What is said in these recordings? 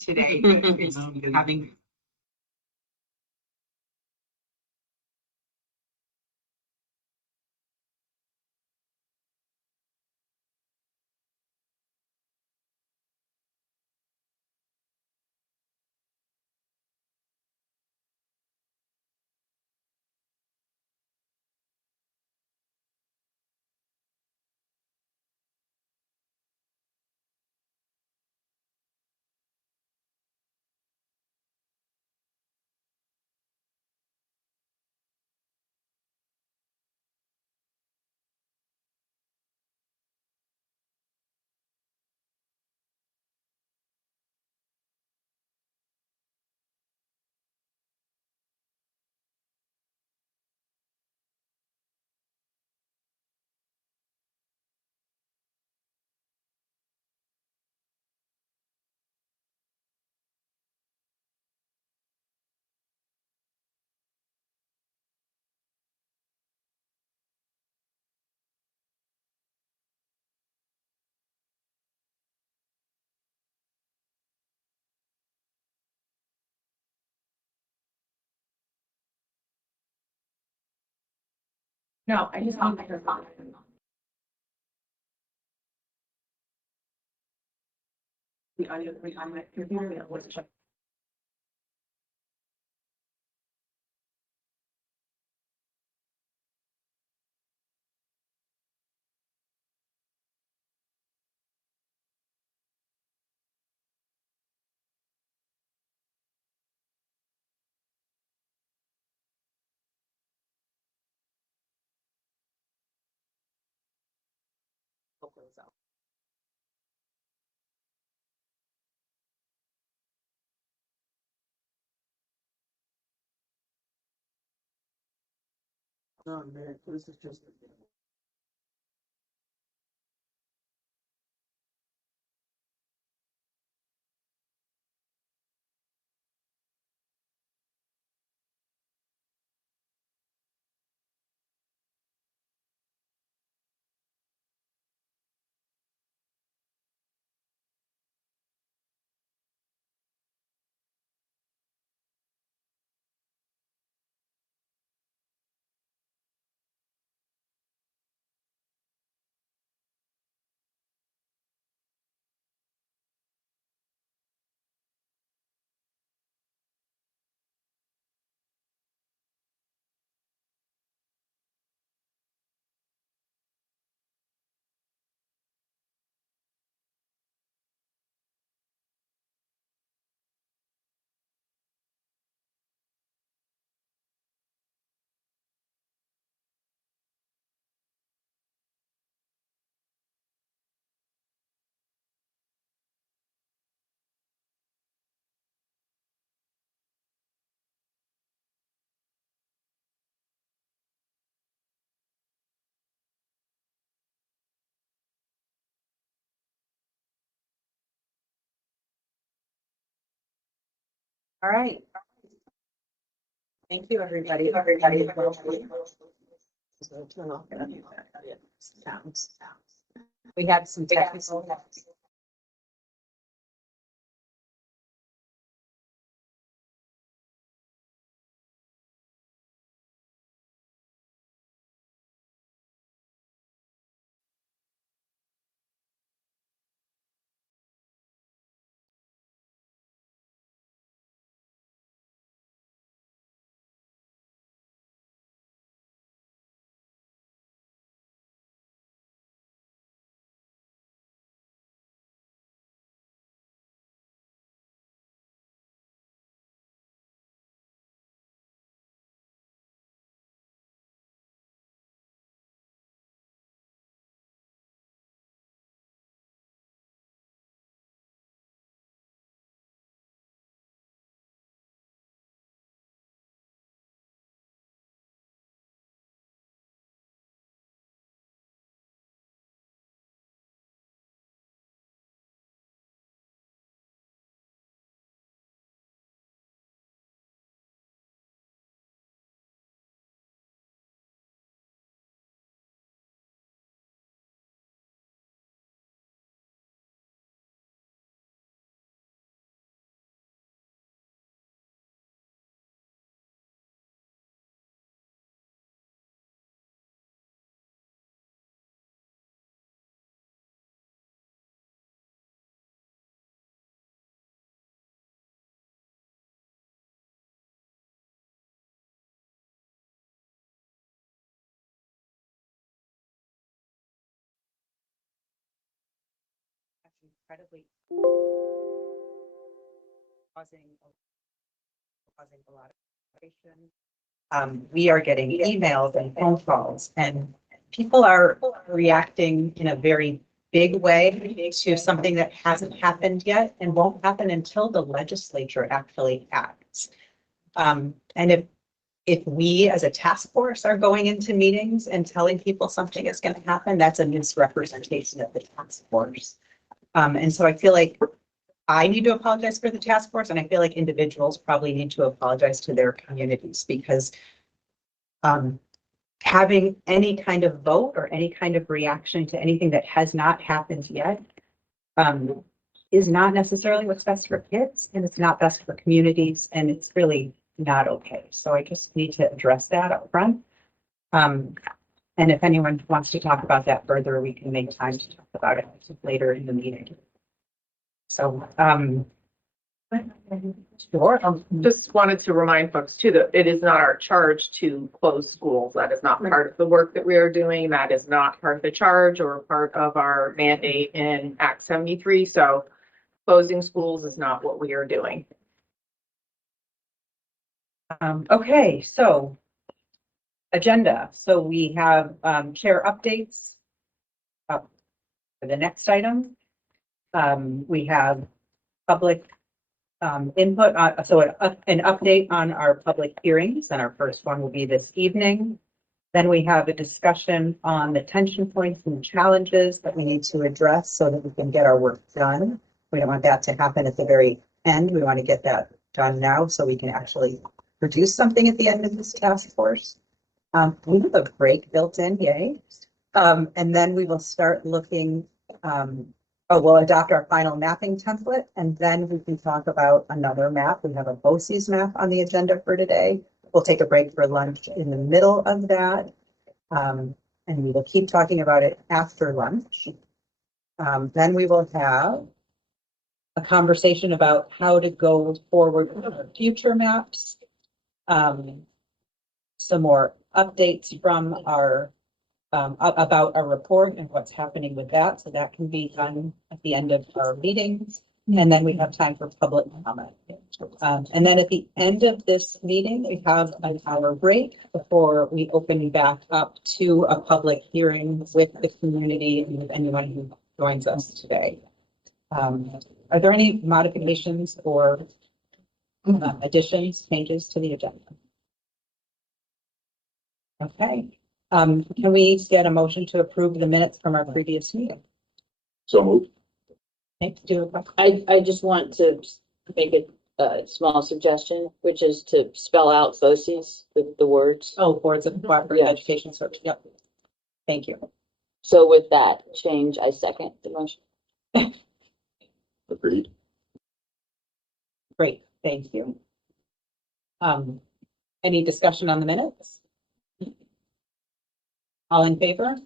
today is having. No, I just want my phone. The audio on my computer was checked. No, man, this is just. All right. Thank you, everybody. So turn off sounds. We had some technical. incredibly causing a lot of frustration. We are getting emails and phone calls, and people are reacting in a very big way to something that hasn't happened yet and won't happen until the legislature actually acts. And if we as a task force are going into meetings and telling people something is going to happen, that's a misrepresentation of the task force. And so I feel like I need to apologize for the task force, and I feel like individuals probably need to apologize to their communities, because having any kind of vote or any kind of reaction to anything that has not happened yet is not necessarily what's best for kids, and it's not best for communities, and it's really not okay. So I just need to address that up front. And if anyone wants to talk about that further, we can make time to talk about it later in the meeting. So, sure. Just wanted to remind folks too that it is not our charge to close schools. That is not part of the work that we are doing. That is not part of the charge or part of our mandate in Act 73. So closing schools is not what we are doing. Okay, so agenda. So we have chair updates for the next item. We have public input on, so an update on our public hearings, and our first one will be this evening. Then we have a discussion on the tension points and challenges that we need to address so that we can get our work done. We don't want that to happen at the very end. We want to get that done now so we can actually produce something at the end of this task force. We have a break built in, yay. And then we will start looking, we'll adopt our final mapping template, and then we can talk about another map. We have a BOCES map on the agenda for today. We'll take a break for lunch in the middle of that. And we will keep talking about it after lunch. Then we will have a conversation about how to go forward with our future maps. Some more updates from our about our report and what's happening with that. So that can be done at the end of our meetings. And then we have time for public comment. And then at the end of this meeting, we have an hour break before we open back up to a public hearing with the community and with anyone who joins us today. Are there any modifications or additions, changes to the agenda? Okay. Can we get a motion to approve the minutes from our previous meeting? So moved. Thanks, do I just want to make a small suggestion, which is to spell out BOCES, the words. Oh, boards of cooperative Yeah. education search. Yep. Thank you. So with that change, I second the motion. Agreed. Great. Thank you. Any discussion on the minutes? All in favor?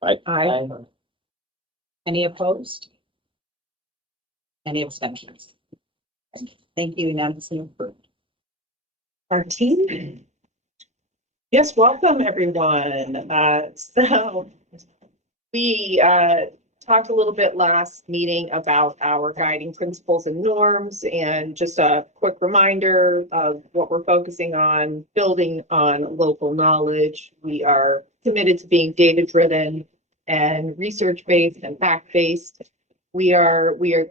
Aye. Any opposed? Any abstentions? Thank you. Unanimously approved. Our team. Yes, welcome everyone. So we talked a little bit last meeting about our guiding principles and norms, and just a quick reminder of what we're focusing on: building on local knowledge. We are committed to being data-driven and research-based and fact-based. We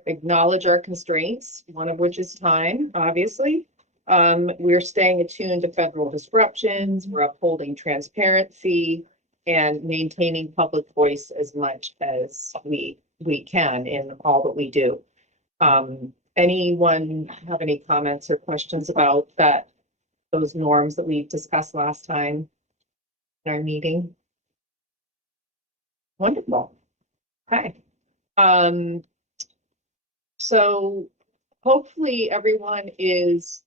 acknowledge our constraints, one of which is time, obviously. We're staying attuned to federal disruptions. We're upholding transparency and maintaining public voice as much as we can in all that we do. Anyone have any comments or questions about those norms that we discussed last time in our meeting? Wonderful. Okay. So hopefully everyone is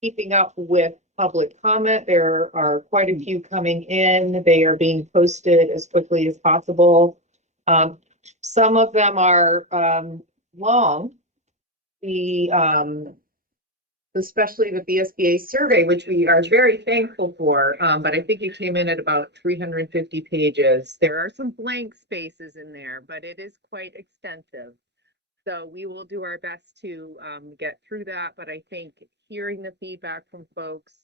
keeping up with public comment. There are quite a few coming in. They are being posted as quickly as possible. Some of them are long. especially the BSBA survey, which we are very thankful for. But I think it came in at about 350 pages. There are some blank spaces in there, but it is quite extensive. So we will do our best to get through that. But I think hearing the feedback from folks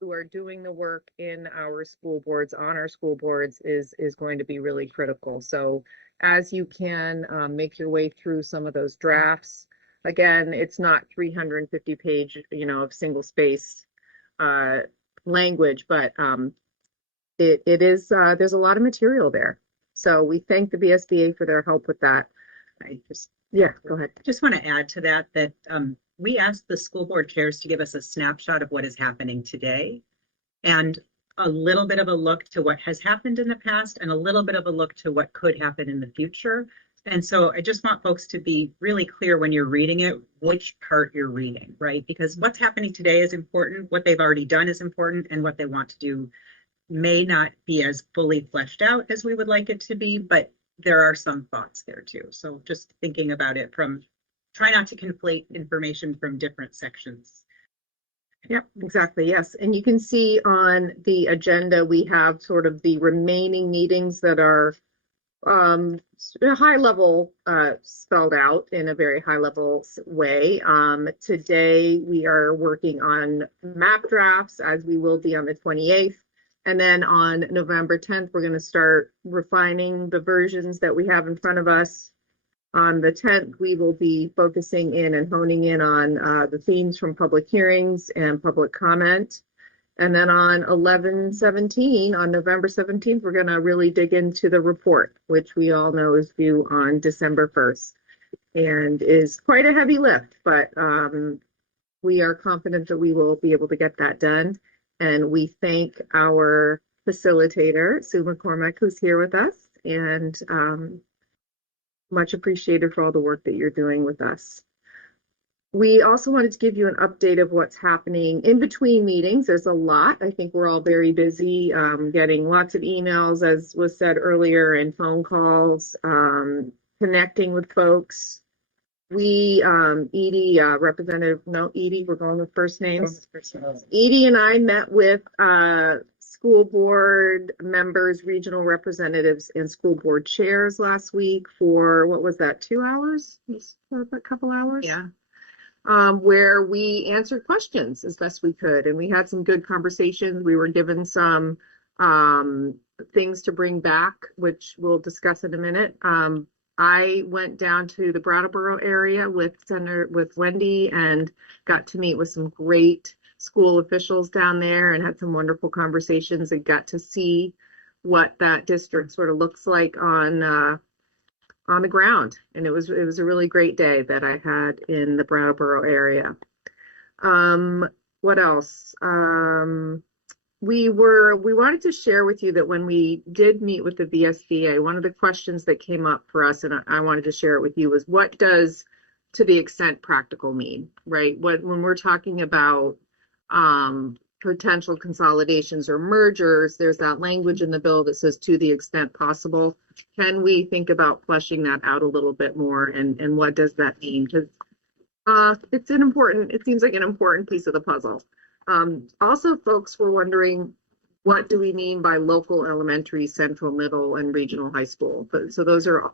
who are doing the work in our school boards, on our school boards, is going to be really critical. So as you can make your way through some of those drafts, again, it's not 350 page, of single space language, but it is, there's a lot of material there. So we thank the BSBA for their help with that. Yeah, go ahead. Just want to add to that, we asked the school board chairs to give us a snapshot of what is happening today and a little bit of a look to what has happened in the past and a little bit of a look to what could happen in the future. And so I just want folks to be really clear when you're reading it, which part you're reading, right? Because what's happening today is important, what they've already done is important, and what they want to do may not be as fully fleshed out as we would like it to be, but there are some thoughts there too. So just thinking about it try not to conflate information from different sections. Yep, exactly. Yes. And you can see on the agenda, we have sort of the remaining meetings that are high level spelled out in a very high level way. Today we are working on map drafts, as we will be on the 28th. And then on November 10th, we're going to start refining the versions that we have in front of us. On the 10th, we will be focusing in and honing in on the themes from public hearings and public comment. And then on 11/17, on November 17th, we're going to really dig into the report, which we all know is due on December 1st and is quite a heavy lift, but we are confident that we will be able to get that done. And we thank our facilitator, Sue McCormick, who's here with us, and much appreciated for all the work that you're doing with us. We also wanted to give you an update of what's happening in between meetings. There's a lot. I think we're all very busy getting lots of emails, as was said earlier, and phone calls, connecting with folks. We, Edie, Edie, we're going with first names. Edie and I met with school board members, regional representatives, and school board chairs last week for, what was that, 2 hours? A couple hours? Yeah. Where we answered questions as best we could. And we had some good conversations. We were given some things to bring back, which we'll discuss in a minute. I went down to the Brattleboro area with Wendy and got to meet with some great school officials down there and had some wonderful conversations and got to see what that district sort of looks like on the ground. And it was a really great day that I had in the Brattleboro area. What else? We wanted to share with you that when we did meet with the VSBA, one of the questions that came up for us, and I wanted to share it with you, was what does to the extent practical mean, right? When we're talking about potential consolidations or mergers, there's that language in the bill that says to the extent possible. Can we think about fleshing that out a little bit more, and what does that mean? Because it seems like an important piece of the puzzle. Also, folks were wondering, what do we mean by local elementary, central, middle, and regional high school? So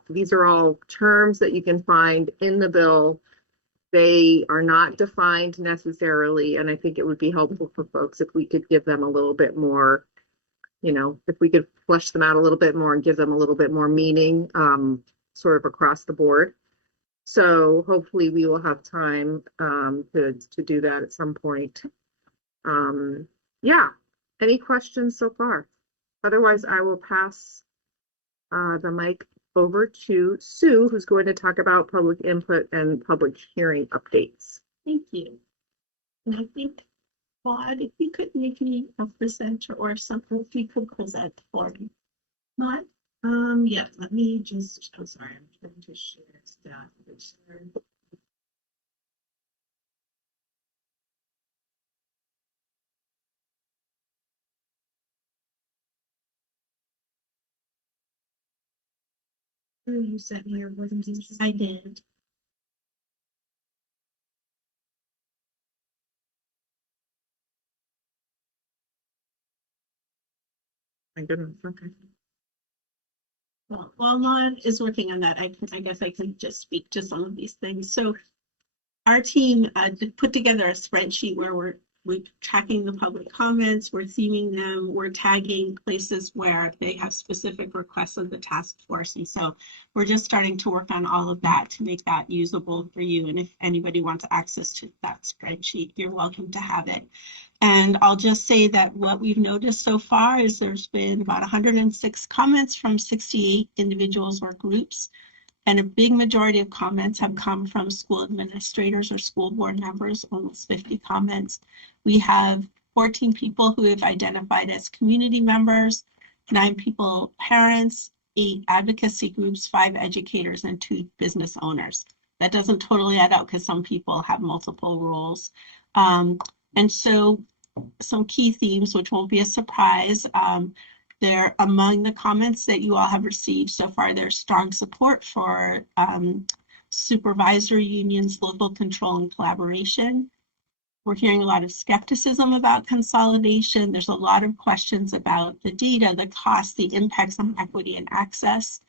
these are all terms that you can find in the bill. They are not defined necessarily, and I think it would be helpful for folks if we could give them a little bit more, if we could flesh them out a little bit more and give them a little bit more meaning, sort of across the board. So hopefully we will have time to do that at some point. Yeah, any questions so far? Otherwise, I will pass the mic over to Sue, who's going to talk about public input and public hearing updates. Thank you. And I think, Claude, if you could make me a presenter or something, if you could present for me. Claude? Yeah, let me just, I'm sorry, I'm trying to share that. You sent me your presentation. I did. My goodness, okay. Well, while Lon is working on that, I guess I can just speak to some of these things. So our team put together a spreadsheet where we're tracking the public comments, we're theming them, we're tagging places where they have specific requests of the task force. And so we're just starting to work on all of that to make that usable for you. And if anybody wants access to that spreadsheet, you're welcome to have it. And I'll just say that what we've noticed so far is there's been about 106 comments from 68 individuals or groups. And a big majority of comments have come from school administrators or school board members, almost 50 comments. We have 14 people who have identified as community members, 9 people, parents, 8 advocacy groups, 5 educators, and 2 business owners. That doesn't totally add up because some people have multiple roles. And so some key themes, which won't be a surprise, they're among the comments that you all have received so far. There's strong support for supervisory unions, local control, and collaboration. We're hearing a lot of skepticism about consolidation. There's a lot of questions about the data, the cost, the impacts on equity and access.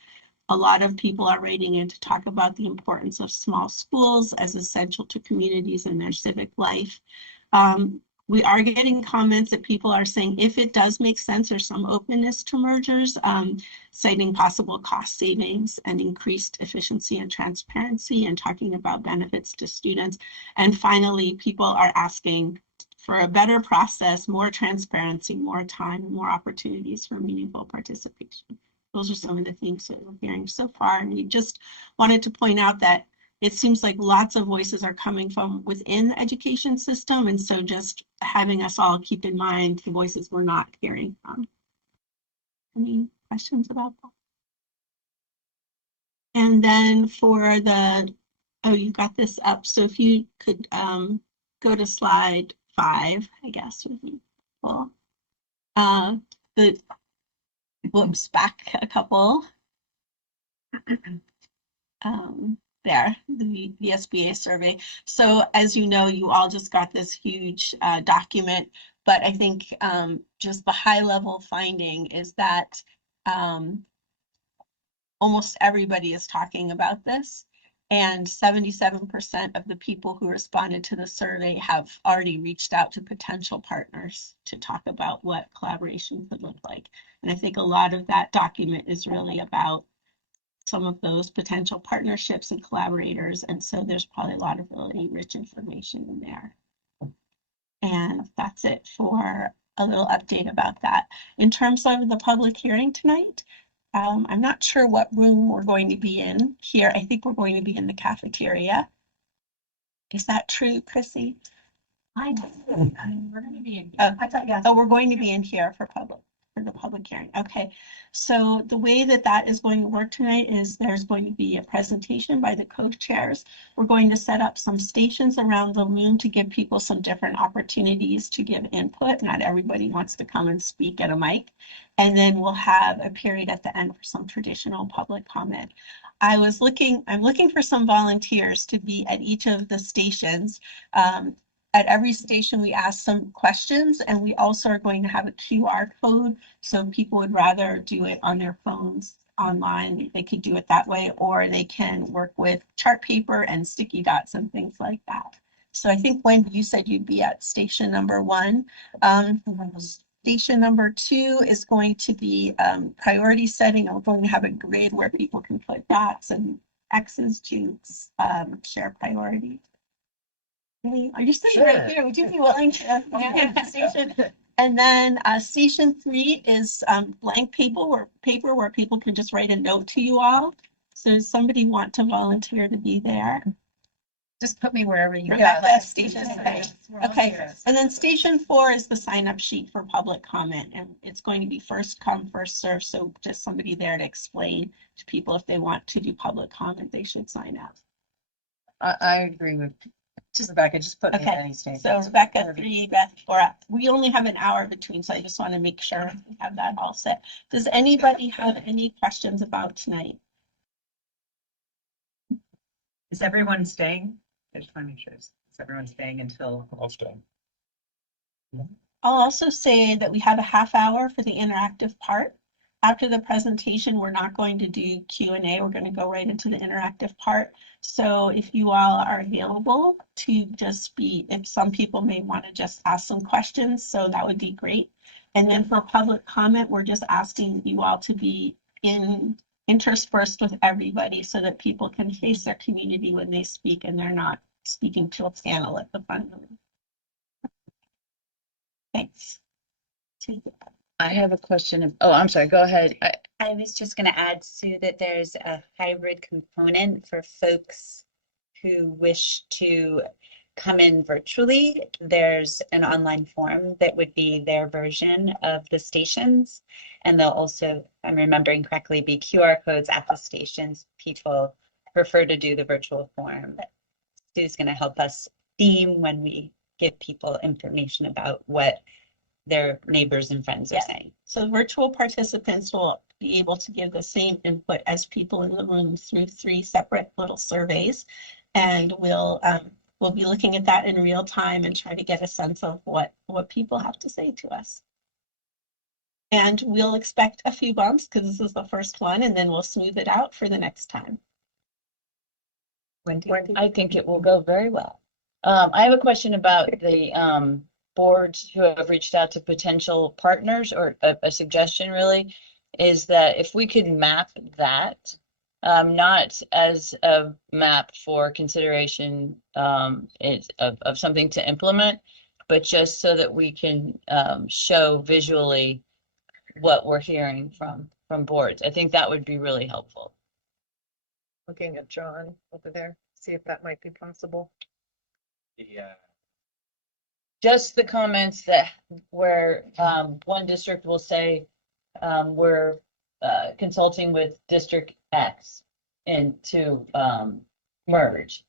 A lot of people are writing in to talk about the importance of small schools as essential to communities and their civic life. We are getting comments that people are saying, if it does make sense, there's some openness to mergers, citing possible cost savings and increased efficiency and transparency, and talking about benefits to students. And finally, people are asking for a better process, more transparency, more time, more opportunities for meaningful participation. Those are some of the things that we're hearing so far. And we just wanted to point out that it seems like lots of voices are coming from within the education system. And so just having us all keep in mind the voices we're not hearing from. Any questions about that? And then for the, oh, you got this up. So if you could go to slide 5, I guess would be cool. The whoops, back a couple. There, the SBA survey. So as you know, you all just got this huge document, but I think just the high level finding is that almost everybody is talking about this, and 77% of the people who responded to the survey have already reached out to potential partners to talk about what collaboration could look like. And I think a lot of that document is really about some of those potential partnerships and collaborators. And so there's probably a lot of really rich information in there. And that's it for a little update about that. In terms of the public hearing tonight, I'm not sure what room we're going to be in here. I think we're going to be in the cafeteria. Is that true, Chrissy? We're going to be in. Oh, we're going to be in here for the public hearing. Okay, so the way that is going to work tonight is there's going to be a presentation by the co-chairs. We're going to set up some stations around the room to give people some different opportunities to give input. Not everybody wants to come and speak at a mic. And then we'll have a period at the end for some traditional public comment. I'm looking for some volunteers to be at each of the stations. At every station, we ask some questions, and we also are going to have a QR code. So if people would rather do it on their phones online, they could do it that way, or they can work with chart paper and sticky dots and things like that. So I think, Wendy, you said you'd be at station number 1. Station number 2 is going to be priority setting. I'm going to have a grid where people can put dots and X's to share priority. Are you sitting right here? Would you be willing to station? And then station 3 is blank paper where people can just write a note to you all. So does somebody want to volunteer to be there? Just put me wherever you go. Station. Okay. And then station 4 is the sign-up sheet for public comment, and it's going to be first come, first serve. So just somebody there to explain to people if they want to do public comment, they should sign up. I agree with Rebecca. Just put me in any station. So Rebecca 3, Beth 4. We only have an hour between, so I just want to make sure we have that all set. Does anybody have any questions about tonight? Is everyone staying? I just want to make sure. Is everyone staying until? I'll stay. I'll also say that we have a half hour for the interactive part. After the presentation, we're not going to do Q&A. We're going to go right into the interactive part. So if you all are available to just be, if some people may want to just ask some questions, so that would be great. And then for public comment, we're just asking you all to be interspersed with everybody so that people can face their community when they speak and they're not speaking to a panel at the front of the room. Thanks. I have a question. Oh, I'm sorry. Go ahead. I was just going to add, Sue, that there's a hybrid component for folks who wish to come in virtually. There's an online form that would be their version of the stations. And they'll also, if I'm remembering correctly, be QR codes at the stations. People prefer to do the virtual form. Sue's going to help us theme when we give people information about what their neighbors and friends are saying. So virtual participants will be able to give the same input as people in the room through 3 separate little surveys. And we'll be looking at that in real time and try to get a sense of what people have to say to us. And we'll expect a few bumps because this is the first one, and then we'll smooth it out for the next time. I think it will go very well. I have a question about the boards who have reached out to potential partners, or a suggestion really, is that if we could map that, not as a map for consideration of something to implement, but just so that we can show visually what we're hearing from boards. I think that would be really helpful. Looking at John over there, see if that might be possible. Yeah. Just the comments that where one district will say we're consulting with District X and to merge.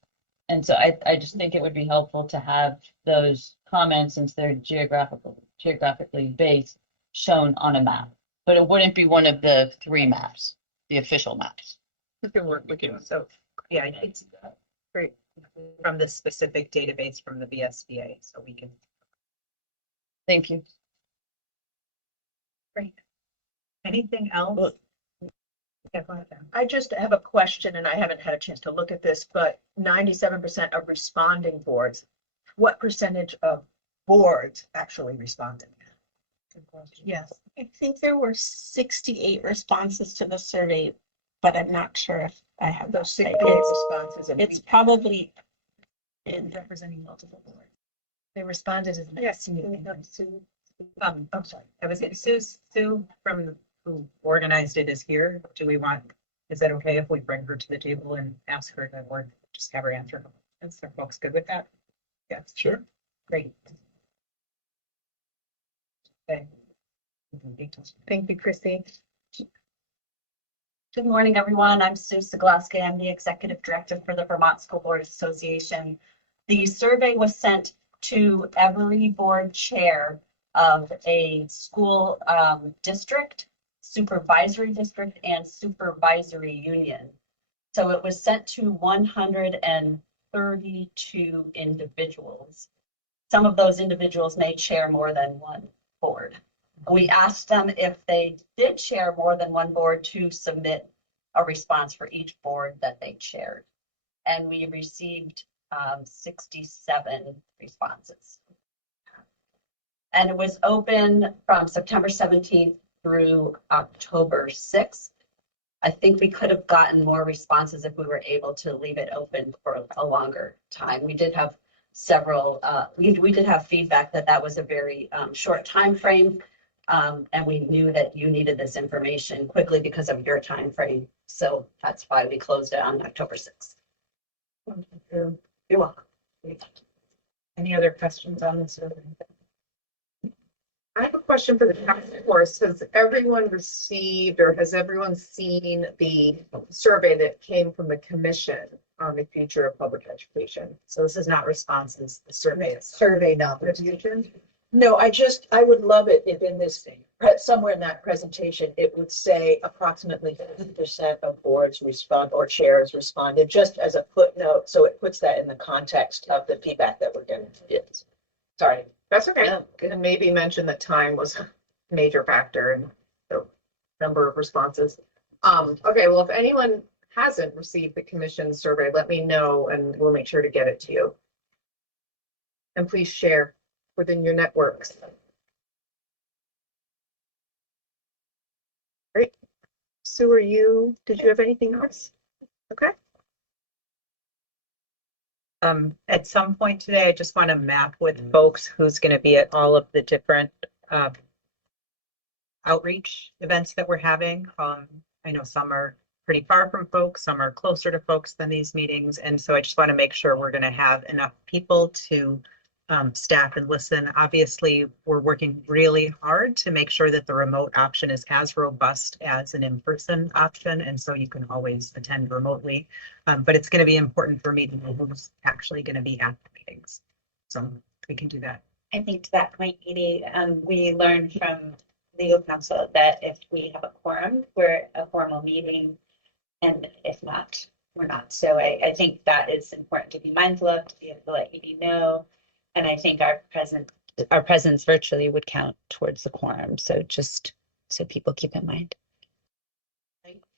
And so I just think it would be helpful to have those comments, since they're geographically based, shown on a map. But it wouldn't be one of the 3 maps, the official maps. We can work with you. So Yeah, it's great. from the specific database from the VSBA, so we can. Thank you. Great. Anything else? Yeah, go ahead. I just have a question, and I haven't had a chance to look at this, but 97% of responding boards, what percentage of boards actually responded? Yes, I think there were 68 responses to the survey, but I'm not sure if I have Those those. 68 responses, and It's probably in representing multiple boards. They responded as. Yes, I'm sorry. I was getting Sue from who organized it is here. Is that okay if we bring her to the table and ask her to work, just have her answer? Is there folks good with that? Yes. Sure. Great. Okay. Thank you, Chrissy. Good morning, everyone. I'm Sue Saglaski. I'm the Executive Director for the Vermont School Board Association. The survey was sent to every board chair of a school district, supervisory district, and supervisory union. So it was sent to 132 individuals. Some of those individuals may chair more than one board. We asked them if they did chair more than one board to submit a response for each board that they chaired. And we received 67 responses. And it was open from September 17th through October 6th. I think we could have gotten more responses if we were able to leave it open for a longer time. We did have several, we did have feedback that was a very short time frame. And we knew that you needed this information quickly because of your time frame. So that's why we closed it on October 6th. You're welcome. Any other questions on this survey? I have a question for the task force. Has everyone received, or has everyone seen the survey that came from the commission on the future of public education? So this is not responses, the survey is. Survey numbers. No, I would love it if in this, somewhere in that presentation, it would say approximately 50% of boards respond or chairs responded, just as a footnote. So it puts that in the context of the feedback that we're getting. Yes. Sorry, That's okay. And maybe mention that time was a major factor in the number of responses. Okay, well, if anyone hasn't received the commission survey, let me know and we'll make sure to get it to you. And please share within your networks. Great. Sue, did you have anything else? Okay. At some point today, I just want to map with folks who's going to be at all of the different outreach events that we're having. I know some are pretty far from folks, some are closer to folks than these meetings. And so I just want to make sure we're going to have enough people to staff and listen. Obviously, we're working really hard to make sure that the remote option is as robust as an in-person option. And so you can always attend remotely. But it's going to be important for me to know who's actually going to be at the meetings. So we can do that. I think to that point, Edie, we learned from legal counsel that if we have a quorum, we're a formal meeting, and if not, we're not. So I think that is important to be mindful of, to be able to let Edie know. And I think our presence virtually would count towards the quorum. So just so people keep in mind.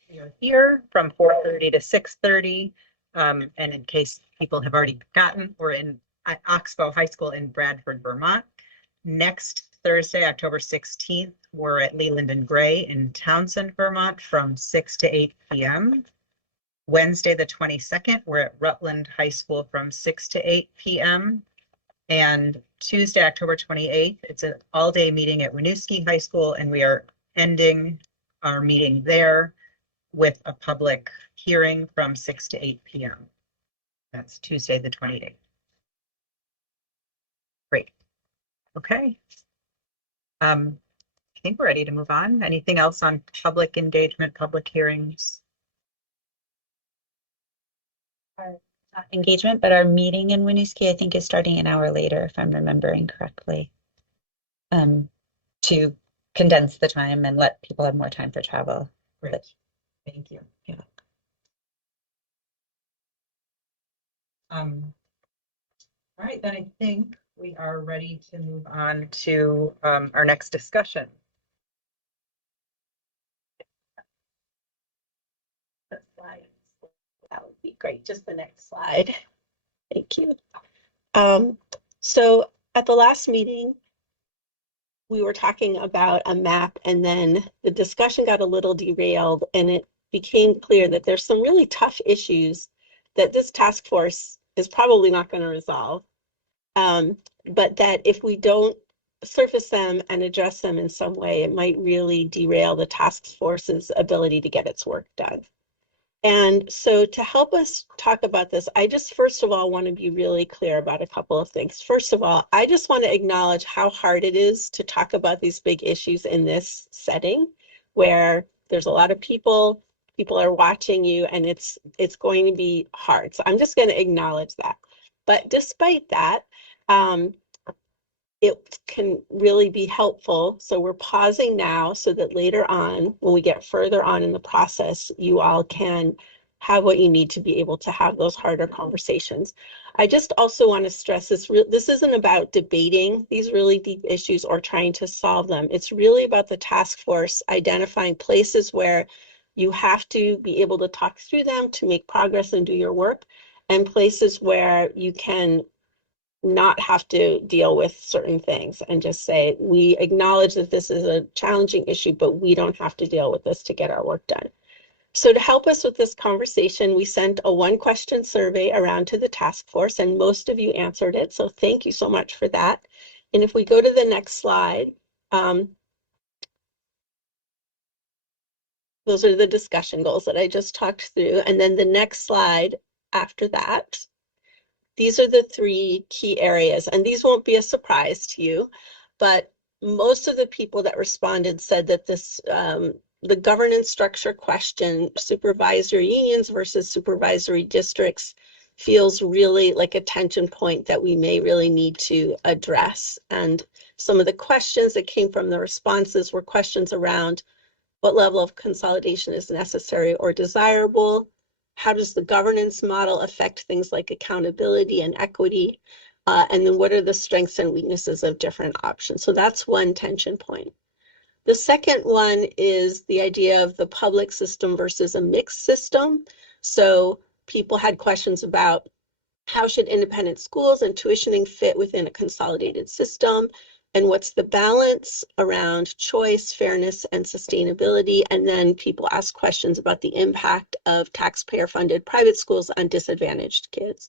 You're here from 4:30 to 6:30. And in case people have already forgotten, we're in Oxbow High School in Bradford, Vermont. Next Thursday, October 16th, we're at Leland and Gray in Townsend, Vermont from 6 to 8 p.m. Wednesday, the 22nd, we're at Rutland High School from 6 to 8 p.m. And Tuesday, October 28th, it's an all-day meeting at Winooski High School, and we are ending our meeting there with a public hearing from 6 to 8 p.m. That's Tuesday, the 28th. Great. Okay. I think we're ready to move on. Anything else on public engagement, public hearings? Not engagement, but our meeting in Winooski, I think, is starting an hour later, if I'm remembering correctly. To condense the time and let people have more time for travel. Great. Thank you. Yeah. All right, then I think we are ready to move on to our next discussion. That would be great. Just the next slide. Thank you. So at the last meeting, we were talking about a map, and then the discussion got a little derailed, and it became clear that there's some really tough issues that this task force is probably not going to resolve. But that if we don't surface them and address them in some way, it might really derail the task force's ability to get its work done. And so to help us talk about this, I just first of all want to be really clear about a couple of things. First of all, I just want to acknowledge how hard it is to talk about these big issues in this setting where there's a lot of people are watching you, and it's going to be hard. So I'm just going to acknowledge that. But despite that, it can really be helpful. So we're pausing now so that later on, when we get further on in the process, you all can have what you need to be able to have those harder conversations. I just also want to stress this isn't about debating these really deep issues or trying to solve them. It's really about the task force identifying places where you have to be able to talk through them to make progress and do your work, and places where you can not have to deal with certain things and just say, we acknowledge that this is a challenging issue, but we don't have to deal with this to get our work done. So to help us with this conversation, we sent a 1-question survey around to the task force, and most of you answered it. So thank you so much for that. And if we go to the next slide, those are the discussion goals that I just talked through. And then the next slide after that, these are the 3 key areas, and these won't be a surprise to you, but most of the people that responded said that this, the governance structure question, supervisory unions versus supervisory districts, feels really like a tension point that we may really need to address. And some of the questions that came from the responses were questions around what level of consolidation is necessary or desirable. How does the governance model affect things like accountability and equity? And then what are the strengths and weaknesses of different options? So that's one tension point. The second one is the idea of the public system versus a mixed system. So people had questions about how should independent schools and tuitioning fit within a consolidated system? And what's the balance around choice, fairness, and sustainability? And then people ask questions about the impact of taxpayer-funded private schools on disadvantaged kids.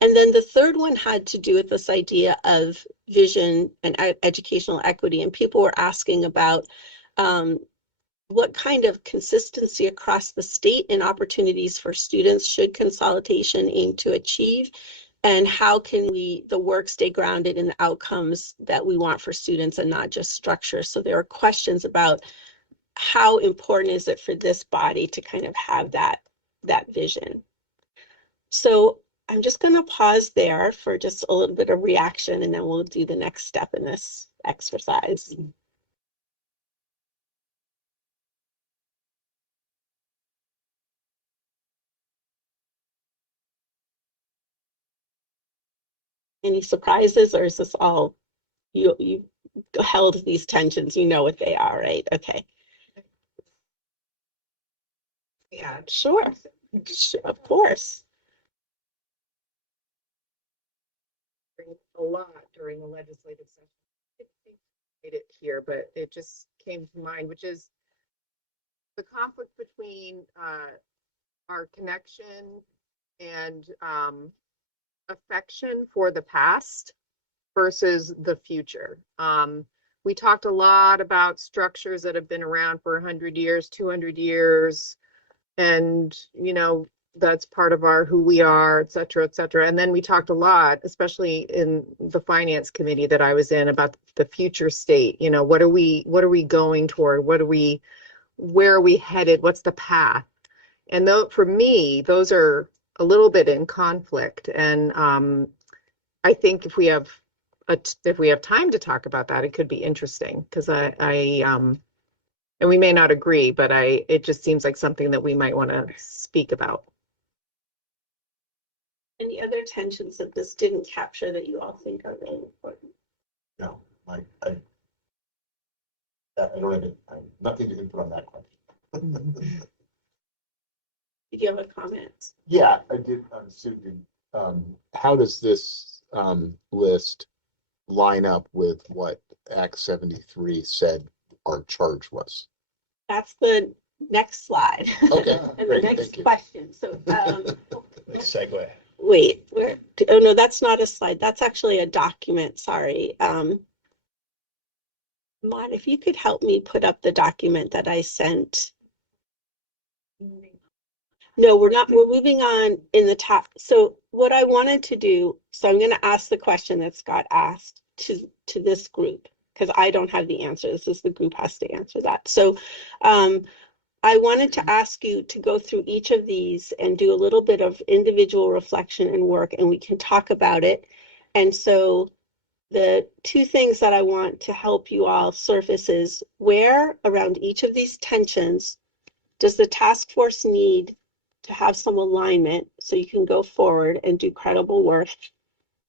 And then the third one had to do with this idea of vision and educational equity. And people were asking about what kind of consistency across the state and opportunities for students should consolidation aim to achieve? And how can the work stay grounded in the outcomes that we want for students and not just structure? So there are questions about how important is it for this body to kind of have that vision. So I'm just going to pause there for just a little bit of reaction, and then we'll do the next step in this exercise. Any surprises, or is this all, you held these tensions, you know what they are, right? Okay. Yeah, sure. Of course. A lot during the legislative session. I didn't think it here, but it just came to mind, which is the conflict between our connection and affection for the past versus the future. We talked a lot about structures that have been around for 100 years, 200 years, and, you know, that's part of our who we are, et cetera, et cetera. And then we talked a lot, especially in the finance committee that I was in, about the future state. You know, what are we going toward? Where are we headed? What's the path? And though, for me, those are a little bit in conflict. And I think if we have time to talk about that, it could be interesting, because and we may not agree, but it just seems like something that we might want to speak about. Any other tensions that this didn't capture that you all think are really important? No, I don't have nothing to input on that question. Did you have a comment? Yeah, I did. Sue did. How does this list line up with what Act 73 said our charge was? That's the next slide. Okay. And great, the next question. So Nice segue. wait, oh no, that's not a slide. That's actually a document. Sorry. Mon, if you could help me put up the document that I sent. No, we're moving on in the top. So what I wanted to do, so I'm going to ask the question that Scott asked to this group, because I don't have the answer. This is the group has to answer that. So I wanted to ask you to go through each of these and do a little bit of individual reflection and work, and we can talk about it. And so the two things that I want to help you all surface is where around each of these tensions does the task force need to have some alignment so you can go forward and do credible work?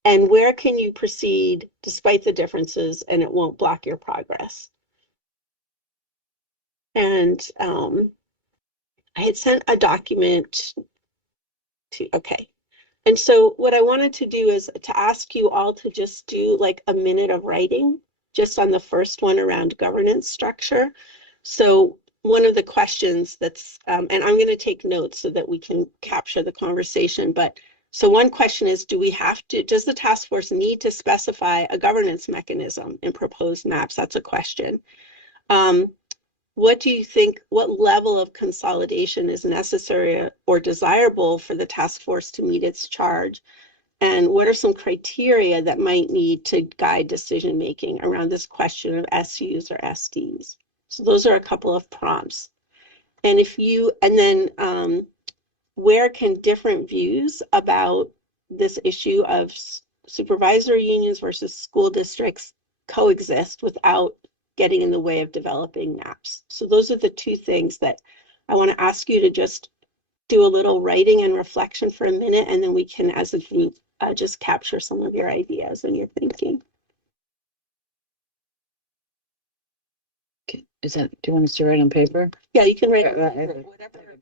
And where can you proceed despite the differences and it won't block your progress? And I had sent a document to, okay. And so what I wanted to do is to ask you all to just do like a minute of writing just on the first one around governance structure. So one of the questions that's, and I'm going to take notes so that we can capture the conversation, but so one question is, does the task force need to specify a governance mechanism in proposed maps? That's a question. What do you think, what level of consolidation is necessary or desirable for the task force to meet its charge? And what are some criteria that might need to guide decision-making around this question of SUs or SDs? So those are a couple of prompts. And then where can different views about this issue of supervisory unions versus school districts coexist without getting in the way of developing maps? So those are the two things that I want to ask you to just do a little writing and reflection for a minute, and then we can, as a group, just capture some of your ideas and your thinking. Okay. Is that, do you want us to write on paper? Yeah, you can write Right, whatever, right.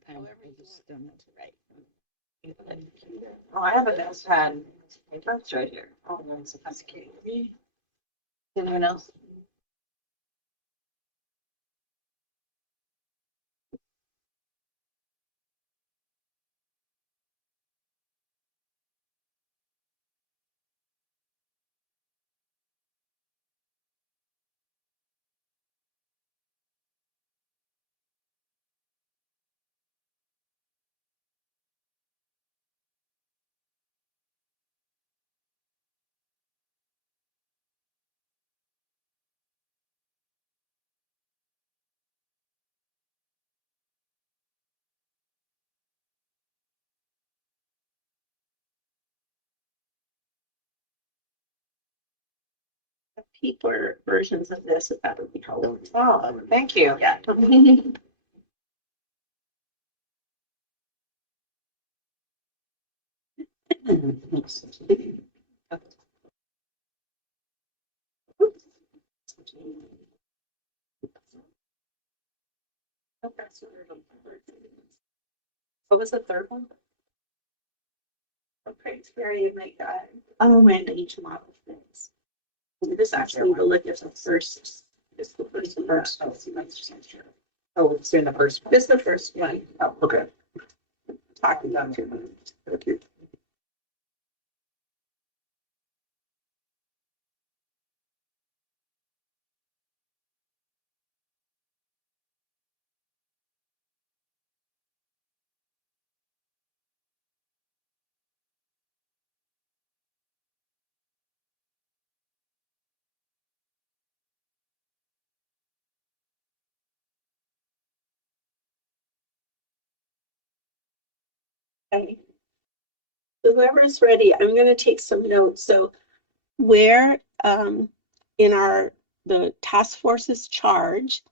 however you want to write. Oh, I have a notepad. It's right here. Oh, that's cute. Anyone else? Paper versions of this, if that would be helpful. Oh, thank you. Yeah. What was the third one? What criteria you make that? When each model fits. This actually will look at the first. This the first. Oh, it's in the first one. This is the first one. Oh, okay. Talking about 2 minutes. Thank you. Okay. So whoever is ready, I'm going to take some notes. So where in the task force's charge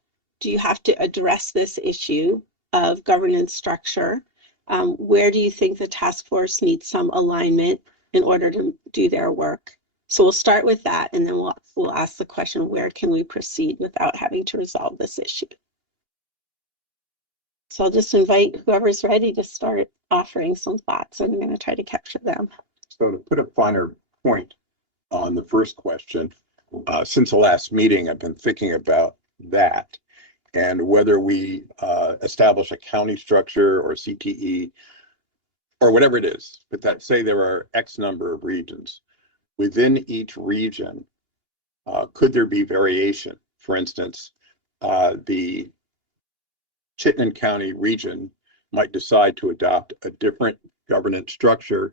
do you have to address this issue of governance structure? Where do you think the task force needs some alignment in order to do their work? So we'll start with that, and then we'll ask the question, where can we proceed without having to resolve this issue? So I'll just invite whoever's ready to start offering some thoughts, and I'm going to try to capture them. So to put a finer point on the first question, since the last meeting, I've been thinking about that and whether we establish a county structure or CTE or whatever it is, but that say there are X number of regions. Within each region, could there be variation? For instance, the Chittenden County region might decide to adopt a different governance structure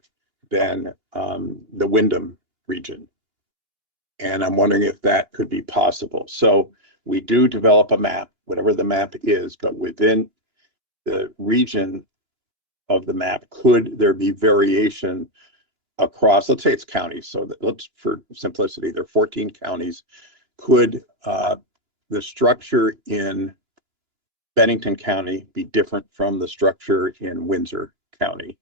than the Wyndham region. And I'm wondering if that could be possible. So we do develop a map, whatever the map is, but within the region of the map, could there be variation across, let's say it's counties. So that, let's, for simplicity, there are 14 counties. Could the structure in Bennington County be different from the structure in Windsor County?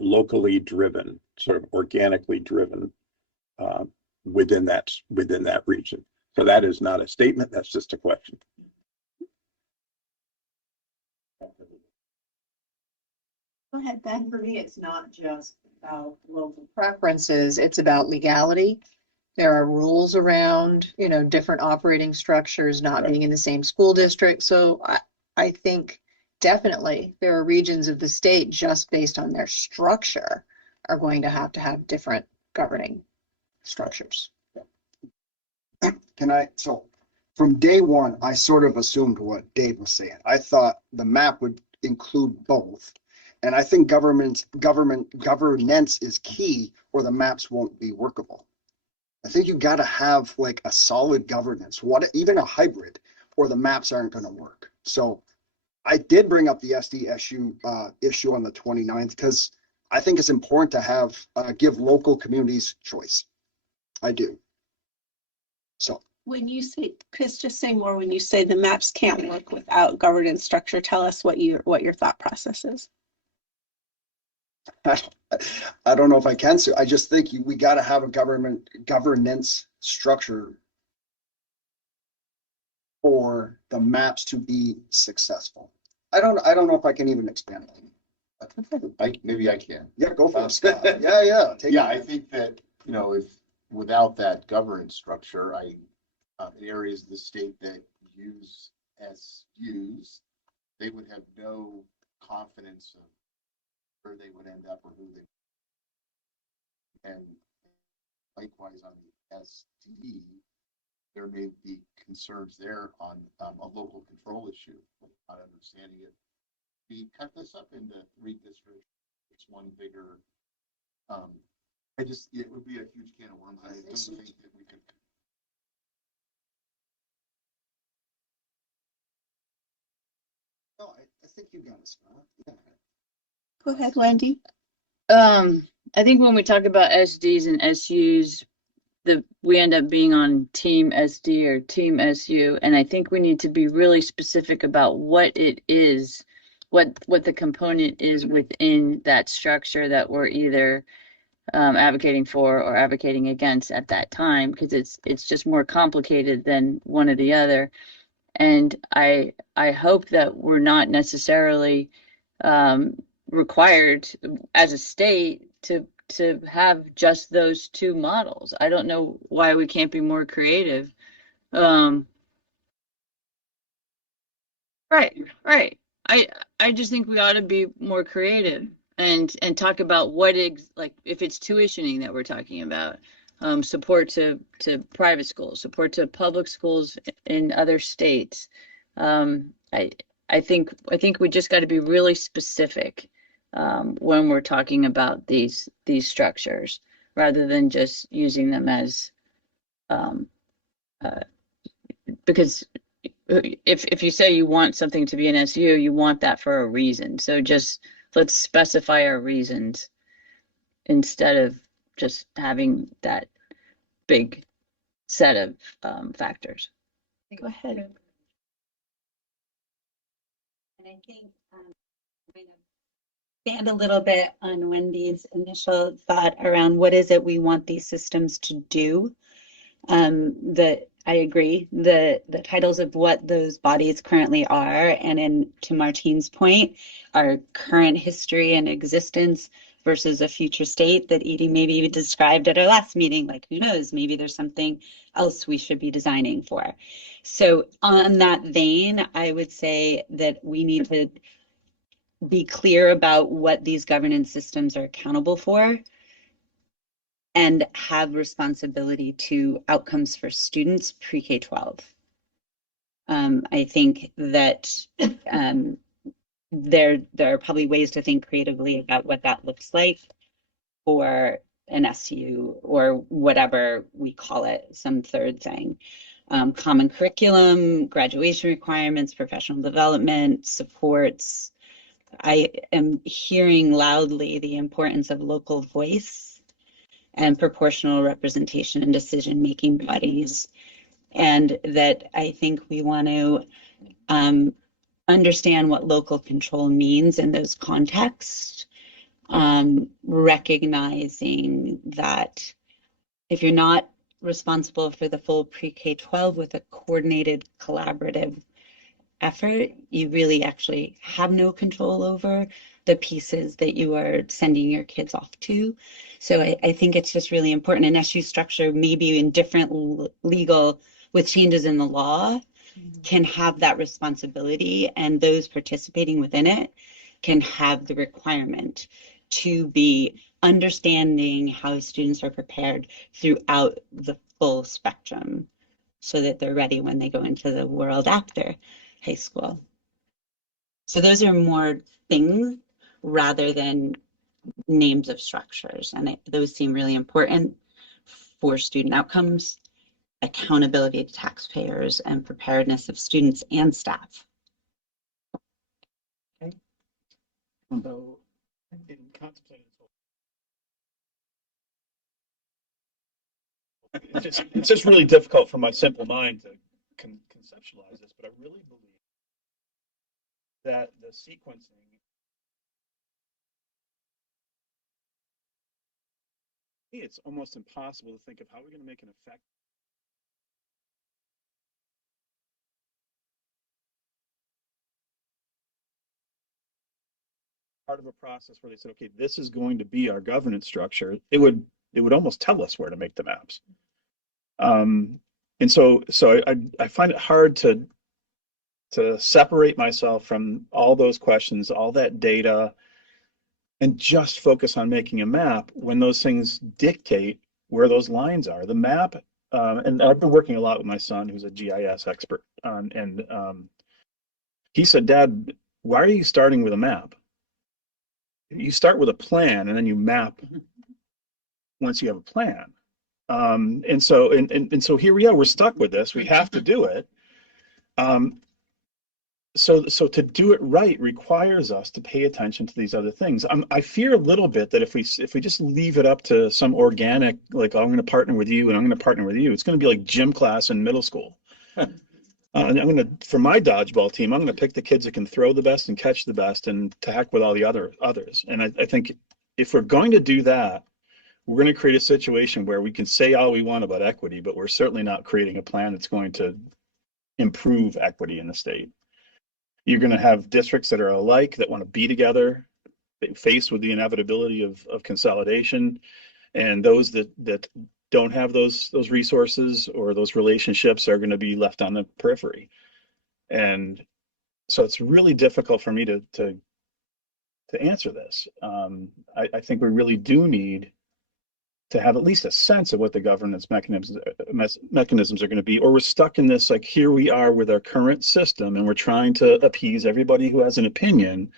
Locally driven, sort of organically driven within that region. So that is not a statement, that's just a question. Go ahead, Ben. For me, it's not just about local preferences, it's about legality. There are rules around, different operating structures not being in the same school district. So I think definitely there are regions of the state just based on their structure are going to have different governing structures. So from day one, I sort of assumed what Dave was saying. I thought the map would include both. And I think governance is key or the maps won't be workable. I think you got to have like a solid governance, even a hybrid, or the maps aren't going to work. So I did bring up the SDSU issue on the 29th because I think it's important to give local communities choice. I do. So When you say, Chris, just say more. When you say the maps can't work without governance structure, tell us what your thought process is. I don't know if I can sue. I just think we got to have a governance structure for the maps to be successful. I don't know if I can even expand on it. Maybe I can. Yeah, go for it, Scott. Yeah. Yeah, I think that, if without that governance structure, areas of the state that use SUs, they would have no confidence of where they would end up or who they. And likewise on the SD, there may be concerns there on a local control issue, not understanding it. We cut this up into 3 districts. It's one bigger. It would be a huge can of worms. I don't think that we could. No, I think you got it, Scott. Yeah. Go ahead, Wendy. I think when we talk about SDs and SUs, we end up being on team SD or team SU, and I think we need to be really specific about what it is, what the component is within that structure that we're either advocating for or advocating against at that time, because it's just more complicated than one or the other. And I hope that we're not necessarily required as a state to have just those 2 models. I don't know why we can't be more creative. Right. I just think we ought to be more creative and talk about like if it's tuitioning that we're talking about, support to private schools, support to public schools in other states. I think we just got to be really specific when we're talking about these structures, rather than just using them as because if you say you want something to be an SU, you want that for a reason. So just let's specify our reasons instead of just having that big set of factors. Go ahead. And I think expand a little bit on Wendy's initial thought around what is it we want these systems to do. That I agree, the titles of what those bodies currently are, and to Martine's point, our current history and existence versus a future state that Edie maybe described at our last meeting. Like, who knows, maybe there's something else we should be designing for. So on that vein, I would say that we need to be clear about what these governance systems are accountable for and have responsibility to outcomes for students pre-K-12. I think that there are probably ways to think creatively about what that looks like for an SU or whatever we call it, some third thing. Common curriculum, graduation requirements, professional development, supports. I am hearing loudly the importance of local voice and proportional representation in decision-making bodies. And that I think we want to understand what local control means in those contexts, recognizing that if you're not responsible for the full pre-K-12 with a coordinated collaborative effort, you really actually have no control over the pieces that you are sending your kids off to. So I think it's just really important. An SU structure, maybe in different legal, with changes in the law, can have that responsibility, and those participating within it can have the requirement to be understanding how students are prepared throughout the full spectrum so that they're ready when they go into the world after high school. So those are more things rather than names of structures, and those seem really important for student outcomes, accountability to taxpayers, and preparedness of students and staff. So, in contemplating it's just really difficult for my simple mind to conceptualize this, but I really believe that the sequencing it's almost impossible to think of how we're going to make an effect. Part of a process where they said, okay, this is going to be our governance structure. It would almost tell us where to make the maps. And so I find it hard to separate myself from all those questions, all that data, and just focus on making a map when those things dictate where those lines are. The map, and I've been working a lot with my son, who's a GIS expert, and he said, Dad, why are you starting with a map? You start with a plan and then you map once you have a plan. And so here we are, we're stuck with this. We have to do it. So to do it right requires us to pay attention to these other things. I fear a little bit that if we just leave it up to some organic, like, oh, I'm going to partner with you and I'm going to partner with you, it's going to be like gym class in middle school. And for my dodgeball team, I'm going to pick the kids that can throw the best and catch the best, and to heck with all the others. And I think if we're going to do that, we're going to create a situation where we can say all we want about equity, but we're certainly not creating a plan that's going to improve equity in the state. You're going to have districts that are alike, that want to be together, faced with the inevitability of consolidation, and those that don't have those resources or those relationships are going to be left on the periphery. And so it's really difficult for me to answer this. I think we really do need to have at least a sense of what the governance mechanisms are going to be, or we're stuck in this, like, here we are with our current system and we're trying to appease everybody who has an opinion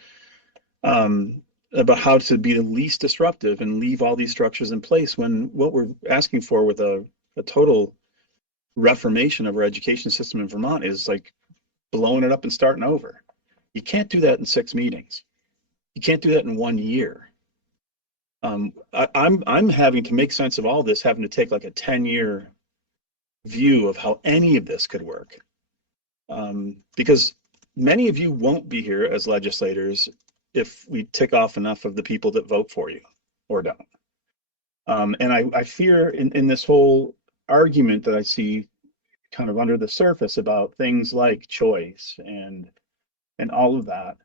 about how to be the least disruptive and leave all these structures in place, when what we're asking for with a total reformation of our education system in Vermont is like blowing it up and starting over. You can't do that in 6 meetings. You can't do that in 1 year. I'm having to make sense of all this, having to take like a 10-year view of how any of this could work. Because many of you won't be here as legislators if we tick off enough of the people that vote for you or don't. And I fear in this whole argument that I see kind of under the surface about things like choice and all of that,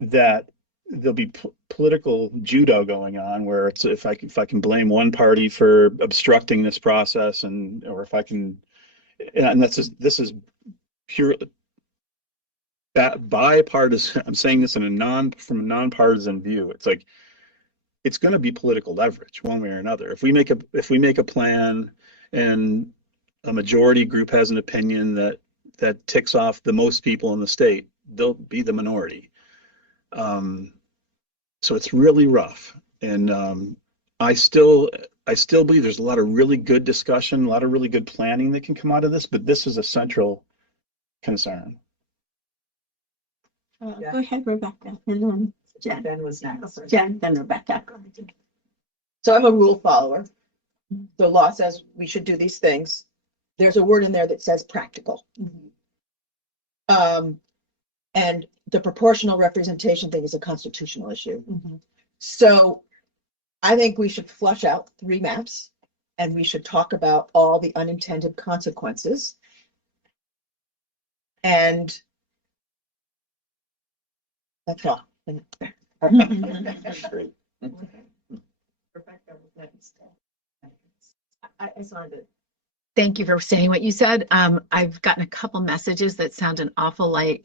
that there'll be political judo going on, where it's if I can blame one party for obstructing this process, or if I can, and this is pure bipartisan. I'm saying this from a nonpartisan view. It's like, it's going to be political leverage one way or another. If we make a plan and a majority group has an opinion that ticks off the most people in the state, they'll be the minority. So it's really rough, and I still believe there's a lot of really good discussion, a lot of really good planning that can come out of this, but this is a central concern. Go ahead, Rebecca, and then Jen. Ben was next. Jen, then Rebecca. So I'm a rule follower. The law says we should do these things. There's a word in there that says practical. And the proportional representation thing is a constitutional issue. So I think we should flush out 3 maps, and we should talk about all the unintended consequences. And that's all. I signed it. Thank you for saying what you said. I've gotten a couple messages that sound an awful lot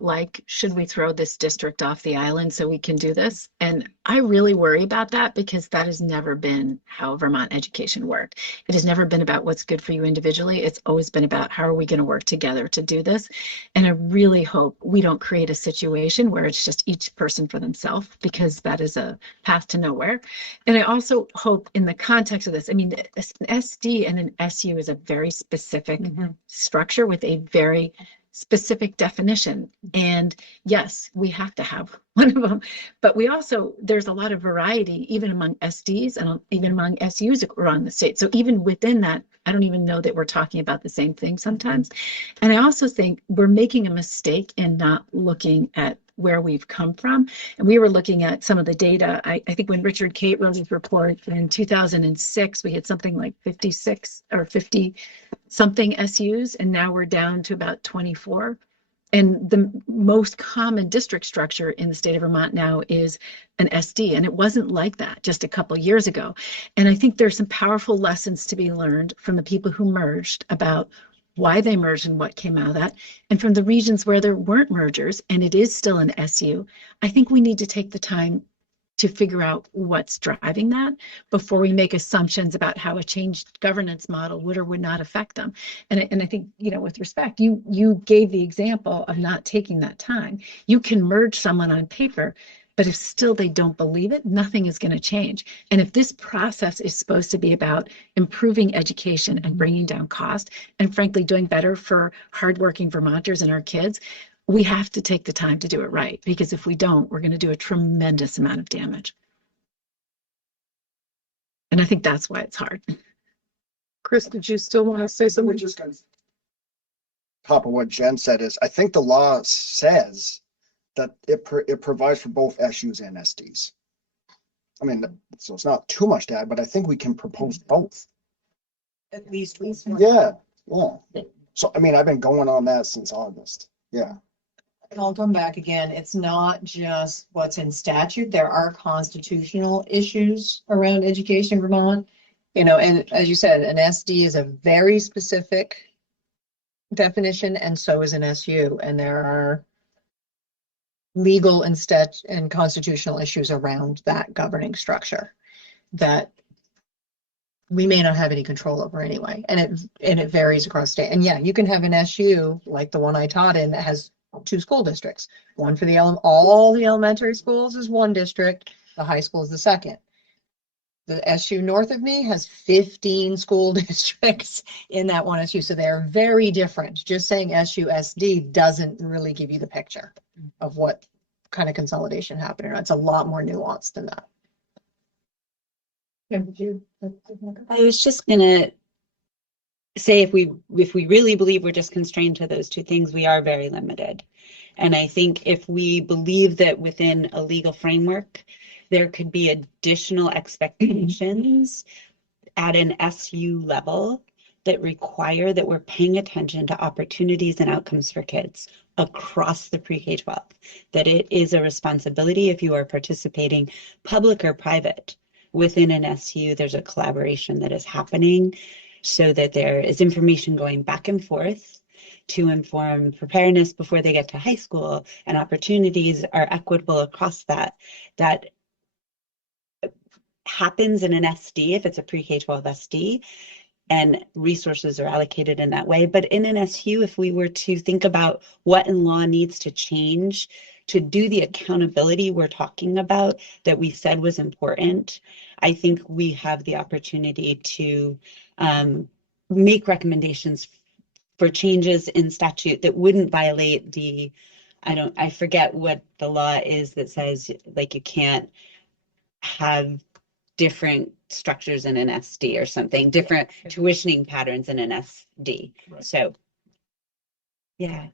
like, should we throw this district off the island so we can do this? And I really worry about that, because that has never been how Vermont education worked. It has never been about what's good for you individually. It's always been about how are we going to work together to do this. And I really hope we don't create a situation where it's just each person for themselves, because that is a path to nowhere. And I also hope, in the context of this, I mean, an SD and an SU is a very specific structure with a very specific definition. And yes, we have to have one of them, but we also, there's a lot of variety, even among SDs and even among SUs around the state. So even within that, I don't even know that we're talking about the same thing sometimes. And I also think we're making a mistake in not looking at where we've come from. And we were looking at some of the data. I think when Richard Kate wrote his report in 2006, we had something like 56 or 50 something SUs, and now we're down to about 24. And the most common district structure in the state of Vermont now is an SD, and it wasn't like that just a couple of years ago. And I think there's some powerful lessons to be learned from the people who merged about why they merged and what came out of that, and from the regions where there weren't mergers and it is still an SU. I think we need to take the time to figure out what's driving that before we make assumptions about how a changed governance model would or would not affect them. And I think, you know, with respect, you gave the example of not taking that time. You can merge someone on paper, but if still they don't believe it, nothing is going to change. And if this process is supposed to be about improving education and bringing down cost, and frankly, doing better for hardworking Vermonters and our kids, we have to take the time to do it right, because if we don't, we're going to do a tremendous amount of damage. And I think that's why it's hard. Chris, did you still want to say something? Just kind of top of what Jen said is, I think the law says that it provides for both SUs and SDs. I mean, so it's not too much to add, but I think we can propose both. At least we. Yeah. So, I mean, I've been going on that since August. Yeah. And I'll come back again. It's not just what's in statute. There are constitutional issues around education in Vermont. You know, and as you said, an SD is a very specific definition, and so is an SU. And there are legal and constitutional issues around that governing structure that we may not have any control over anyway. And it varies across state. And yeah, you can have an SU like the one I taught in that has 2 school districts. One for all the elementary schools is one district, the high school is the second. The SU north of me has 15 school districts in that one SU, so they're very different. Just saying SU SD doesn't really give you the picture of what kind of consolidation happened. It's a lot more nuanced than that. I was just gonna say, if we really believe we're just constrained to those 2 things, we are very limited. And I think if we believe that within a legal framework, there could be additional expectations at an SU level that require that we're paying attention to opportunities and outcomes for kids across the pre-K-12, that it is a responsibility, if you are participating public or private within an SU, there's a collaboration that is happening so that there is information going back and forth to inform preparedness before they get to high school, and opportunities are equitable across that. That happens in an SD if it's a pre-K-12 SD, and resources are allocated in that way. But in an SU, if we were to think about what in law needs to change to do the accountability we're talking about that we said was important, I think we have the opportunity to make recommendations for changes in statute that wouldn't violate the, I forget what the law is that says, like, you can't have different structures in an SD or something, different tuitioning patterns in an SD. Right. So, yeah.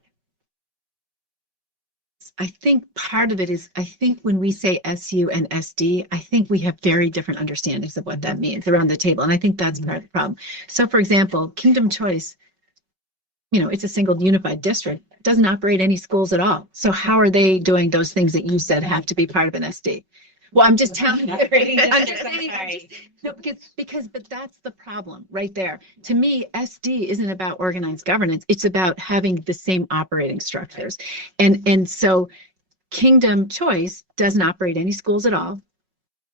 I think part of it is, I think when we say SU and SD, I think we have very different understandings of what that means around the table. And I think that's part of the problem. So for example, Kingdom Choice, you know, it's a single unified district, doesn't operate any schools at all. So how are they doing those things that you said have to be part of an SD? Well, I'm just telling you. But that's the problem right there. To me, SD isn't about organized governance. It's about having the same operating structures. And so Kingdom Choice doesn't operate any schools at all.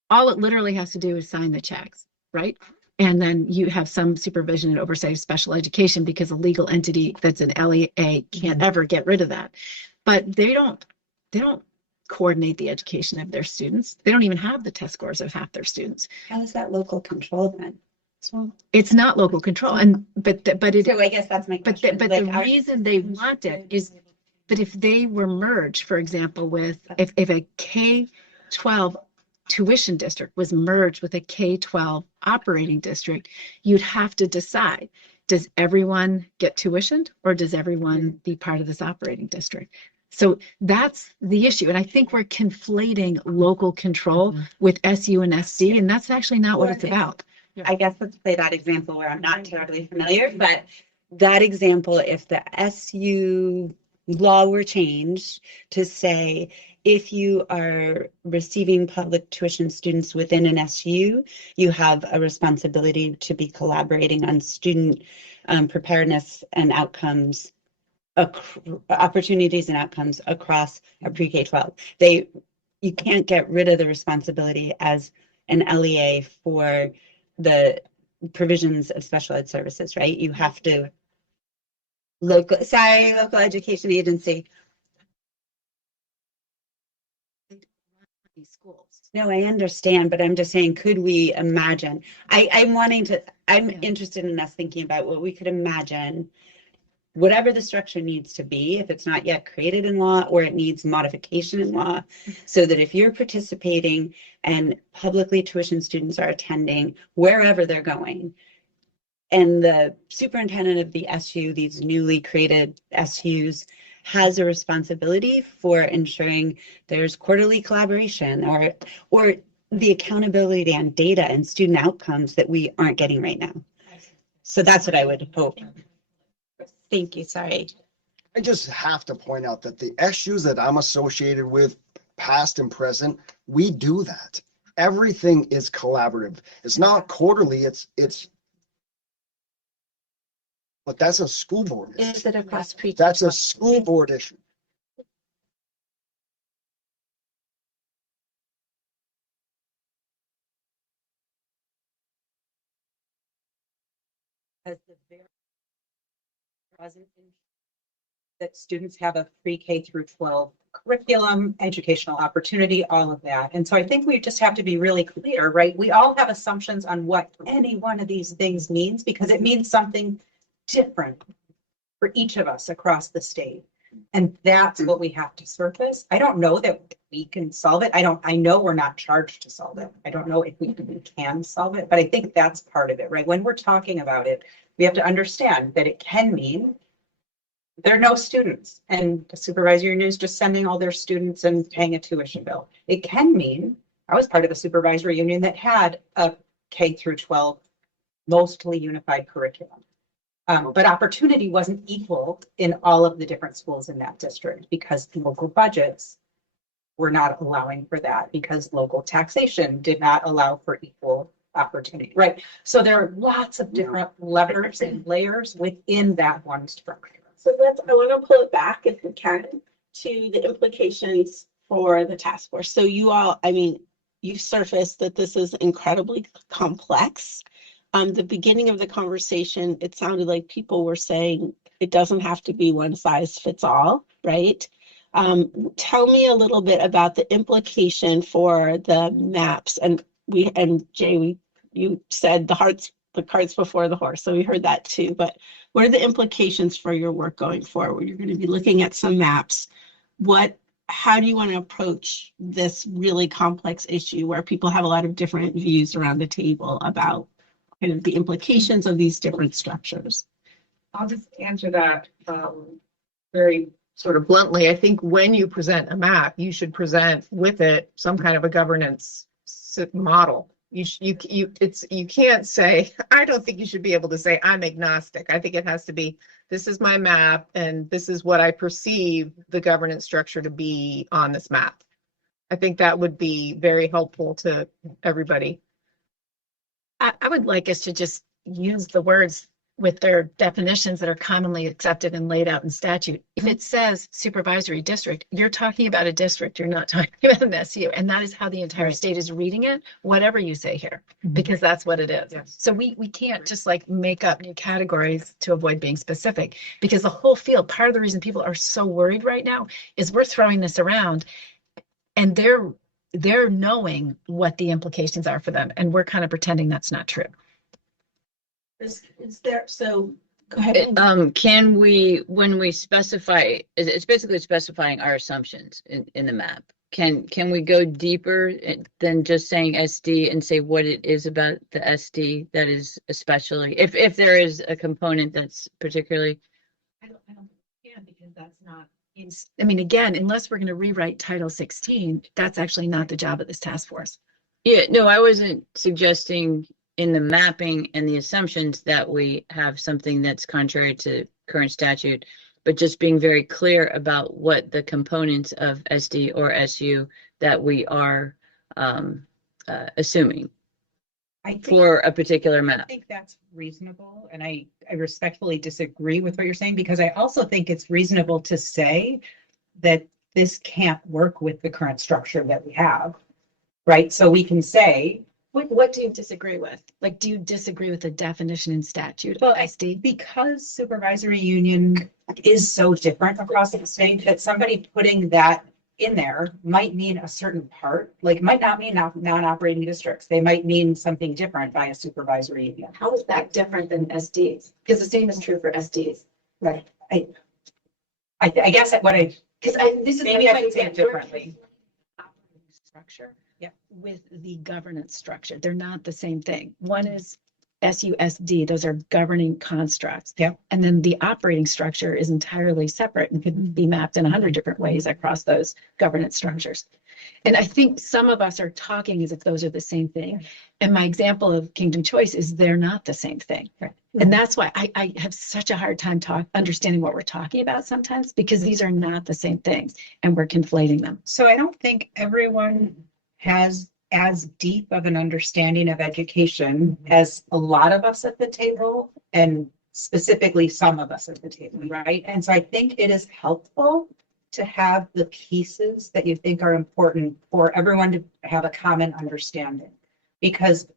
All it literally has to do is sign the checks, right? And then you have some supervision and oversight of special education, because a legal entity that's an LEA can't ever get rid of that. But they don't coordinate the education of their students. They don't even have the test scores of half their students. How is that local control then? So it's not local control, but it. So I guess that's my question. But the reason they want it is, but if they were merged, for example, with if a K-12 tuition district was merged with a K-12 operating district, you'd have to decide: does everyone get tuitioned, or does everyone be part of this operating district? So that's the issue. And I think we're conflating local control with SU and SD, and that's actually not what it's about. I guess let's play that example where I'm not terribly familiar, but that example, if the SU law were changed to say, if you are receiving public tuition students within an SU, you have a responsibility to be collaborating on student preparedness and outcomes, opportunities and outcomes across a pre-K-12. You can't get rid of the responsibility as an LEA for the provisions of special ed services, right? You have to local education agency. These schools. No, I understand, but I'm just saying, could we imagine? I'm interested in us thinking about what we could imagine, whatever the structure needs to be, if it's not yet created in law or it needs modification in law, so that if you're participating and publicly tuition students are attending wherever they're going, and the superintendent of the SU, these newly created SUs, has a responsibility for ensuring there's quarterly collaboration or the accountability on data and student outcomes that we aren't getting right now. So that's what I would hope. Thank you. Sorry. I just have to point out that the SUs that I'm associated with, past and present, we do that. Everything is collaborative. It's not quarterly, it's but that's a school board issue. Is it across pre? That's a school board issue. As the very present that students have a pre-K through 12 curriculum, educational opportunity, all of that. And so I think we just have to be really clear, right? We all have assumptions on what any one of these things means because it means something different for each of us across the state. And that's what we have to surface. I don't know that we can solve it. I know we're not charged to solve it. I don't know if we can solve it, but I think that's part of it, right? When we're talking about it, we have to understand that it can mean there are no students and the supervisory union is just sending all their students and paying a tuition bill. It can mean, I was part of a supervisory union that had a K through 12 mostly unified curriculum. But opportunity wasn't equal in all of the different schools in that district because the local budgets were not allowing for that because local taxation did not allow for equal opportunity, right? So there are lots of different levers and layers within that one structure. So I want to pull it back if we can to the implications for the task force. So you all, you surfaced that this is incredibly complex. The beginning of the conversation, it sounded like people were saying it doesn't have to be one size fits all, right? Tell me a little bit about the implication for the maps. And Jay, you said the carts before the horse. So we heard that too, but what are the implications for your work going forward? You're going to be looking at some maps. How do you want to approach this really complex issue where people have a lot of different views around the table about kind of the implications of these different structures? I'll just answer that very sort of bluntly. I think when you present a map, you should present with it some kind of a governance model. You can't say, I don't think you should be able to say I'm agnostic. I think it has to be, this is my map and this is what I perceive the governance structure to be on this map. I think that would be very helpful to everybody. I would like us to just use the words with their definitions that are commonly accepted and laid out in statute. If it says supervisory district, you're talking about a district, you're not talking about an SU. And that is how the entire state is reading it, whatever you say here, because that's what it is. Yes. So we can't just like make up new categories to avoid being specific, because the whole field, part of the reason people are so worried right now is we're throwing this around and they're knowing what the implications are for them. And we're kind of pretending that's not true. Is there, so go ahead. Can we, when we specify, it's basically specifying our assumptions in the map. Can we go deeper than just saying SD and say what it is about the SD that is especially, if there is a component that's particularly? I don't think we can, because that's not I mean, again, unless we're going to rewrite Title 16, that's actually not the job of this task force. Yeah, no, I wasn't suggesting in the mapping and the assumptions that we have something that's contrary to current statute, but just being very clear about what the components of SD or SU that we are assuming for a particular I map. think that's reasonable, and I respectfully disagree with what you're saying, because I also think it's reasonable to say that this can't work with the current structure that we have, right? So we can say, What do you disagree with? Like, do you disagree with the definition in statute of SD? because supervisory union is so different across the state, that somebody putting that in there might mean a certain part, like might not mean non-operating districts. They might mean something different by a supervisory union. How is that different than SDs? Because the same is true for SDs. Right. I guess Because this is maybe I could say it differently. Structure. Yeah. With the governance structure. They're not the same thing. One is SUSD, those are governing constructs. Yeah. And then the operating structure is entirely separate and could be mapped in 100 different ways across those governance structures. And I think some of us are talking as if those are the same thing. And my example of Kingdom Choice is they're not the same thing. Right. And that's why I have such a hard time understanding what we're talking about sometimes, because these are not the same things and we're conflating them. So I don't think everyone has as deep of an understanding of education as a lot of us at the table, and specifically some of us at the table, right? And so I think it is helpful to have the pieces that you think are important for everyone to have a common understanding. Because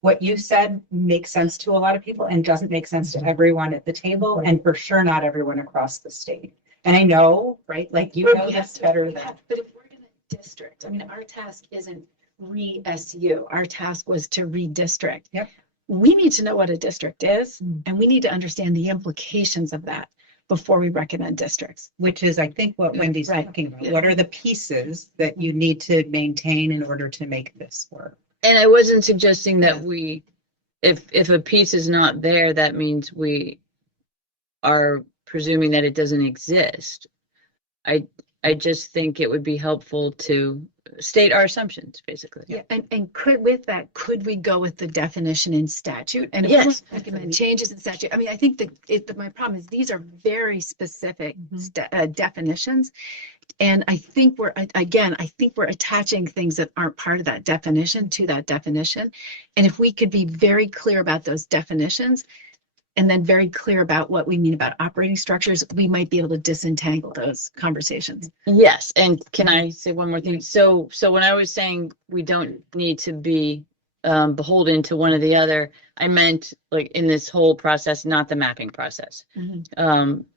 what you said makes sense to a lot of people and doesn't make sense to everyone at the table, and for sure not everyone across the state. And I know, right, like you know this better than. But if we're gonna district, I mean, our task isn't re-SU. Our task was to redistrict. Yep. We need to know what a district is, and we need to understand the implications of that before we recommend districts. Which is, I think, what Wendy's Right. talking about. What are the pieces that you need to maintain in order to make this work? And I wasn't suggesting that if a piece is not there, that means we are presuming that it doesn't exist. I just think it would be helpful to state our assumptions, basically. Yeah, and could we go with the definition in statute? And if we Yes. want to recommend changes in statute, I mean, I think my problem is these are very specific definitions. And I think we're attaching things that aren't part of that definition to that definition. And if we could be very clear about those definitions, and then very clear about what we mean about operating structures, we might be able to disentangle those conversations. Yes, and can I say one more thing? So when I was saying we don't need to be beholden to one or the other, I meant like in this whole process, not the mapping process.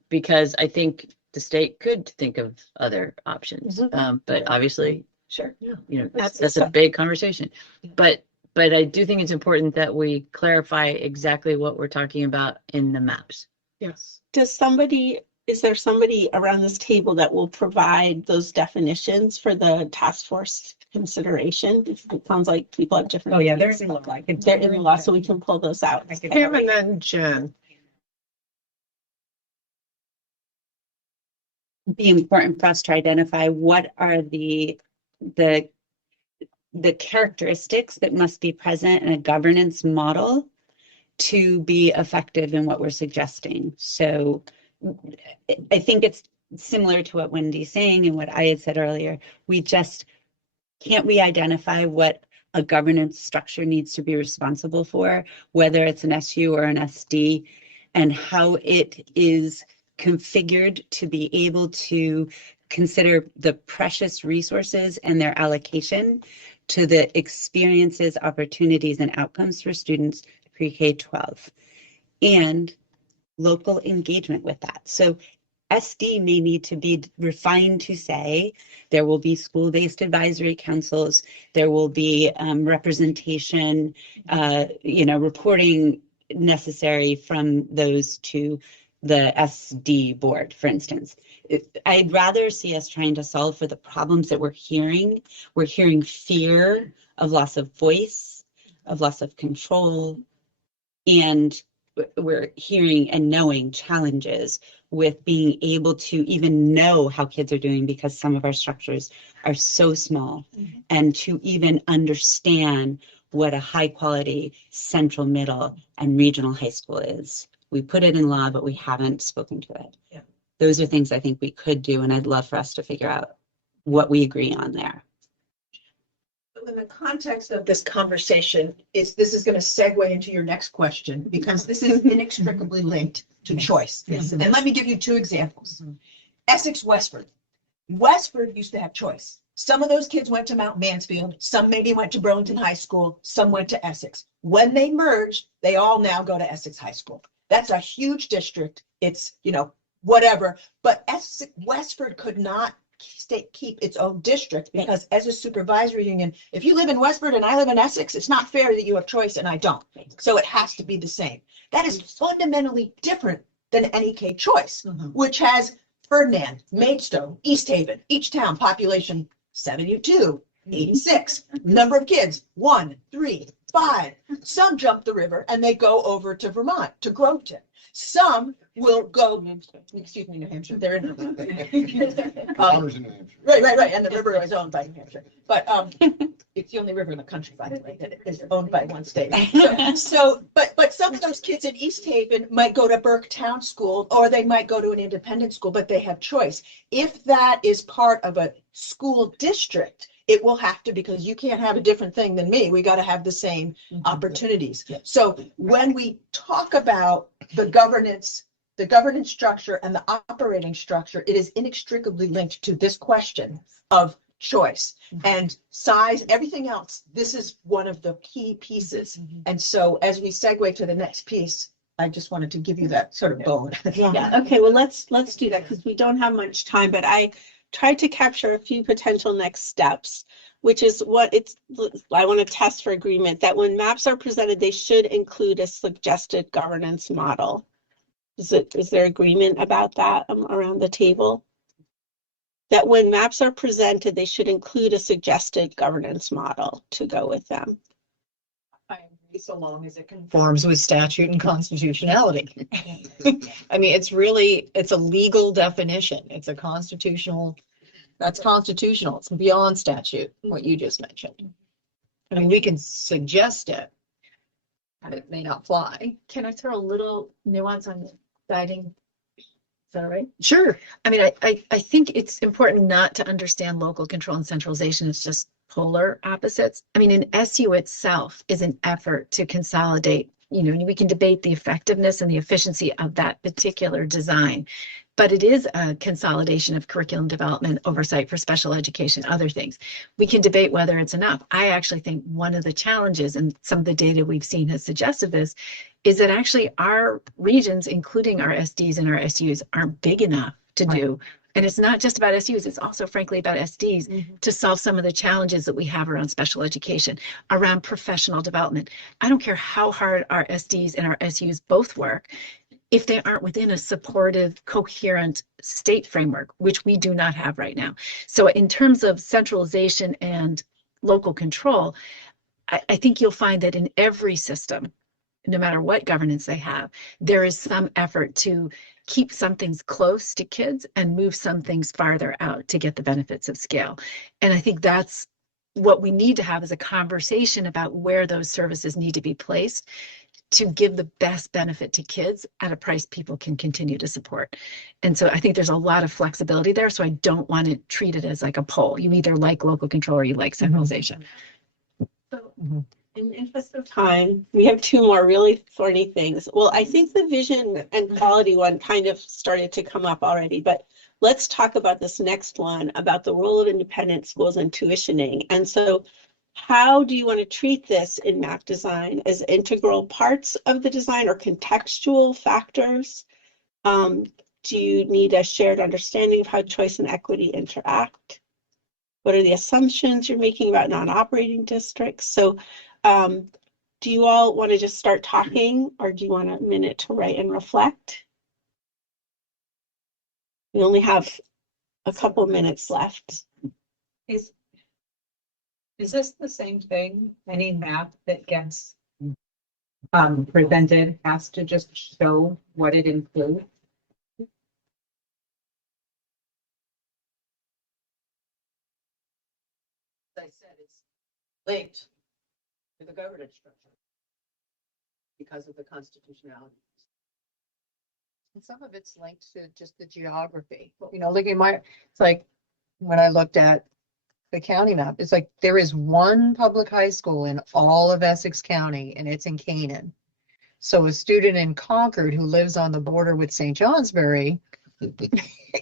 Because I think the state could think of other options, but obviously, Sure. you know, that's a big conversation. But I do think it's important that we clarify exactly what we're talking about in the maps. Yes. Is there somebody around this table that will provide those definitions for the task force consideration? It sounds like people have different. Oh, yeah, they're in law. They're in law, so we can pull those out. Him and then Jen. Be important for us to identify what are the characteristics that must be present in a governance model to be effective in what we're suggesting. So I think it's similar to what Wendy's saying and what I had said earlier. Can't we identify what a governance structure needs to be responsible for, whether it's an SU or an SD, and how it is configured to be able to consider the precious resources and their allocation to the experiences, opportunities, and outcomes for students pre-K-12, and local engagement with that. So SD may need to be refined to say there will be school-based advisory councils, there will be representation, reporting necessary from those to the SD board, for instance. I'd rather see us trying to solve for the problems that we're hearing. We're hearing fear of loss of voice, of loss of control, and we're hearing and knowing challenges with being able to even know how kids are doing because some of our structures are so small, and to even understand what a high quality central, middle, and regional high school is. We put it in law, but we haven't spoken to it. Yeah. Those are things I think we could do, and I'd love for us to figure out what we agree on there. In the context of this conversation, this is going to segue into your next question, because this is inextricably linked to choice. Yes, And let me give you two examples. Essex, Westford. Westford used to have choice. Some of those kids went to Mount Mansfield, some maybe went to Burlington High School, some went to Essex. When they merged, they all now go to Essex High School. That's a huge district. It's, whatever, but Essex, Westford could not keep its own district, because as a supervisory union, if you live in Westford and I live in Essex, it's not fair that you have choice and I don't. So it has to be the same. That is fundamentally different than NEK Choice, which has Ferdinand, Maidstone, East Haven, each town population 72, 86, number of kids 1, 3, 5. Some jump the river and they go over to Vermont, to Groveton. Some will go, excuse me, New Hampshire, they're in. Right. And the river is owned by New Hampshire. But it's the only river in the country, by the way, that is owned by one state. But some of those kids in East Haven might go to Burke Town School, or they might go to an independent school, but they have choice. If that is part of a school district, it will have to, because you can't have a different thing than me. We got to have the same opportunities. So when we talk about the governance structure and the operating structure, it is inextricably linked to this question of choice and size, everything else. This is one of the key pieces. And so as we segue to the next piece, I just wanted to give you that sort of bone. Yeah, okay, well, let's do that, because we don't have much time, but I tried to capture a few potential next steps, which is I want to test for agreement that when maps are presented, they should include a suggested governance model. Is there agreement about that around the table? That when maps are presented, they should include a suggested governance model to go with them. I agree, so long as it conforms with statute and constitutionality. I mean, it's a legal definition. It's that's constitutional. It's beyond statute, what you just mentioned. I mean, we can suggest it, but it may not fly. Can I throw a little nuance on guiding? Is that all right? Sure. I mean, I think it's important not to understand local control and centralization as just polar opposites. I mean, an SU itself is an effort to consolidate. We can debate the effectiveness and the efficiency of that particular design, but it is a consolidation of curriculum development, oversight for special education, other things. We can debate whether it's enough. I actually think one of the challenges, and some of the data we've seen has suggested this, is that actually our regions, including our SDs and our SUs, aren't big enough to do. And it's not just about SUs, it's also frankly about SDs to solve some of the challenges that we have around special education, around professional development. I don't care how hard our SDs and our SUs both work, if they aren't within a supportive, coherent state framework, which we do not have right now. So in terms of centralization and local control, I think you'll find that in every system, no matter what governance they have, there is some effort to keep some things close to kids and move some things farther out to get the benefits of scale. And I think that's what we need to have, is a conversation about where those services need to be placed to give the best benefit to kids at a price people can continue to support. And so I think there's a lot of flexibility there. So I don't want to treat it as like a poll. You either like local control or you like centralization. So in the interest of time, we have two more really thorny things. Well, I think the vision and quality one kind of started to come up already, but let's talk about this next one, about the role of independent schools and tuitioning. And so how do you want to treat this in map design, as integral parts of the design or contextual factors? Do you need a shared understanding of how choice and equity interact? What are the assumptions you're making about non-operating districts? So do you all want to just start talking, or do you want a minute to write and reflect? We only have a couple minutes left. Is this the same thing? Any map that gets presented has to just show what it includes? linked to the governance structure because of the constitutionality. And some of it's linked to just the geography. You know, look at it's like when I looked at the county map, it's like there is one public high school in all of Essex County and it's in Canaan. So a student in Concord who lives on the border with St. Johnsbury,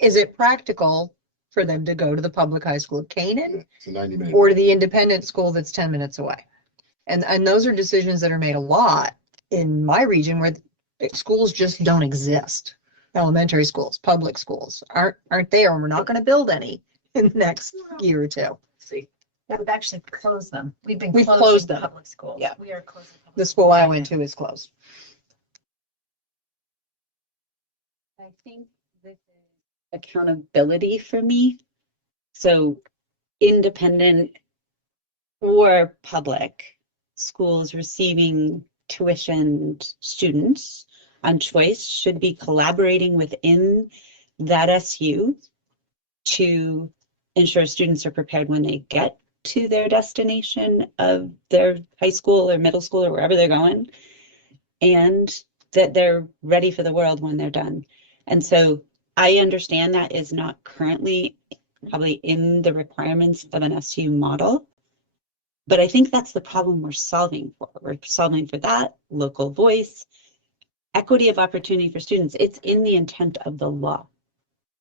is it practical for them to go to the public high school of Canaan It's a 90-minute. or to the independent school that's 10 minutes away? And those are decisions that are made a lot in my region where schools just don't exist. Elementary schools, public schools aren't there, and we're not going to build any in the next year or two. See, yeah, we've actually closed them. We've We've closing closed them. public schools. Yeah. We are closing. Public The school I went to is closed. I think this is accountability for me. So independent or public schools receiving tuitioned students on choice should be collaborating within that SU to ensure students are prepared when they get to their destination of their high school or middle school or wherever they're going, and that they're ready for the world when they're done. And so I understand that is not currently probably in the requirements of an SU model, but I think that's the problem we're solving for. We're solving for that local voice, equity of opportunity for students. It's in the intent of the law.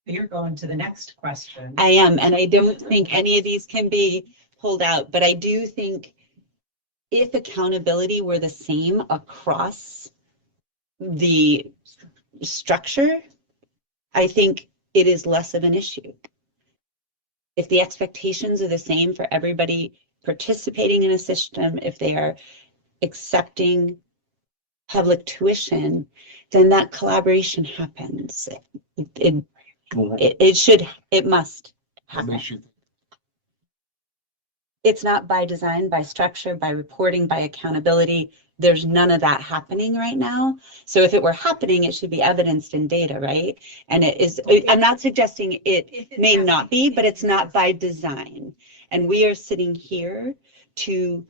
You're going to the next question. I am, and I don't think any of these can be pulled out, but I do think if accountability were the same across the structure, I think it is less of an issue. If the expectations are the same for everybody participating in a system, if they are accepting public tuition, then that collaboration happens. It must happen. It's not by design, by structure, by reporting, by accountability. There's none of that happening right now. So if it were happening, it should be evidenced in data, right? And it is, I'm not suggesting it may not be, but it's not by design. And we are sitting here to,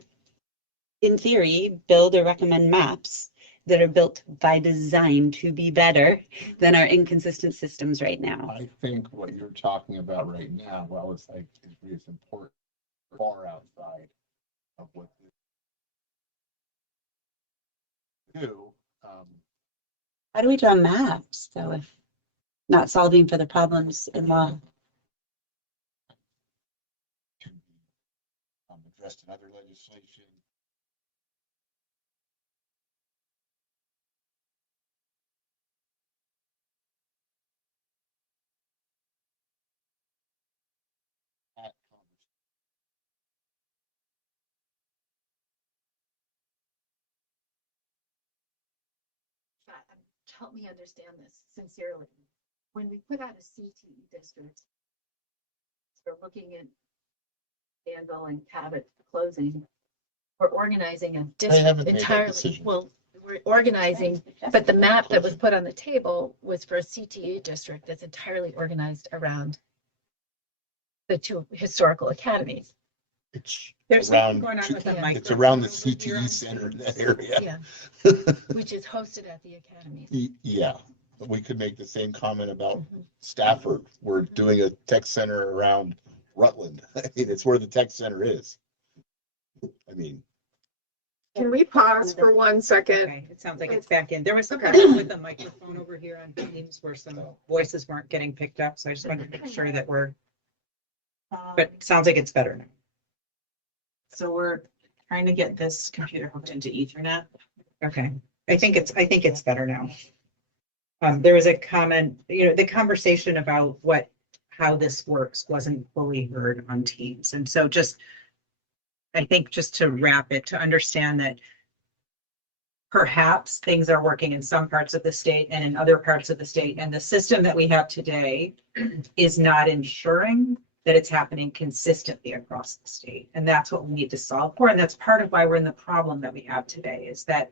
in theory, build or recommend maps that are built by design to be better than our inconsistent systems right now. I think what you're talking about right now, well, it's like, it's important, far outside of what they do. How do we draw maps, though, if not solving for the problems in law? Addressed in other legislation. Help me understand this sincerely. When we put out a CTE district, we're looking at Danville and Cabot closing. We're organizing a district entirely. Well, we're organizing, but the map that was put on the table was for a CTE district that's entirely organized around the two historical academies. There's something going on with the microphone. It's around the CTE center in that area. Yeah, which is hosted at the academies. Yeah, we could make the same comment about Stafford. We're doing a tech center around Rutland. I mean, it's where the tech center is. I mean. Can we pause for 1 second? Okay, it sounds like it's back in. There was something with the microphone over here on Teams where some voices weren't getting picked up, so I just wanted to make sure that we're, but it sounds like it's better now. So we're trying to get this computer hooked into Ethernet. Okay, I think it's better now. There was a comment, the conversation about how this works wasn't fully heard on Teams. And so I think just to wrap it, to understand that perhaps things are working in some parts of the state and in other parts of the state. And the system that we have today is not ensuring that it's happening consistently across the state. And that's what we need to solve for. And that's part of why we're in the problem that we have today, is that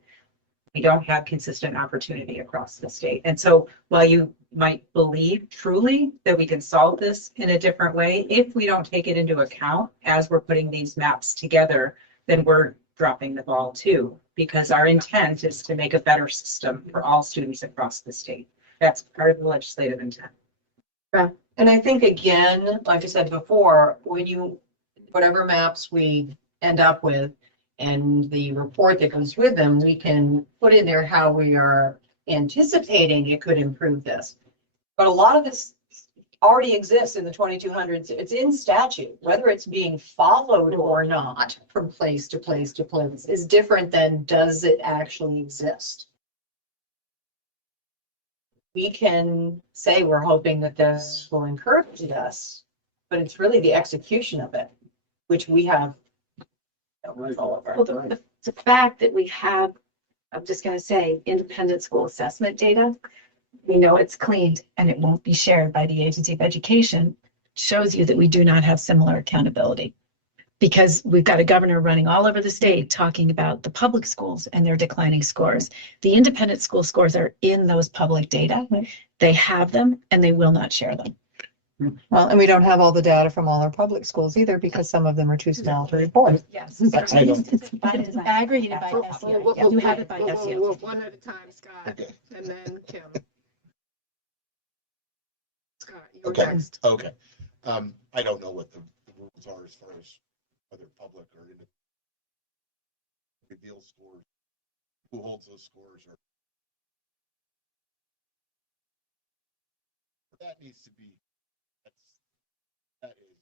we don't have consistent opportunity across the state. And so while you might believe truly that we can solve this in a different way, if we don't take it into account as we're putting these maps together, then we're dropping the ball too, because our intent is to make a better system for all students across the state. That's part of the legislative intent. And I think again, like I said before, whatever maps we end up with and the report that goes with them, we can put in there how we are anticipating it could improve this. But a lot of this already exists in the 2200s. It's in statute. Whether it's being followed or not from place to place to place is different than does it actually exist. We can say we're hoping that this will encourage us, but it's really the execution of it, which we have no control over. Well, the fact that we have, I'm just gonna say, independent school assessment data, we know it's cleaned and it won't be shared by the Agency of Education, shows you that we do not have similar accountability. Because we've got a governor running all over the state talking about the public schools and their declining scores. The independent school scores are in those public data. They have them and they will not share them. Well, and we don't have all the data from all our public schools either, because some of them are too small to report. Yes. It's aggregated by SU. You have it by SU. One at a time, Scott, and then Kim. Scott, you're Okay, next. okay. I don't know what the rules are as far as whether public or in reveal scores, who holds those scores, or that needs to be, that is.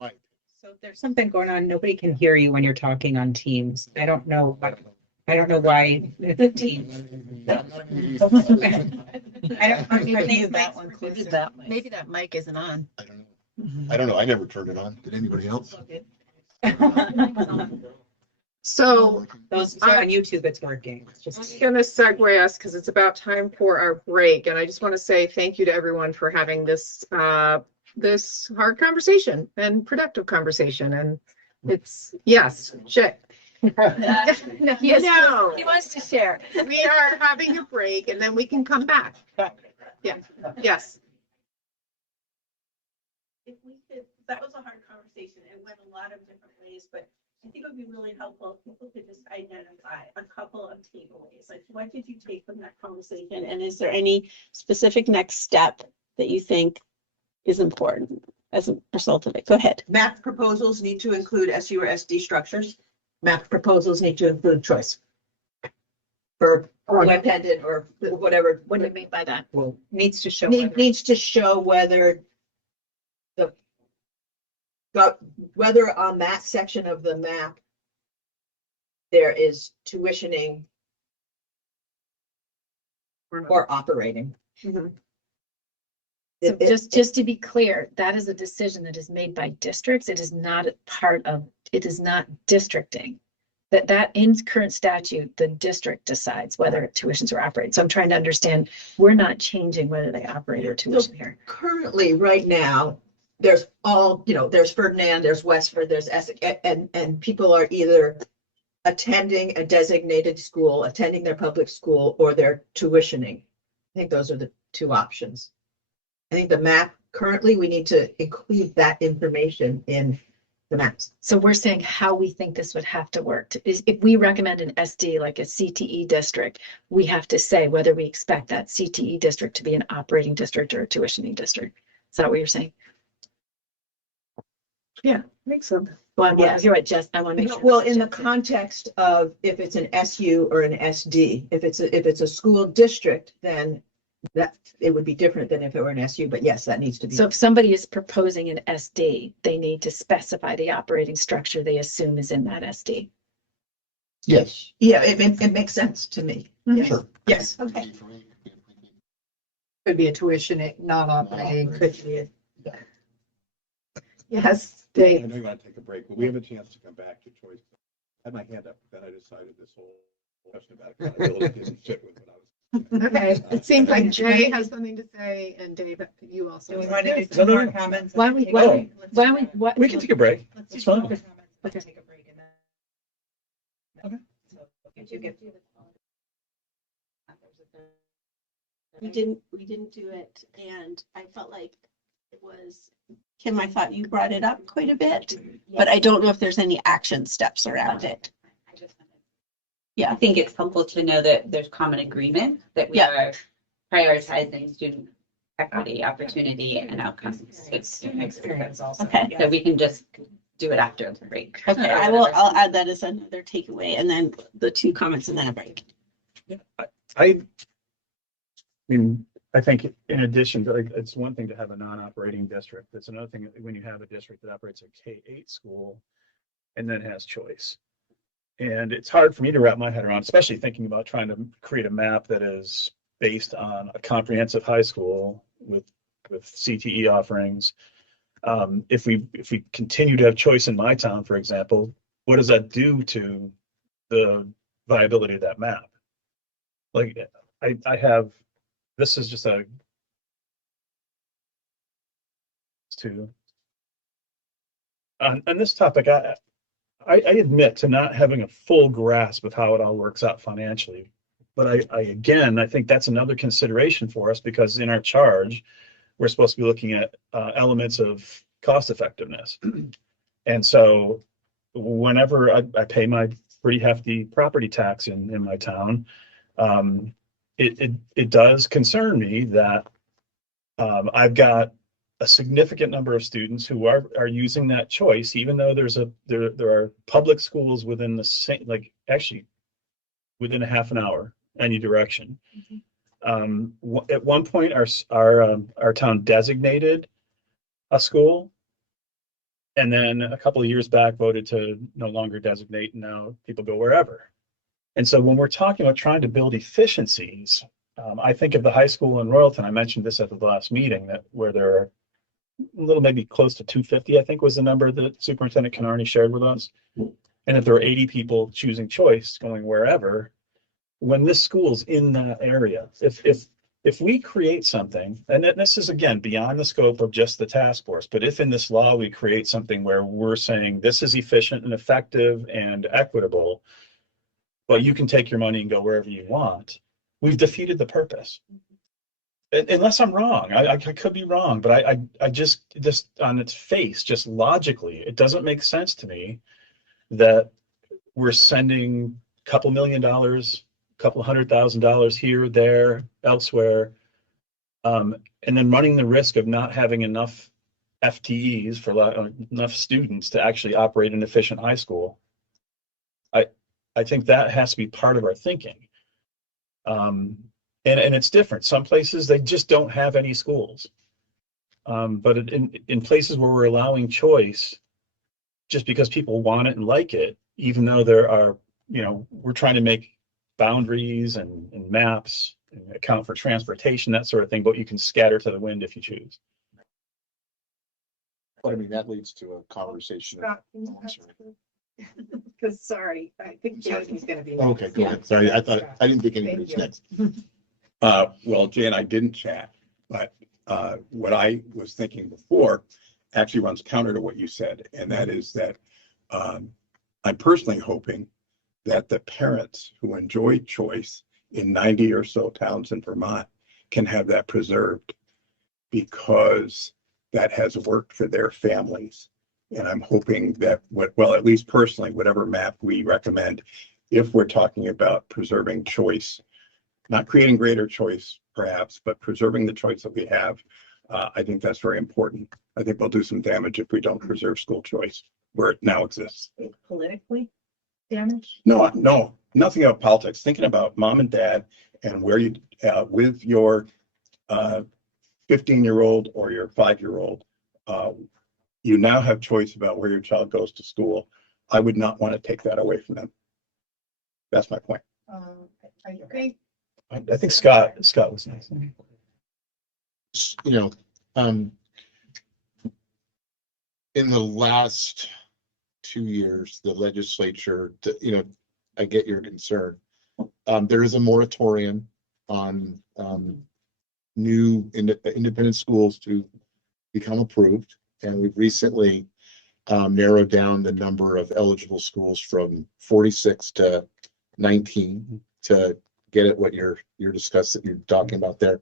Fine. So if there's something going on, nobody can hear you when you're talking on Teams. I don't know why it's a team. I don't use that one. Maybe that mic isn't on. I don't know. I never turned it on. Did anybody else? So Those on YouTube, it's working. It's I'm just. gonna segue us because it's about time for our break, and I just want to say thank you to everyone for having this this hard conversation and productive conversation. And it's check. No, he wants to share. We are having a break and then we can come back. Yeah, yes. If we could, that was a hard conversation. It went a lot of different ways, but I think it would be really helpful if people could just identify a couple of takeaways. Like, what did you take from that conversation? And is there any specific next step that you think is important as a result of it? Go ahead. Map proposals need to include SU or SD structures. Map proposals need to include choice. For independent or whatever. What do you mean by that? Well, needs to show. Needs to show whether whether on that section of the map there is tuitioning or operating. So just to be clear, that is a decision that is made by districts. It is not it is not districting. That in current statute, the district decides whether tuitions are operated. So I'm trying to understand, we're not changing whether they operate or tuition here. Currently, right now, there's there's Ferdinand, there's Westford, there's Essex, and people are either attending a designated school, attending their public school, or they're tuitioning. I think those are the two options. I think the map, currently, we need to include that information in the maps. So we're saying how we think this would have to work. If we recommend an SD, like a CTE district, we have to say whether we expect that CTE district to be an operating district or a tuitioning district. Is that what you're saying? Yeah, I think so. Well, Yes. you're right, Jess. I want to make sure. Well, in the context of if it's an SU or an SD, if it's a school district, then that it would be different than if it were an SU, but yes, that needs to be. So if somebody is proposing an SD, they need to specify the operating structure they assume is in that SD. Yes. Yeah, it makes sense to me. Yes. Sure. Yes. Okay. Could be a tuition, non-operating, could be a. Yes, I Dave. know you want to take a break, but we have a chance to come back to choice. I had my hand up, but then I decided this whole question about accountability didn't fit with what I was. Okay, it seems like Jay has something to say and Dave, you also. Do we want to do two more comments? Why we We can take a break. It's fine. Let's take a break and then. We didn't do it, and I felt like was, Kim, I thought you brought it up quite a bit, but I don't know if there's any action steps around it. I think it's helpful to know that there's common agreement that we are prioritizing student equity, opportunity, and outcomes. It's experience also. Okay. So we can just do it after the break. Okay, I'll add that as another takeaway, and then the 2 comments and then a break. I mean, I think in addition to, like, it's one thing to have a non-operating district. It's another thing when you have a district that operates a K-8 school and then has choice. And it's hard for me to wrap my head around, especially thinking about trying to create a map that is based on a comprehensive high school with CTE offerings. If we continue to have choice in my town, for example, what does that do to the viability of that map? Like, I have, this is just a on this topic. I admit to not having a full grasp of how it all works out financially, but I think that's another consideration for us, because in our charge, we're supposed to be looking at elements of cost effectiveness. And so whenever I pay my pretty hefty property tax in my town, it does concern me that I've got a significant number of students who are using that choice, even though there are public schools within the same, like, actually within a half an hour any direction. At one point, our town designated a school, and then a couple of years back voted to no longer designate, and now people go wherever. And so when we're talking about trying to build efficiencies, I think of the high school in Royalton. I mentioned this at the last meeting, where there are a little, maybe close to 250, I think was the number that Superintendent Canarney shared with us. And if there are 80 people choosing choice going wherever, when this school's in that area, if we create something, and this is again beyond the scope of just the task force, but if in this law we create something where we're saying this is efficient and effective and equitable, but you can take your money and go wherever you want, we've defeated the purpose. Unless I'm wrong, I could be wrong, but I just on its face, just logically, it doesn't make sense to me that we're sending a couple $1 million, couple $100,000 here, there, elsewhere, and then running the risk of not having enough FTEs for enough students to actually operate an efficient high school. I think that has to be part of our thinking. And it's different. Some places, they just don't have any schools. But in places where we're allowing choice, just because people want it and like it, even though there are, we're trying to make boundaries and maps and account for transportation, that sort of thing, but you can scatter to the wind if you choose. But I mean, that leads to a conversation. Because sorry, I think Jani's gonna be. Okay, go ahead. Sorry, I didn't think anybody was next. Well, Jan, I didn't chat, but what I was thinking before actually runs counter to what you said, and that is that I'm personally hoping that the parents who enjoy choice in 90 or so towns in Vermont can have that preserved, because that has worked for their families. And I'm hoping that, well, at least personally, whatever map we recommend, if we're talking about preserving choice, not creating greater choice perhaps, but preserving the choice that we have, I think that's very important. I think we'll do some damage if we don't preserve school choice where it now exists. Politically damage? No, nothing about politics. Thinking about mom and dad and where you, with your 15-year-old or your 5-year-old, you now have choice about where your child goes to school. I would not want to take that away from them. That's my point. I agree. I think Scott was nice. In the last 2 years, the legislature, I get your concern. There is a moratorium on new independent schools to become approved. And we've recently narrowed down the number of eligible schools from 46 to 19 to get at what you're talking about there.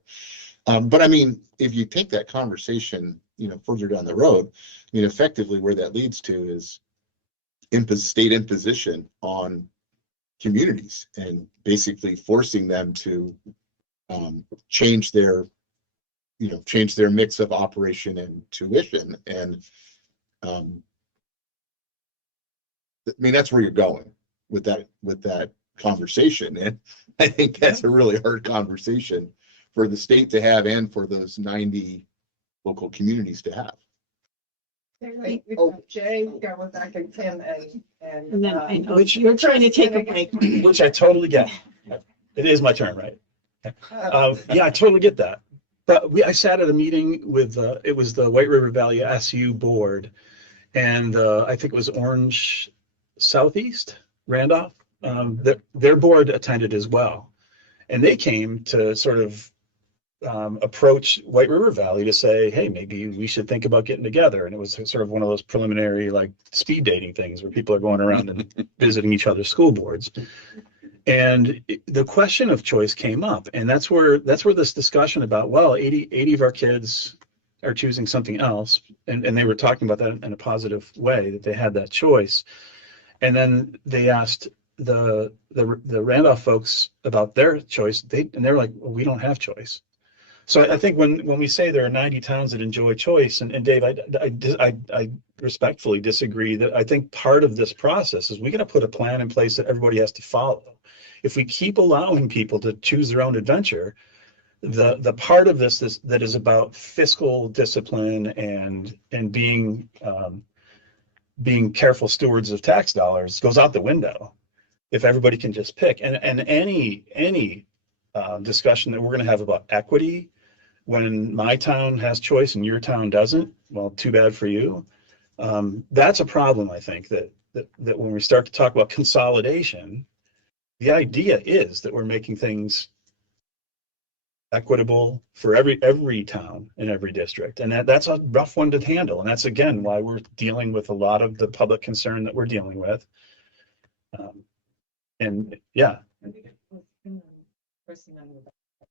But I mean, if you take that conversation further down the road. I mean, effectively where that leads to is state imposition on communities and basically forcing them to change their mix of operation and tuition. And I mean, that's where you're going with that conversation. And I think that's a really hard conversation for the state to have and for those 90 local communities to have. We've got Jay, we got Rebecca, Kim, And then I know Which- you're trying to take a break. Which I totally get. It is my turn, right? Yeah, I totally get that. But I sat at a meeting with, it was the White River Valley SU board, and I think it was Orange Southeast, Randolph. Their board attended as well. And they came to sort of approach White River Valley to say, hey, maybe we should think about getting together. And it was sort of one of those preliminary like speed dating things where people are going around and visiting each other's school boards. And the question of choice came up, and that's where this discussion about, well, 80 of our kids are choosing something else, and they were talking about that in a positive way, that they had that choice. And then they asked the Randolph folks about their choice, and they're like, well, we don't have choice. So I think when we say there are 90 towns that enjoy choice, and Dave, I respectfully disagree. That I think part of this process is we got to put a plan in place that everybody has to follow. If we keep allowing people to choose their own adventure, the part of this that is about fiscal discipline and being careful stewards of tax dollars goes out the window if everybody can just pick. And any discussion that we're going to have about equity when my town has choice and your town doesn't, well, too bad for you. That's a problem, I think, that when we start to talk about consolidation, the idea is that we're making things equitable for every town in every district. And that's a rough one to handle. And that's, again, why we're dealing with a lot of the public concern that we're dealing with. And yeah.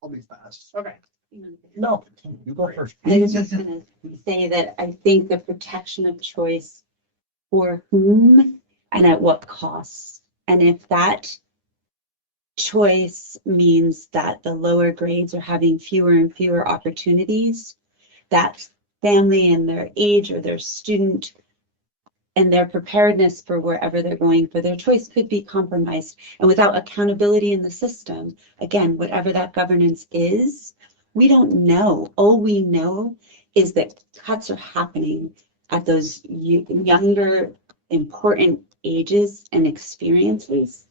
I'll be fast. Okay. No, you go first. I was just gonna say that I think the protection of choice for whom and at what costs. And if that choice means that the lower grades are having fewer and fewer opportunities, that family and their age or their student and their preparedness for wherever they're going for their choice could be compromised. And without accountability in the system, again, whatever that governance is, we don't know. All we know is that cuts are happening at those younger, important ages and experiences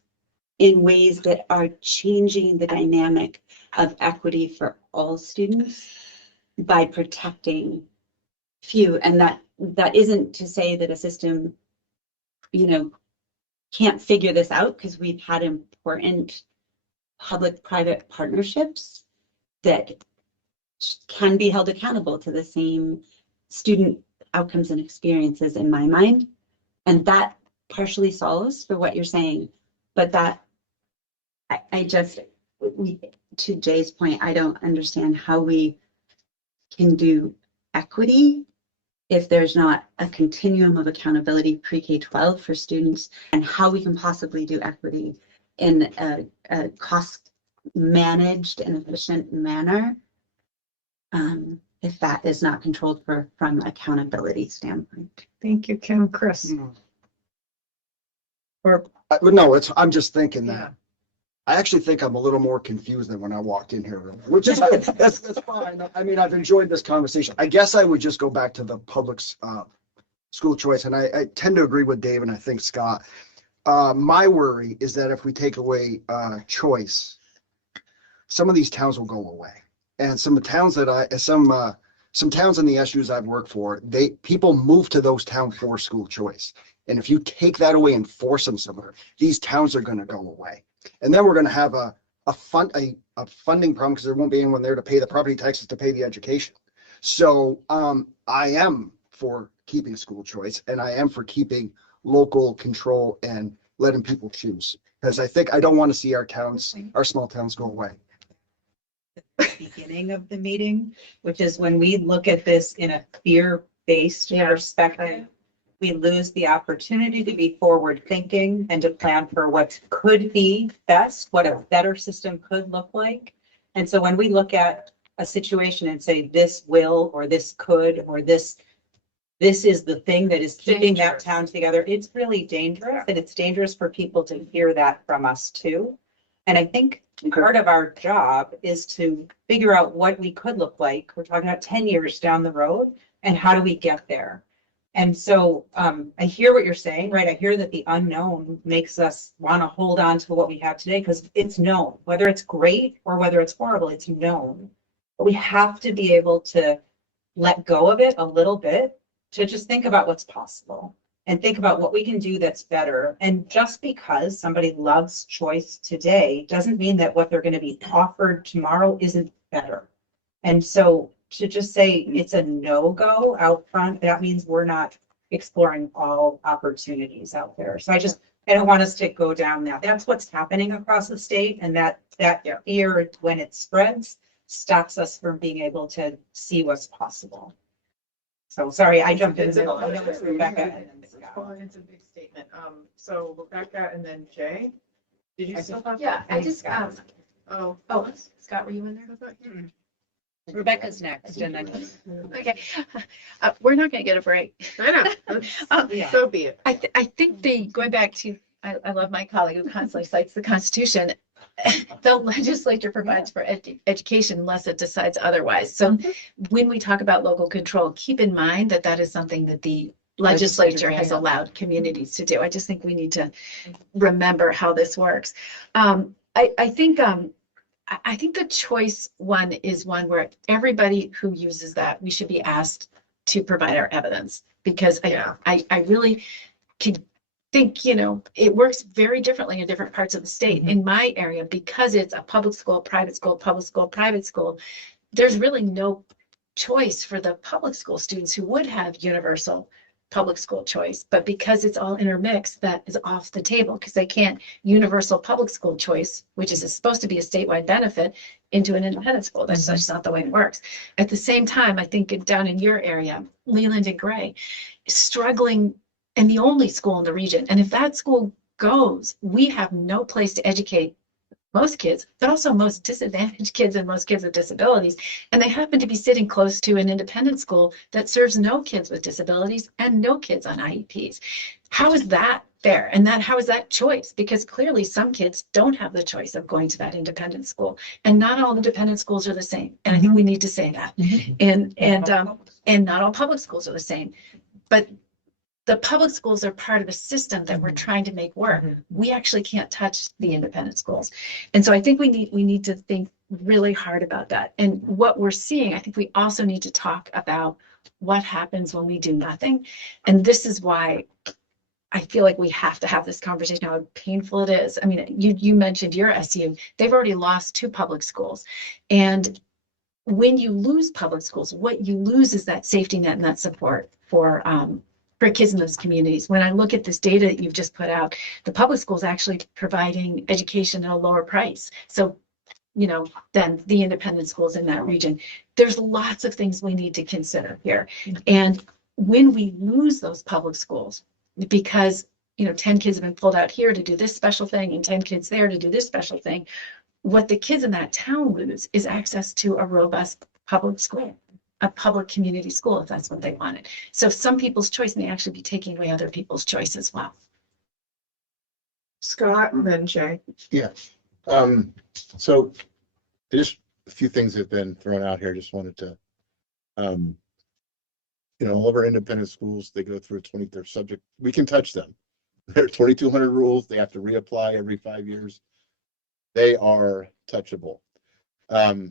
in ways that are changing the dynamic of equity for all students by protecting few. And that isn't to say that a system, can't figure this out, because we've had important public-private partnerships that can be held accountable to the same student outcomes and experiences in my mind. And that partially solves for what you're saying. But that, to Jay's point, I don't understand how we can do equity if there's not a continuum of accountability pre-K-12 for students, and how we can possibly do equity in a cost managed and efficient manner if that is not controlled from accountability standpoint. Thank you, Kim. Chris. I'm just thinking that. I actually think I'm a little more confused than when I walked in here, which is that's fine. I mean, I've enjoyed this conversation. I guess I would just go back to the public school choice, and I tend to agree with Dave and I think Scott. My worry is that if we take away choice, some of these towns will go away, and some towns in the SUs I've worked for, people move to those towns for school choice, and if you take that away and force them somewhere, these towns are going to go away. And then we're going to have a funding problem because there won't be anyone there to pay the property taxes to pay the education. So I am for keeping school choice, and I am for keeping local control and letting people choose, because I don't want to see our small towns go away. beginning of the meeting, which is when we look at this in a fear-based perspective, we lose the opportunity to be forward thinking and to plan for what could be best, what a better system could look like. And so when we look at a situation and say this will, or this could, or this is the thing that is keeping that town together, it's really dangerous. And it's dangerous for people to hear that from us too. And I think part of our job is to figure out what we could look like. We're talking about 10 years down the road, and how do we get there? And so I hear what you're saying, right? I hear that the unknown makes us want to hold on to what we have today because it's known, whether it's great or whether it's horrible, it's known. But we have to be able to let go of it a little bit to just think about what's possible and think about what we can do that's better. And just because somebody loves choice today doesn't mean that what they're going to be offered tomorrow isn't better. And so to just say it's a no-go out front, that means we're not exploring all opportunities out there. So I don't want us to go down that. That's what's happening across the state, and that fear, when it spreads, stops us from being able to see what's possible. So sorry, I jumped in. I know it's Rebecca and then Scott. Well, it's a big statement. So Rebecca and then Jay. Did you still have? Yeah, I just, Oh, Scott, were you in there? Rebecca's next, and then. Okay, we're not gonna get a break. I know. So be it. I think going back to, I love my colleague who constantly cites the Constitution. The legislature provides for education unless it decides otherwise. So when we talk about local control, keep in mind that that is something that the legislature has allowed communities to do. I just think we need to remember how this works. I think the choice one is one where everybody who uses that, we should be asked to provide our evidence, because I really could think, it works very differently in different parts of the state. In my area, because it's a public school, private school, public school, private school, there's really no choice for the public school students who would have universal public school choice. But because it's all intermixed, that is off the table, because they can't universal public school choice, which is supposed to be a statewide benefit, into an independent school. That's just not the way it works. At the same time, I think down in your area, Leland and Gray, struggling, and the only school in the region. And if that school goes, we have no place to educate most kids, but also most disadvantaged kids and most kids with disabilities. And they happen to be sitting close to an independent school that serves no kids with disabilities and no kids on IEPs. How is that fair? And how is that choice? Because clearly some kids don't have the choice of going to that independent school, and not all independent schools are the same. And I think we need to say that. And not all public schools are the same, but the public schools are part of the system that we're trying to make work. We actually can't touch the independent schools. And so I think we need to think really hard about that. And what we're seeing, I think we also need to talk about what happens when we do nothing. And this is why I feel like we have to have this conversation, how painful it is. I mean, you mentioned your SU, they've already lost 2 public schools. And when you lose public schools, what you lose is that safety net and that support for kids in those communities. When I look at this data that you've just put out, the public schools actually providing education at a lower price. So, than the independent schools in that region. There's lots of things we need to consider here. And when we lose those public schools, because 10 kids have been pulled out here to do this special thing and 10 kids there to do this special thing, what the kids in that town lose is access to a robust public school, a public community school, if that's what they wanted. So some people's choice may actually be taking away other people's choice as well. Scott and then Jay. Yeah. So just a few things have been thrown out here. Just wanted to, all of our independent schools, they go through their subject. We can touch them. There are 2,200 rules. They have to reapply every 5 years. They are touchable. I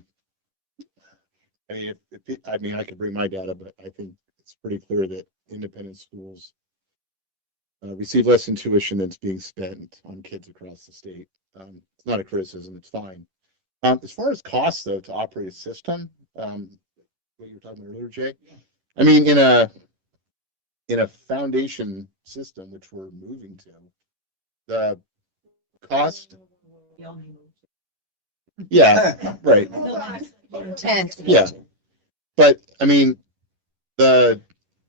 could bring my data, but I think it's pretty clear that independent schools receive less in tuition than's being spent on kids across the state. It's not a criticism, it's fine. As far as costs, though, to operate a system, what you were talking about earlier, Jay, I mean, in a foundation system, which we're moving to, the cost. Yeah, right. Yeah. But I mean, we're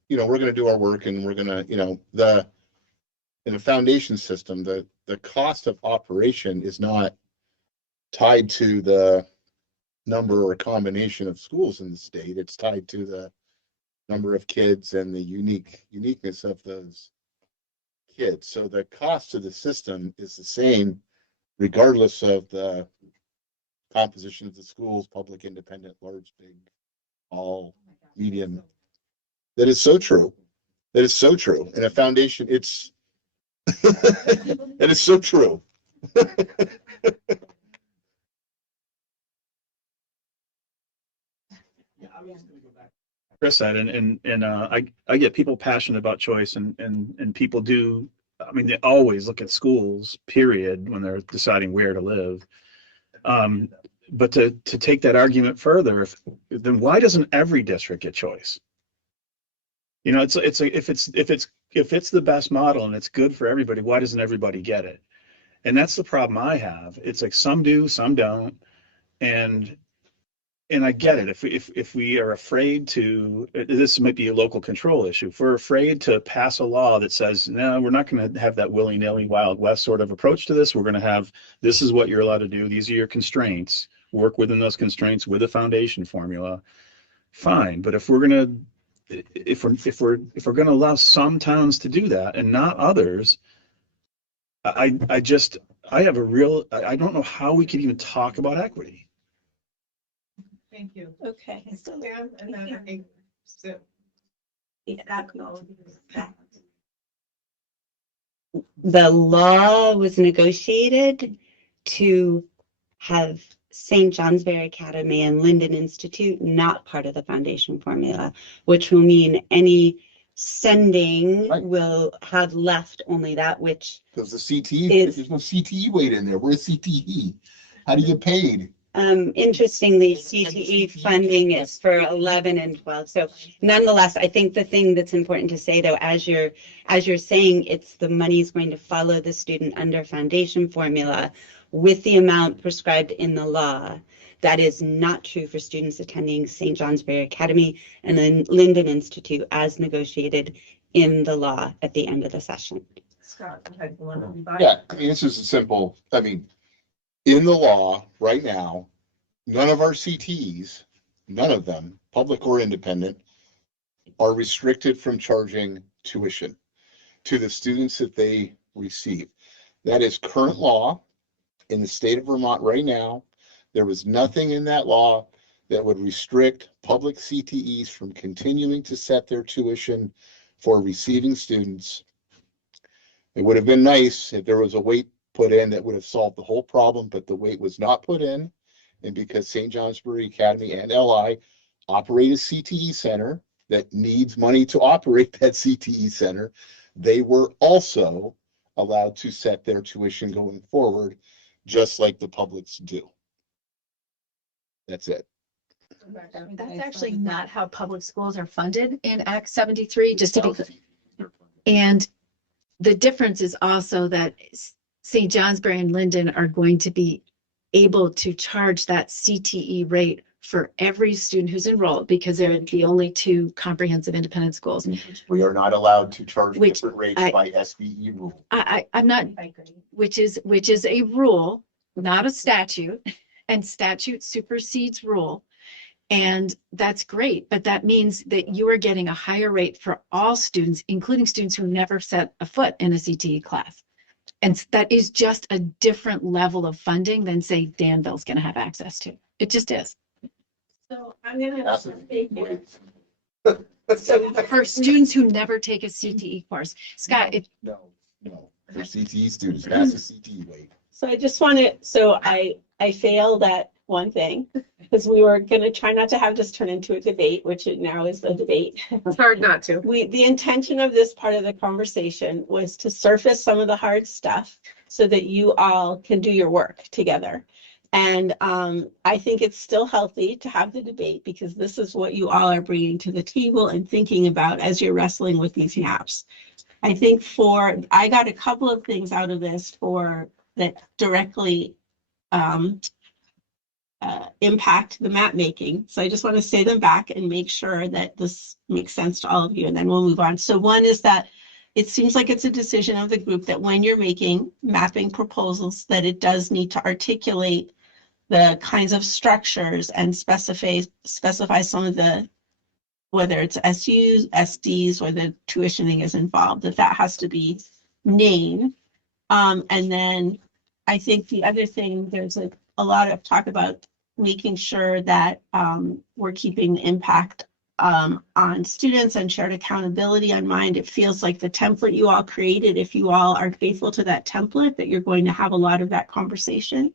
gonna do our work and we're gonna, in a foundation system, the cost of operation is not tied to the number or combination of schools in the state. It's tied to the number of kids and the uniqueness of those kids. So the cost of the system is the same regardless of the composition of the schools, public, independent, large, big, all, medium. That is so true. That is so true. In a foundation, it's that is so true. Chris said, I get people passionate about choice, and people do. I mean, they always look at schools, period, when they're deciding where to live. But to take that argument further, then why doesn't every district get choice? If it's the best model and it's good for everybody, why doesn't everybody get it? And that's the problem I have. It's like some do, some don't, and I get it. If we are afraid to, this might be a local control issue. If we're afraid to pass a law that says, no, we're not going to have that willy-nilly Wild West sort of approach to this. We're going to have, this is what you're allowed to do. These are your constraints. Work within those constraints with a foundation formula. Fine. But if we're going to allow some towns to do that and not others, I don't know how we can even talk about equity. Thank you. Okay. So, and then I think, so. The law was negotiated to have St. Johnsbury Academy and Linden Institute not part of the foundation formula, which will mean any sending will have left only that which Because the CTE, there's no CTE weight in there. Where's CTE? How do you get paid? Interestingly, CTE funding is for 11 and 12. So nonetheless, I think the thing that's important to say though, as you're saying, it's the money is going to follow the student under foundation formula with the amount prescribed in the law. That is not true for students attending St. Johnsbury Academy and then Linden Institute as negotiated in the law at the end of the session. Scott, yeah, I mean, this is a simple, in the law right now, none of our CTEs, none of them, public or independent, are restricted from charging tuition to the students that they receive. That is current law in the state of Vermont right now. There was nothing in that law that would restrict public CTEs from continuing to set their tuition for receiving students. It would have been nice if there was a weight put in that would have solved the whole problem, but the weight was not put in. And because St. Johnsbury Academy and LI operate a CTE center that needs money to operate that CTE center, they were also allowed to set their tuition going forward, just like the publics do. That's it. That's actually not how public schools are funded in Act 73, just to be clear. And the difference is also that St. Johnsbury and Linden are going to be able to charge that CTE rate for every student who's enrolled because they're the only two comprehensive independent schools. We are not allowed to charge different rates by SBE rule. I'm not, which is a rule, not a statute, and statute supersedes rule. And that's great, but that means that you are getting a higher rate for all students, including students who never set a foot in a CTE class. And that is just a different level of funding than say Danville's going to have access to. It just is. So I'm gonna. So for students who never take a CTE course, Scott, No, for CTE students, that's a CTE weight. So I just want to, so I failed at one thing because we were going to try not to have this turn into a debate, which it now is a debate. It's hard not to. The intention of this part of the conversation was to surface some of the hard stuff so that you all can do your work together. And I think it's still healthy to have the debate because this is what you all are bringing to the table and thinking about as you're wrestling with these maps. I think I got a couple of things out of this that directly impact the map making. So I just want to say them back and make sure that this makes sense to all of you, and then we'll move on. So one is that it seems like it's a decision of the group that when you're making mapping proposals, that it does need to articulate the kinds of structures and specify some of the, whether it's SUs, SDs, or the tuitioning is involved, that has to be named. And then I think the other thing, there's a lot of talk about making sure that we're keeping the impact on students and shared accountability in mind. It feels like the template you all created, if you all are faithful to that template, that you're going to have a lot of that conversation.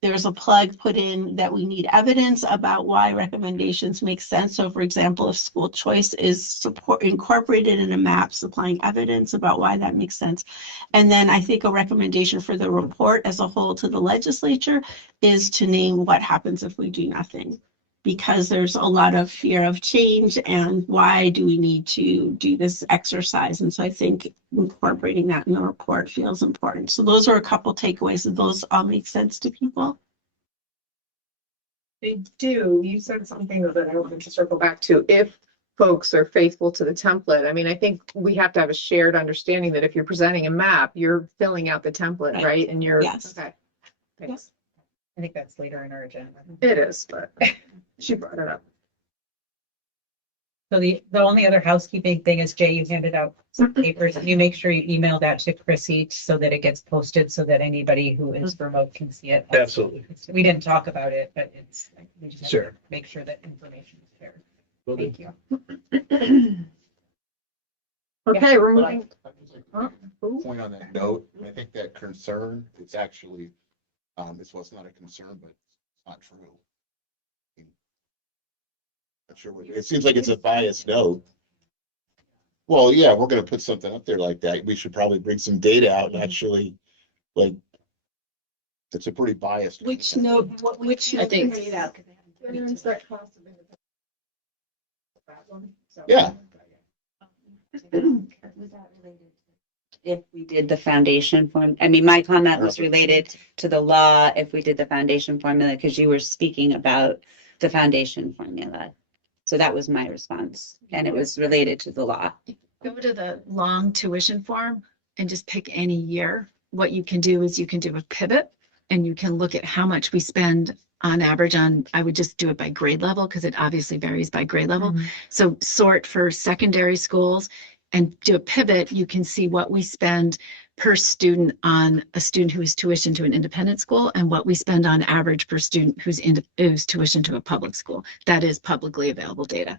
There's a plug put in that we need evidence about why recommendations make sense. So for example, if school choice is incorporated in a map, supplying evidence about why that makes sense. And then I think a recommendation for the report as a whole to the legislature is to name what happens if we do nothing. Because there's a lot of fear of change, and why do we need to do this exercise? And so I think incorporating that in the report feels important. So those are a couple takeaways, and those all make sense to people. They do. You said something that I wanted to circle back to. If folks are faithful to the template, I mean, I think we have to have a shared understanding that if you're presenting a map, you're filling out the template, right? And you're, yes. Okay. Thanks. Yes. I think that's later in our agenda. It is, but she brought it up. So the only other housekeeping thing is, Jay, you handed out some papers, and you make sure you email that to Chrissy so that it gets posted so that anybody who is remote can see it. Absolutely. We didn't talk about it, but it's, we just have to Sure. make sure that information is there. Will do. Thank you. Okay, we're But I- moving. I just like to point on that note, I think that concern, it's actually, it's not a concern, but it's not true. Not sure what, it seems like it's a biased note. Well, yeah, we're gonna put something up there like that. We should probably bring some data out and actually, like, it's a pretty biased. Which note, which I note think- bring it out? Yeah. If we did the foundation form, I mean, my comment was related to the law, if we did the foundation formula, because you were speaking about the foundation formula. So that was my response, and it was related to the law. Go to the long tuition form and just pick any year. What you can do is you can do a pivot, and you can look at how much we spend on average on, I would just do it by grade level because it obviously varies by grade level. So sort for secondary schools and do a pivot. You can see what we spend per student on a student who is tuition to an independent school and what we spend on average per student who's tuition to a public school. That is publicly available data.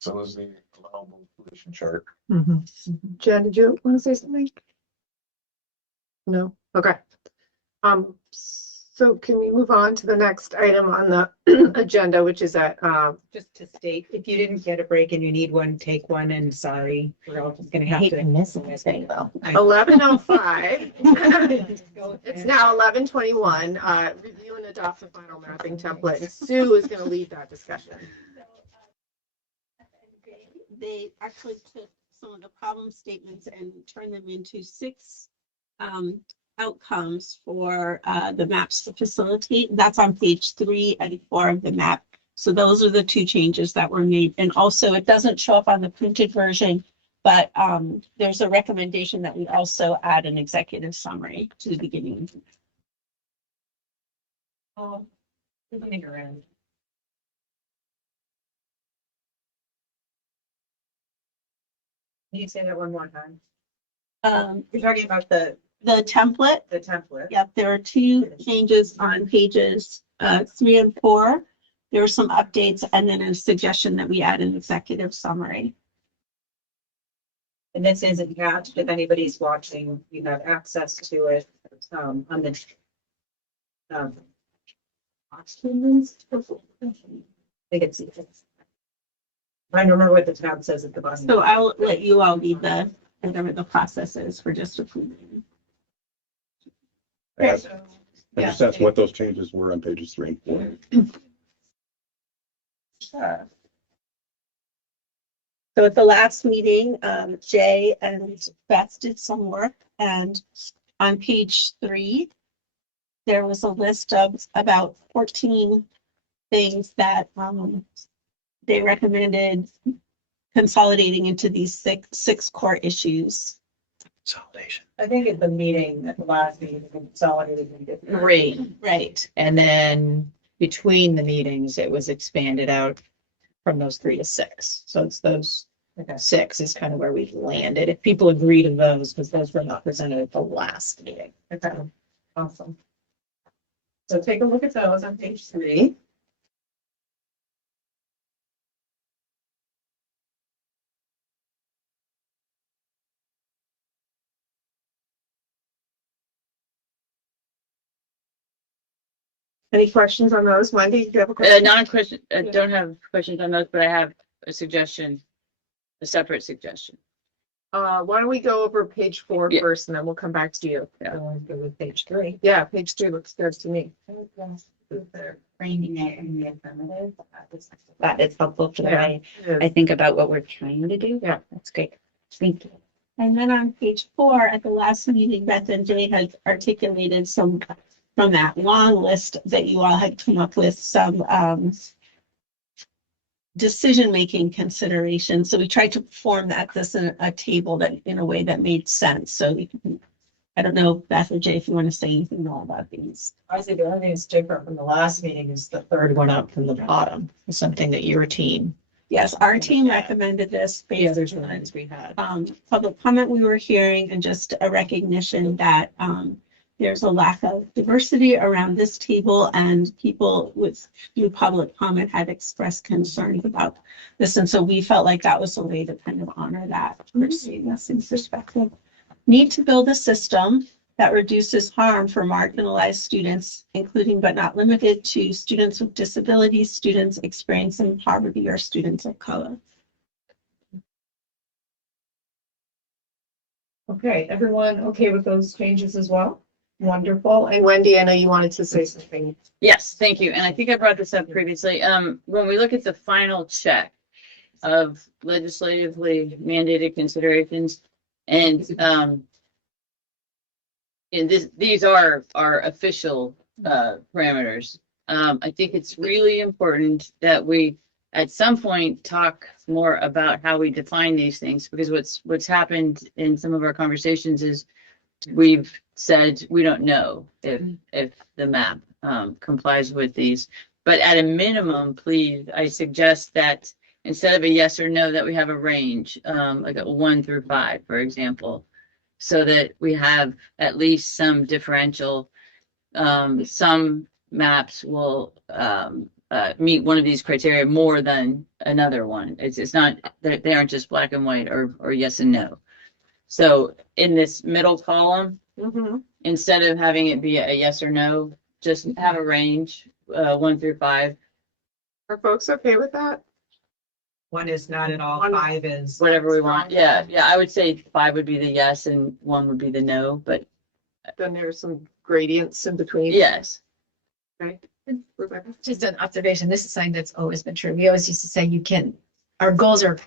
So is the allowable tuition chart. Jen, did you want to say something? No? Okay. So can we move on to the next item on the agenda, which is at, Just to state, if you didn't get a break and you need one, take one, and sorry, we're all just gonna I have hate to. missing this thing though. 11:05. It's now 11:21. Review and adopt the final mapping template. And Sue is going to lead that discussion. They actually took some of the problem statements and turned them into 6 outcomes for the maps to facilitate. That's on page 3 and 4 of the map. So those are the 2 changes that were made. And also it doesn't show up on the printed version, but there's a recommendation that we also add an executive summary to the beginning. Moving around. Can you say that one more time? You're talking about the template. The template. Yep, there are 2 changes on pages 3 and 4. There are some updates and then a suggestion that we add an executive summary. And this is attached, if anybody's watching, you have access to it, on the. I think it's. I don't remember what the tab says at the bottom. So I'll let you all read whatever the process is for just approving. I just asked what those changes were on pages 3 and 4. Sure. So at the last meeting, Jay and Beth did some work, and on page 3, there was a list of about 14 things that they recommended consolidating into these six core issues. Consolidation. I think at the meeting, at the last meeting, we consolidated into Three. Right. and then between the meetings, it was expanded out from those 3 to 6. So it's those 6 is kind of where we landed. If people agree to those, because those were not presented at the last meeting. Okay, awesome. So take a look at those on page 3. Any questions on those? Wendy, do you have a question? Not a question, don't have questions on those, but I have a suggestion, a separate suggestion. Why don't we go over page 4 Yeah. first, and then we'll come back to you. Yeah. Go with page 3. Yeah, page 3 looks good to me. Framing it in the affirmative. That is helpful for the Yeah, way it I is. think about what we're trying to do. Yeah. That's great. Thank you. And then on page 4, at the last meeting, Beth and Jay had articulated some from that long list that you all had come up with, some decision-making considerations. So we tried to form this in a table that in a way that made sense. So I don't know, Beth or Jay, if you want to say anything more about these. I think the only thing that's different from the last meeting is the third one up from the bottom, is something that your team. Yes, our team recommended this The based other ones we had. public comment we were hearing and just a recognition that there's a lack of diversity around this table and people through public comment had expressed concerns about this. And so we felt like that was a way to kind of honor that, for seeing this in perspective. Need to build a system that reduces harm for marginalized students, including but not limited to students with disabilities, students experiencing poverty, or students of color. Okay, everyone okay with those changes as well? Wonderful. And Wendy, I know you wanted to say something. Yes, thank you. And I think I brought this up previously. When we look at the final check of legislatively mandated considerations, and these are our official parameters. I think it's really important that we at some point talk more about how we define these things, because what's happened in some of our conversations is we've said we don't know if the map complies with these. But at a minimum, please, I suggest that instead of a yes or no, that we have a range, like a 1 through 5, for example, so that we have at least some differential. Some maps will meet one of these criteria more than another one. It's not that they aren't just black and white or yes and no. So in this middle column, instead of having it be a yes or no, just have a range, 1 through 5. Are folks okay with that? 1 is not at all, 5 is. Whatever we want. Yeah, I would say 5 would be the yes and 1 would be the no, but Then there's some gradients in between. yes. Okay. Rebecca? Just an observation. This is something that's always been true. We always used to say our goals are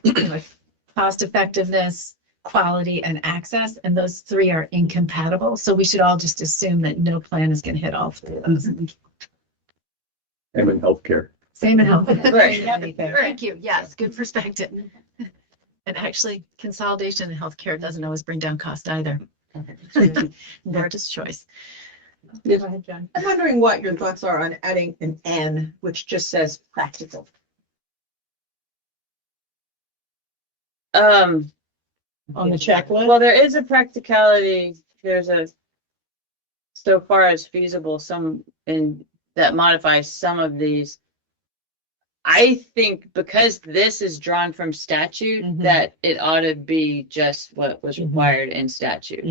cost effectiveness, quality, and access, and those 3 are incompatible. So we should all just assume that no plan is going to hit all 3 of those. And with healthcare. Same in health. Right. Thank you. Yes, good perspective. And actually, consolidation in healthcare doesn't always bring down cost either. They're just choice. Go ahead, Jen. I'm wondering what your thoughts are on adding an N, which just says practical. On the checklist? Well, there is a practicality. There's a so far as feasible, some in that modifies some of these. I think because this is drawn from statute, that it ought to be just what was required in statute.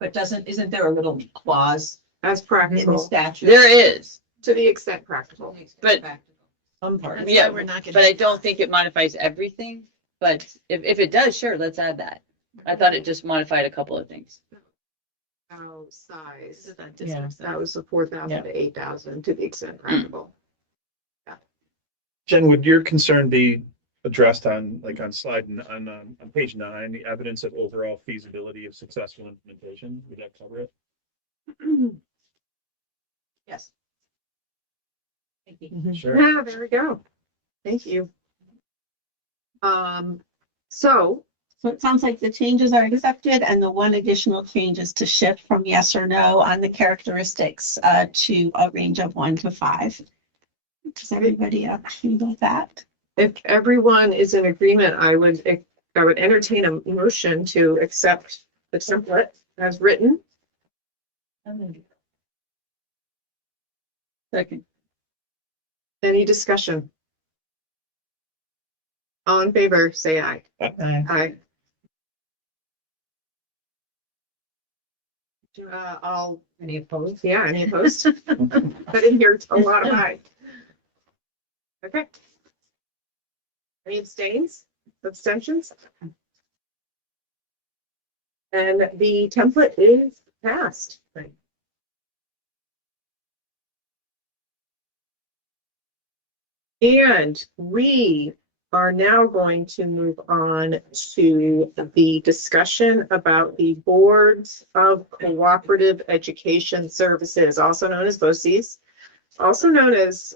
But isn't there a little clause As in the practical, statute? There is, to the extent practical. but Some parts. That's yeah, why we're not gonna- but I don't think it modifies everything. But if it does, sure, let's add that. I thought it just modified a couple of things. Size. Yeah. That was the 4,000 to 8,000 to the extent practical. Jen, would your concern be addressed on page 9, the evidence of overall feasibility of successful implementation? Would that cover it? Yes. Thank you. Sure. Yeah, there we go. Thank you. So So it sounds like the changes are accepted and the one additional change is to shift from yes or no on the characteristics to a range of 1 to 5. Does everybody agree with that? if everyone is in agreement, I would entertain a motion to accept the template as written. Second. Any discussion? All in favor, say aye. Aye. Aye. Any opposed? Yeah, any opposed? I didn't hear a lot of aye. Okay. Any abstains, abstentions? And the template is passed. Right. And we are now going to move on to the discussion about the boards of cooperative education services, also known as BOCES, also known as,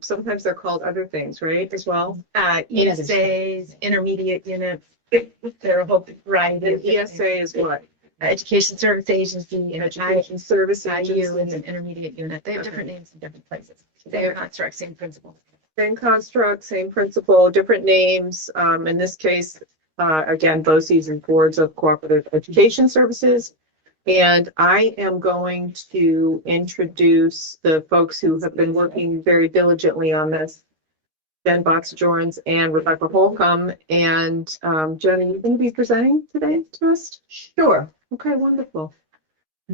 sometimes they're called other things, right, as well? ESAs, intermediate units, they're a whole variety. The ESA is what? Education Service Agency and Education Service IU Agency. is an intermediate unit. They have different names in different places. They Same have- construct, same principle. Same construct, same principle, different names. In this case, again, BOCES and Boards of Cooperative Education Services. And I am going to introduce the folks who have been working very diligently on this. Jen Box-Jorns and Rebecca Holcomb. And Jen, are you going to be presenting today to us? Sure. Okay, wonderful.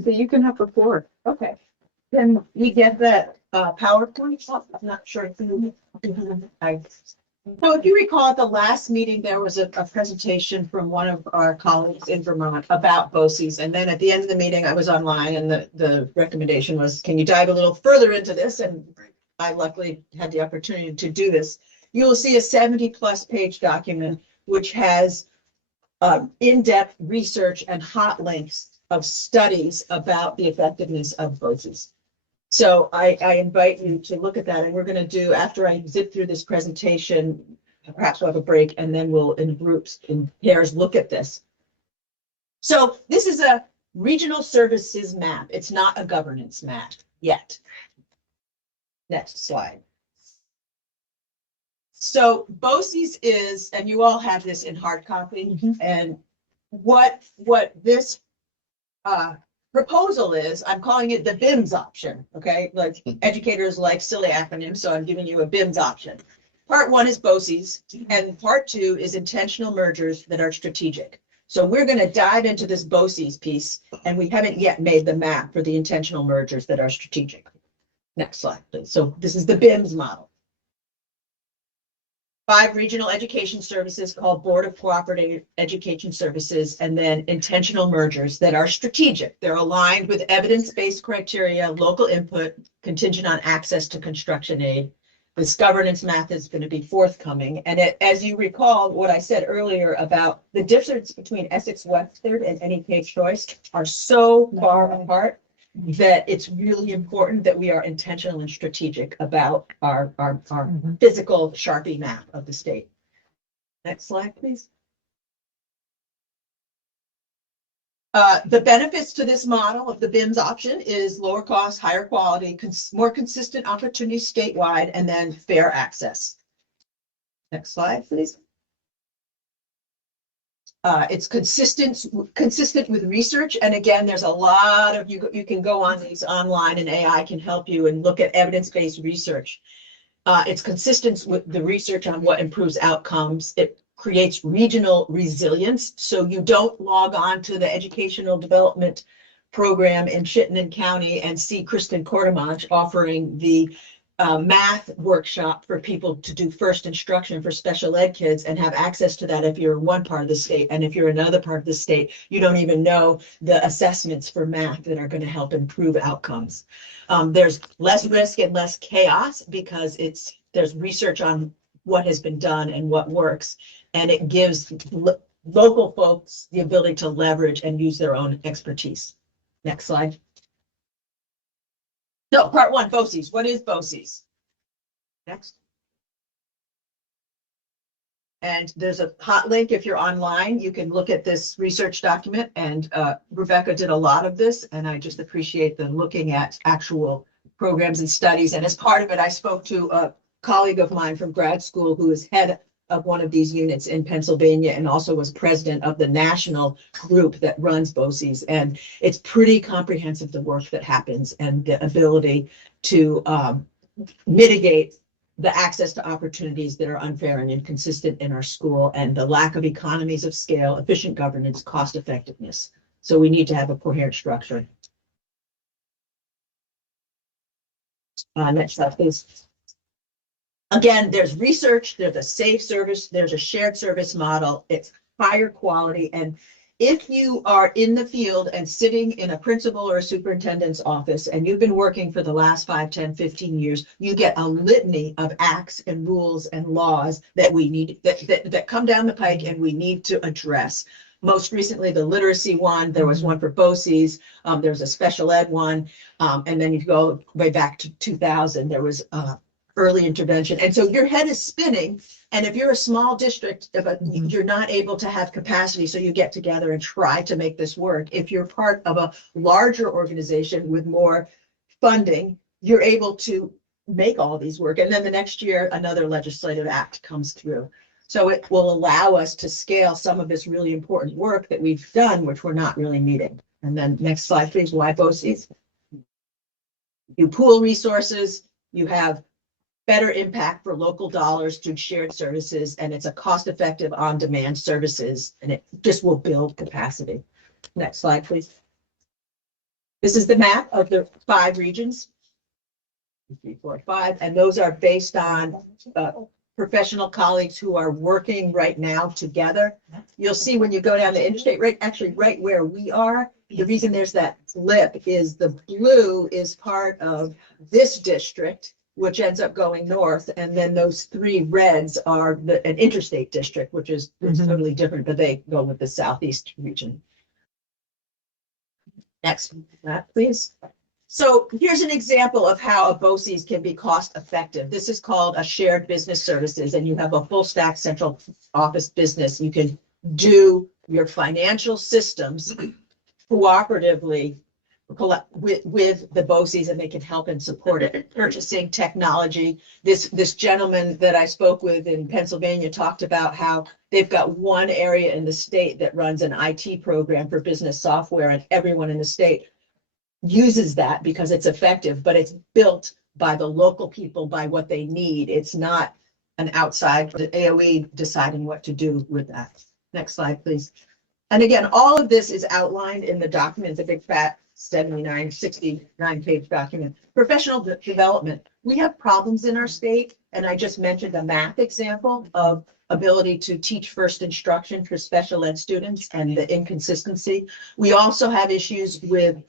So you can have the floor. Okay. Can we get that PowerPoint up? I'm not sure if you. So if you recall at the last meeting, there was a presentation from one of our colleagues in Vermont about BOCES. And then at the end of the meeting, I was online and the recommendation was, can you dive a little further into this? And I luckily had the opportunity to do this. You will see a 70+ page document, which has in-depth research and hot links of studies about the effectiveness of BOCES. So I invite you to look at that, and we're going to do, after I zip through this presentation, perhaps we'll have a break, and then we'll, in groups, in pairs, look at this. So this is a regional services map. It's not a governance map yet. Next slide. So BOCES is, and you all have this in hard copy, and what this proposal is, I'm calling it the BIMS option, okay? Like educators like silly acronyms, so I'm giving you a BIMS option. Part 1 is BOCES, and part 2 is intentional mergers that are strategic. So we're going to dive into this BOCES piece, and we haven't yet made the map for the intentional mergers that are strategic. Next slide, please. So this is the BIMS model. 5 regional education services called Board of Cooperative Education Services, and then intentional mergers that are strategic. They're aligned with evidence-based criteria, local input, contingent on access to construction aid. This governance map is going to be forthcoming. And as you recall, what I said earlier about the difference between Essex Wexford and NEK Choice are so far apart that it's really important that we are intentional and strategic about our physical Sharpie map of the state. Next slide, please. The benefits to this model of the BIMS option is lower cost, higher quality, more consistent opportunities statewide, and then fair access. Next slide, please. It's consistent with research. And again, there's a lot of, you can go on these online and AI can help you and look at evidence-based research. It's consistent with the research on what improves outcomes. It creates regional resilience. So you don't log on to the educational development program in Chittenden County and see Kristen Kortemach offering the math workshop for people to do first instruction for special ed kids and have access to that if you're in one part of the state. And if you're in another part of the state, you don't even know the assessments for math that are going to help improve outcomes. There's less risk and less chaos because there's research on what has been done and what works. And it gives local folks the ability to leverage and use their own expertise. Next slide. So part one, BOCES. What is BOCES? Next. And there's a hot link if you're online. You can look at this research document, and Rebecca did a lot of this, and I just appreciate the looking at actual programs and studies. And as part of it, I spoke to a colleague of mine from grad school who is head of one of these units in Pennsylvania and also was president of the national group that runs BOCES. And it's pretty comprehensive, the work that happens and the ability to mitigate the access to opportunities that are unfair and inconsistent in our school, and the lack of economies of scale, efficient governance, cost effectiveness. So we need to have a coherent structure. Next slide, please. Again, there's research, there's a safe service, there's a shared service model. It's higher quality. And if you are in the field and sitting in a principal or a superintendent's office, and you've been working for the last 5, 10, 15 years, you get a litany of acts and rules and laws that we need, that come down the pike and we need to address. Most recently, the literacy one, there was one for BOCES, there's a special ed one, and then you go way back to 2000, there was early intervention. And so your head is spinning. And if you're a small district, you're not able to have capacity, so you get together and try to make this work. If you're part of a larger organization with more funding, you're able to make all these work. And then the next year, another legislative act comes through. So it will allow us to scale some of this really important work that we've done, which we're not really needing. And then next slide, please. Why BOCES? You pool resources, you have better impact for local dollars through shared services, and it's a cost-effective on-demand services, and it just will build capacity. Next slide, please. This is the map of the 5 regions. 3, 4, 5, and those are based on professional colleagues who are working right now together. You'll see when you go down the interstate, right where we are, the reason there's that blip is the blue is part of this district, which ends up going north, and then those 3 reds are an interstate district, which is totally different, but they go with the southeast region. Next, map, please. So here's an example of how a BOCES can be cost effective. This is called a shared business services, and you have a full stack central office business. You can do your financial systems cooperatively with the BOCES, and they can help and support it. Purchasing technology. This gentleman that I spoke with in Pennsylvania talked about how they've got one area in the state that runs an IT program for business software, and everyone in the state uses that because it's effective, but it's built by the local people, by what they need. It's not an outside AOE deciding what to do with that. Next slide, please. And again, all of this is outlined in the document, the big fat 69 page document. Professional development. We have problems in our state, and I just mentioned a math example of ability to teach first instruction for special ed students and the inconsistency. We also have issues with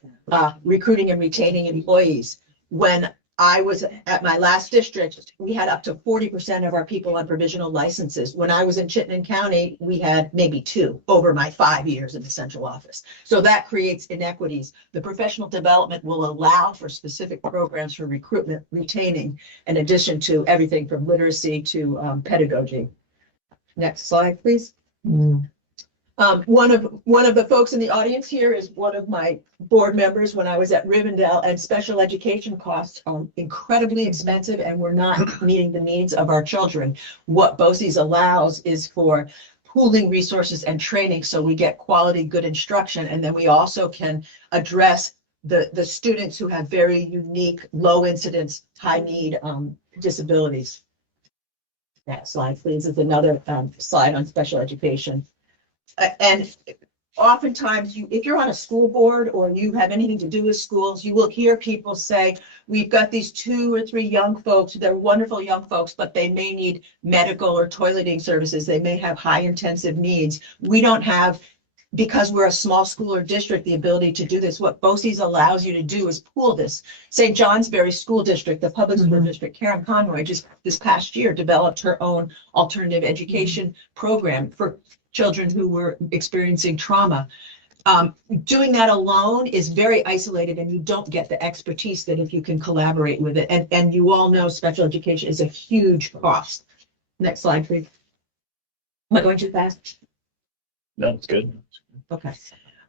recruiting and retaining employees. When I was at my last district, we had up to 40% of our people on provisional licenses. When I was in Chittenden County, we had maybe 2 over my 5 years in the central office. So that creates inequities. The professional development will allow for specific programs for recruitment, retaining, in addition to everything from literacy to pedagogy. Next slide, please. One of the folks in the audience here is one of my board members when I was at Rivendell, and special education costs are incredibly expensive, and we're not meeting the needs of our children. What BOCES allows is for pooling resources and training so we get quality, good instruction, and then we also can address the students who have very unique, low incidence, high need disabilities. Next slide, please, is another slide on special education. And oftentimes, if you're on a school board or you have anything to do with schools, you will hear people say, we've got these 2 or 3 young folks, they're wonderful young folks, but they may need medical or toileting services. They may have high intensive needs. We don't have, because we're a small school or district, the ability to do this. What BOCES allows you to do is pool this. St. Johnsbury School District, the public school district, Karen Conroy just this past year developed her own alternative education program for children who were experiencing trauma. Doing that alone is very isolated and you don't get the expertise that if you can collaborate with it. And you all know special education is a huge cost. Next slide, please. Am I going too fast? No, it's good. Okay.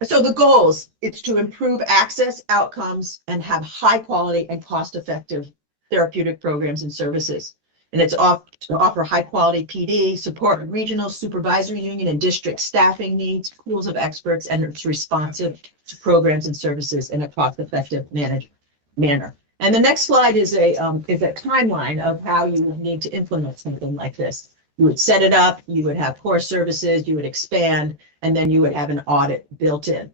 So the goals, it's to improve access, outcomes, and have high quality and cost-effective therapeutic programs and services. And it's to offer high quality PD, support regional supervisory union and district staffing needs, pools of experts, and it's responsive to programs and services in a cost-effective manner. And the next slide is a timeline of how you would need to implement something like this. You would set it up, you would have core services, you would expand, and then you would have an audit built in.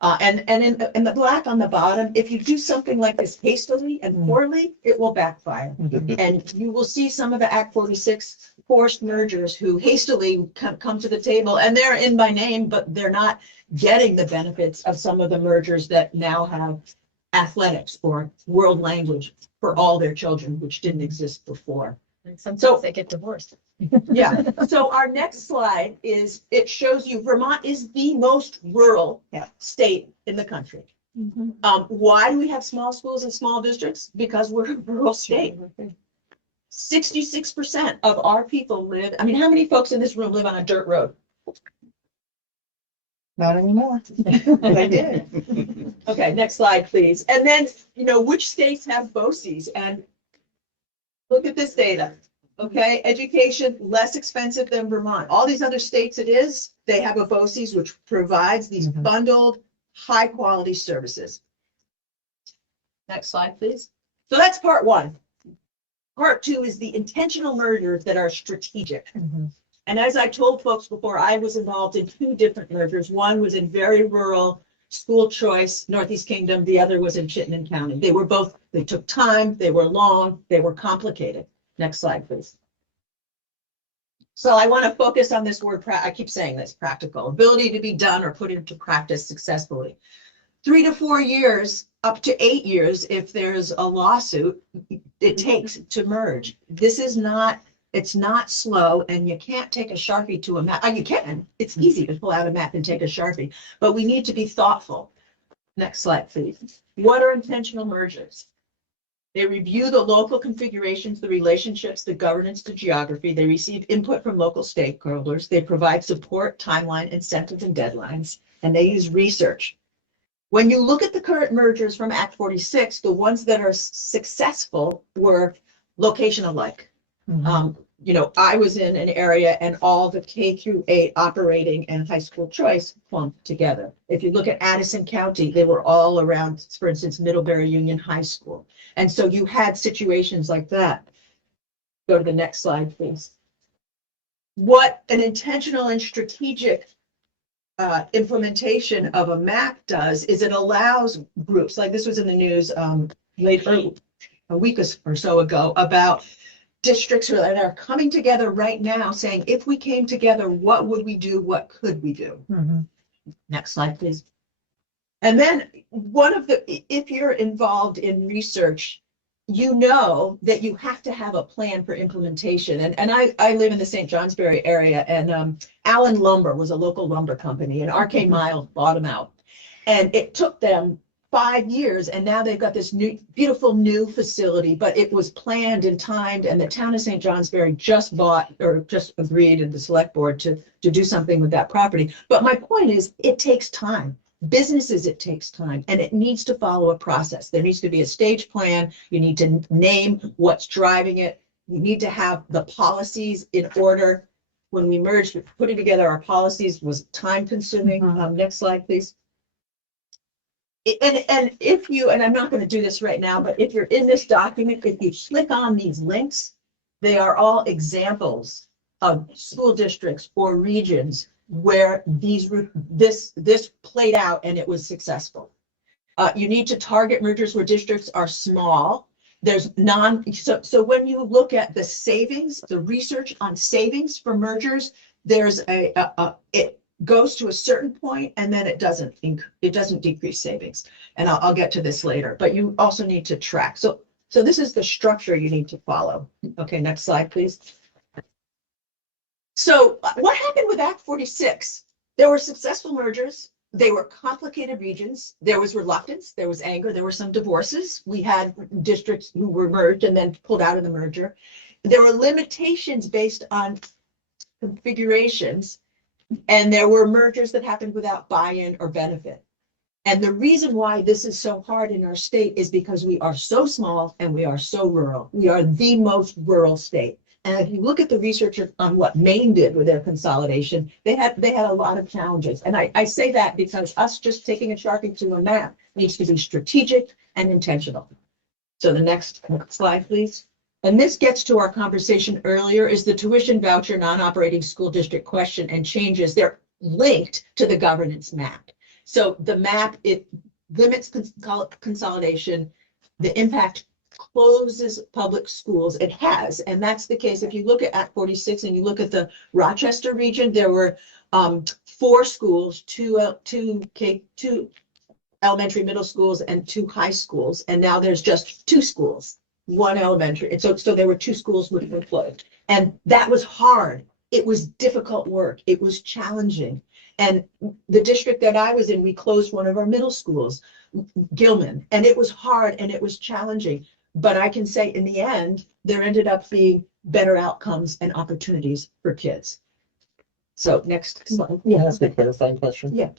And in the black on the bottom, if you do something like this hastily and poorly, it will backfire. And you will see some of the Act 46 forced mergers who hastily come to the table and they're in by name, but they're not getting the benefits of some of the mergers that now have athletics or world language for all their children, which didn't exist before. And sometimes they get divorced. Yeah, so our next slide is, it shows you Vermont is the most rural state in the country. Why do we have small schools and small districts? Because we're a rural state. 66% of our people live, I mean, how many folks in this room live on a dirt road? Not anymore. I did. Okay, next slide, please. And then, which states have BOCES? And look at this data. Okay, education less expensive than Vermont. All these other states they have a BOCES which provides these bundled high quality services. Next slide, please. So that's part one. Part two is the intentional mergers that are strategic. And as I told folks before, I was involved in two different mergers. One was in very rural school choice, Northeast Kingdom. The other was in Chittenden County. They took time, they were long, they were complicated. Next slide, please. So I want to focus on this word, I keep saying this, practical, ability to be done or put into practice successfully. 3 to 4 years, up to 8 years, if there's a lawsuit, it takes to merge. It's not slow, and you can't take a Sharpie to a map. You can, it's easy to pull out a map and take a Sharpie, but we need to be thoughtful. Next slide, please. What are intentional mergers? They review the local configurations, the relationships, the governance, the geography. They receive input from local stakeholders. They provide support, timeline, incentives, and deadlines, and they use research. When you look at the current mergers from Act 46, the ones that are successful were location alike. I was in an area and all the K through 8 operating and high school choice clumped together. If you look at Addison County, they were all around, for instance, Middlebury Union High School. And so you had situations like that. Go to the next slide, please. What an intentional and strategic implementation of a map does is it allows groups, like this was in the news a week or so ago, about districts that are coming together right now saying, if we came together, what would we do? What could we do? Next slide, please. And then if you're involved in research, you know that you have to have a plan for implementation. And I live in the St. Johnsbury area, and Allen Lumber was a local lumber company, and RK Miles bought them out. And it took them 5 years, and now they've got this beautiful new facility, but it was planned and timed, and the town of St. Johnsbury just agreed in the select board to do something with that property. But my point is, it takes time. Businesses, it takes time, and it needs to follow a process. There needs to be a stage plan. You need to name what's driving it. You need to have the policies in order. When we merged, putting together our policies was time consuming. Next slide, please. And if you, and I'm not going to do this right now, but if you're in this document, if you click on these links, they are all examples of school districts or regions where this played out and it was successful. You need to target mergers where districts are small. So when you look at the savings, the research on savings for mergers, there's it goes to a certain point and then it doesn't decrease savings. And I'll get to this later, but you also need to track. So this is the structure you need to follow. Okay, next slide, please. So what happened with Act 46? There were successful mergers. they were complicated regions. There was reluctance, there was anger, there were some divorces. We had districts who were merged and then pulled out of the merger. There were limitations based on configurations, and there were mergers that happened without buy-in or benefit. And the reason why this is so hard in our state is because we are so small and we are so rural. We are the most rural state. And if you look at the research on what Maine did with their consolidation, they had a lot of challenges. And I say that because us just taking a Sharpie to a map needs to be strategic and intentional. So the next slide, please. And this gets to our conversation earlier, is the tuition voucher non-operating school district question and changes. They're linked to the governance map. So the map, it limits consolidation. The impact closes public schools. It has, and that's the case. If you look at Act 46 and you look at the Rochester region, there were 4 schools, two elementary, middle schools, and 2 high schools. And now there's just 2 schools, 1 elementary. And so there were 2 schools which were closed. And that was hard. It was difficult work. It was challenging. And the district that I was in, we closed one of our middle schools, Gilman, and it was hard and it was challenging. But I can say in the end, there ended up being better outcomes and opportunities for kids. So next slide. Yeah, that's a clarifying question. Yeah.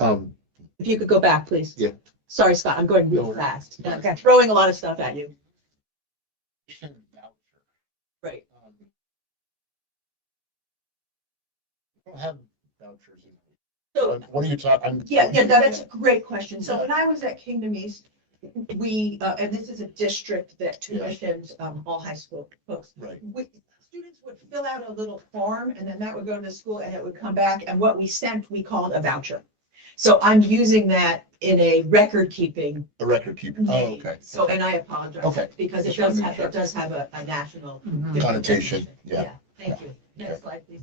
If you could go back, please. Yeah. Sorry, Scott, I'm going real fast. I'm throwing a lot of stuff at you. Right. Don't have vouchers. So what are you talking? Yeah, that's a great question. So when I was at Kingdom East, we, and this is a district that tuitions all high school folks. Right. Students would fill out a little form and then that would go to the school and it would come back, and what we sent, we called a voucher. So I'm using that in a record keeping. A record keeping. Oh, okay. So, and I apologize. Okay. Because it does have a national Connotation. Yeah. Thank you. Next slide, please.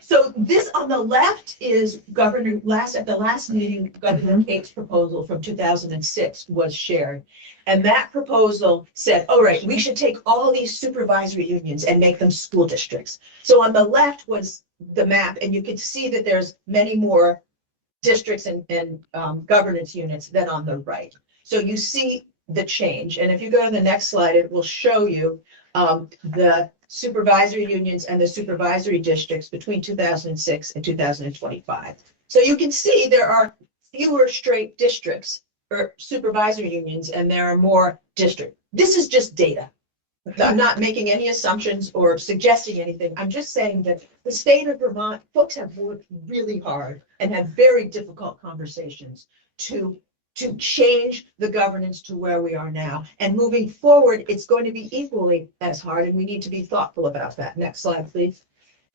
So this on the left is at the last meeting, Governor Kate's proposal from 2006 was shared. And that proposal said, all right, we should take all these supervisory unions and make them school districts. So on the left was the map, and you can see that there's many more districts and governance units than on the right. So you see the change. And if you go to the next slide, it will show you the supervisory unions and the supervisory districts between 2006 and 2025. So you can see there are fewer straight districts or supervisory unions, and there are more districts. This is just data. I'm not making any assumptions or suggesting anything. I'm just saying that the state of Vermont, folks have worked really hard and had very difficult conversations to change the governance to where we are now. And moving forward, it's going to be equally as hard, and we need to be thoughtful about that. Next slide, please.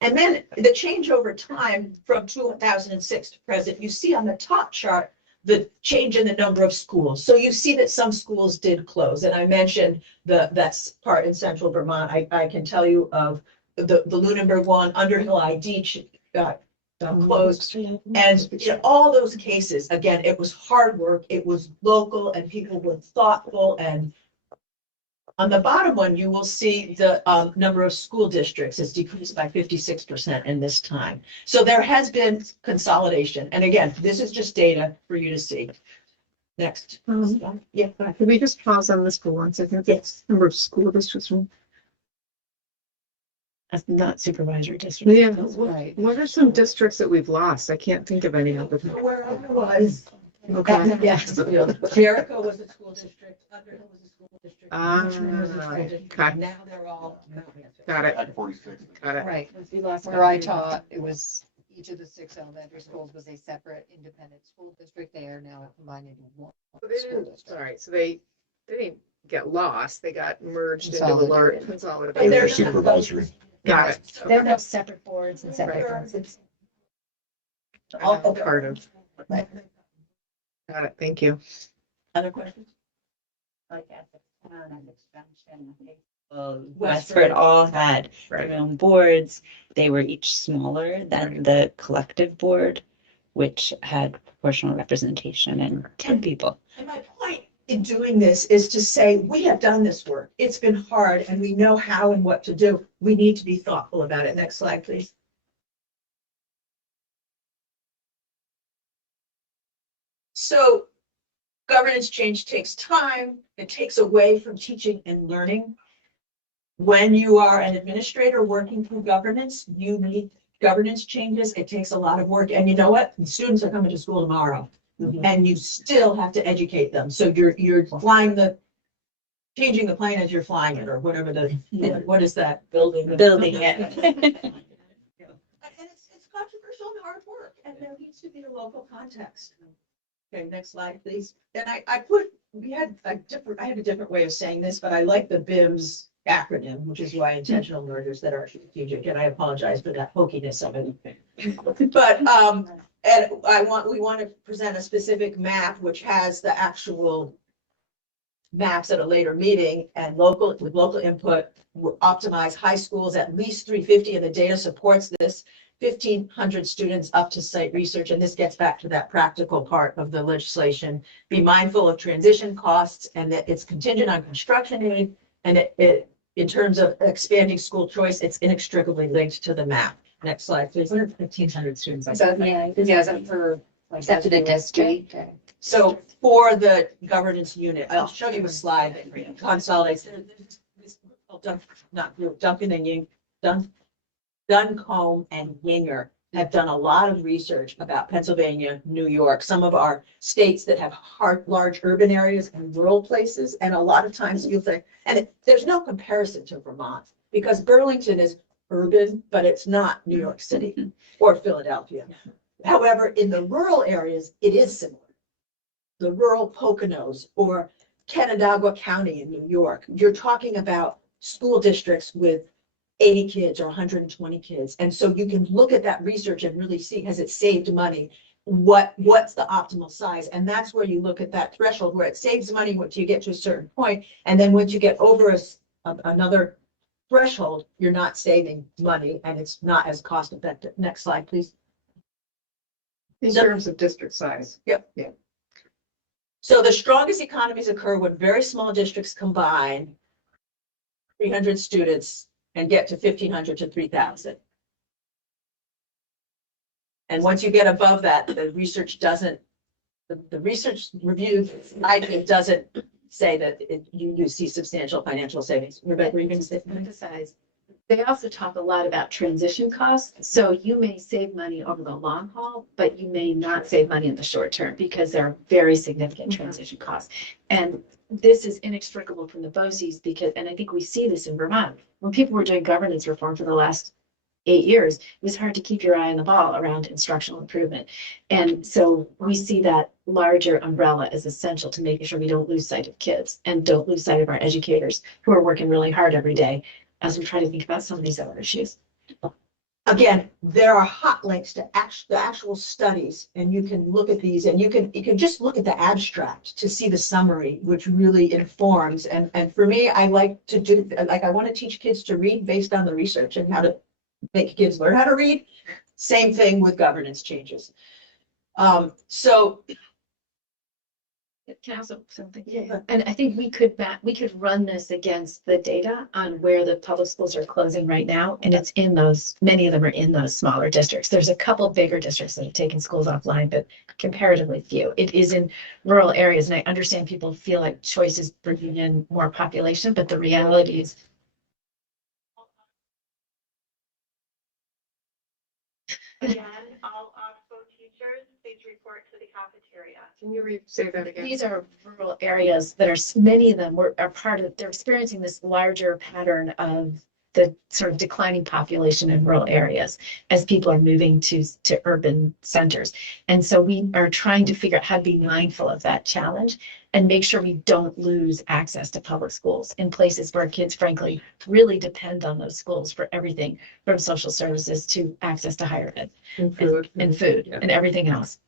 And then the change over time from 2006 to present, you see on the top chart, the change in the number of schools. So you see that some schools did close. And I mentioned that's part in central Vermont. I can tell you of the Lunenburg one, Underhill ID closed. And in all those cases, again, it was hard work, it was local, and people were thoughtful. And on the bottom one, you will see the number of school districts has decreased by 56% in this time. So there has been consolidation. And again, this is just data for you to see. Next. Yeah. Can we just pause on this for 1 second? Yes. Number of school districts. That's not supervisory district. Yeah, what are some districts that we've lost? I can't think of any of them. Where I was, Okay. yes, Jericho was a school district, Underhill was a school district. Okay. Now they're all. Got it. Act 46. Got it. Right. Where I taught, it was each of the 6 elementary schools was a separate independent school district. They are now combined into one school district. All right, so they didn't get lost. They got merged into a large consolidated. And they're supervisory. Got it. There are no separate boards and separate boards. It's All part of. Got it. Thank you. Other questions? Like at the town and expansion. Well, Westford all had their own boards. They were each smaller than the collective board, which had proportional representation and 10 people. And my point in doing this is to say, we have done this work. It's been hard and we know how and what to do. We need to be thoughtful about it. Next slide, please. So governance change takes time. It takes away from teaching and learning. When you are an administrator working through governance, you need governance changes. It takes a lot of work. And you know what? The students are coming to school tomorrow and you still have to educate them. So you're changing the plane as you're flying it, or whatever what is that? Building it. And it's controversial and hard work, and there needs to be a local context. Okay, next slide, please. And I had a different way of saying this, but I like the BIMS acronym, which is why intentional learners that are strategic, and I apologize for that pokiness of it. But and we want to present a specific map which has the actual maps at a later meeting, and with local input, we'll optimize high schools at least 350, and the data supports this. 1,500 students up to site research, and this gets back to that practical part of the legislation. Be mindful of transition costs, and that it's contingent on construction aid, and it in terms of expanding school choice, it's inextricably linked to the map. Next slide, please. 1,500 students. Is that for like Is that for the district? Okay. So for the governance unit, I'll show you a slide that consolidates. Duncan and Duncombe and Yinger have done a lot of research about Pennsylvania, New York, some of our states that have large urban areas and rural places. And a lot of times you'll say, there's no comparison to Vermont, because Burlington is urban, but it's not New York City or Philadelphia. However, in the rural areas, it is similar. The rural Poconos or Canandaigua County in New York, you're talking about school districts with 80 kids or 120 kids. And so you can look at that research and really see, has it saved money? What's the optimal size? And that's where you look at that threshold where it saves money once you get to a certain point. And then once you get over another threshold, you're not saving money and it's not as cost effective. Next slide, please. In terms of district size. Yep. Yeah. So the strongest economies occur when very small districts combine 300 students and get to 1,500 to 3,000. And once you get above that, the research doesn't, the research review, it doesn't say that you see substantial financial savings. Rebecca, were you going to say? Emphasize. They also talk a lot about transition costs. So you may save money over the long haul, but you may not save money in the short term because there are very significant transition costs. And this is inextricable from the BOCES because, and I think we see this in Vermont, when people were doing governance reform for the last 8 years, it was hard to keep your eye on the ball around instructional improvement. And so we see that larger umbrella as essential to making sure we don't lose sight of kids and don't lose sight of our educators who are working really hard every day as we try to think about some of these other issues. Again, there are hot links to the actual studies, and you can look at these, and you can just look at the abstract to see the summary, which really informs. And for me, I like to do, like, I want to teach kids to read based on the research and how to make kids learn how to read. Same thing with governance changes. So can I also something? Yeah. And I think we could run this against the data on where the public schools are closing right now. And it's in those, many of them are in those smaller districts. There's a couple bigger districts that have taken schools offline, but comparatively few. It is in rural areas. And I understand people feel like choice is bringing in more population, but the reality is all Oxbow teachers, please report to the cafeteria. Can you say that again? these are rural areas that are, many of them are part of, they're experiencing this larger pattern of the sort of declining population in rural areas as people are moving to urban centers. And so we are trying to figure out how to be mindful of that challenge and make sure we don't lose access to public schools in places where kids, frankly, really depend on those schools for everything from social services to access to higher ed and food and everything else.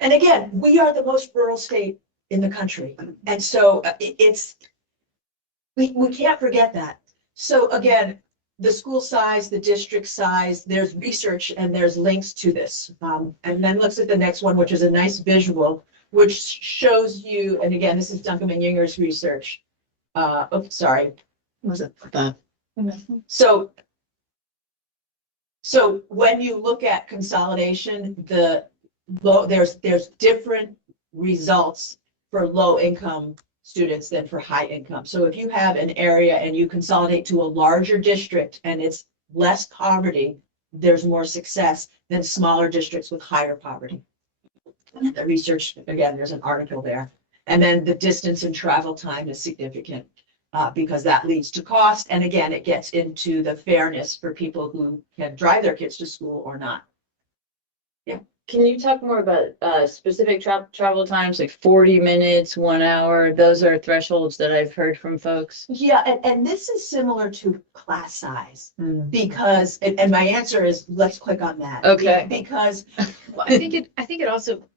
And again, we are the most rural state in the country. And so we can't forget that. So again, the school size, the district size, there's research and there's links to this. And then let's at the next one, which is a nice visual, which shows you, and again, this is Duncan and Yinger's research. Was it the? So when you look at consolidation, there's different results for low income students than for high income. So if you have an area and you consolidate to a larger district and it's less poverty, there's more success than smaller districts with higher poverty. The research, again, there's an article there. And then the distance and travel time is significant because that leads to cost. And again, it gets into the fairness for people who can drive their kids to school or not. Can you talk more about specific travel times, like 40 minutes, 1 hour? Those are thresholds that I've heard from folks. Yeah, and this is similar to class size because, and my answer is, let's click on that. Okay. Because Well, I think it also,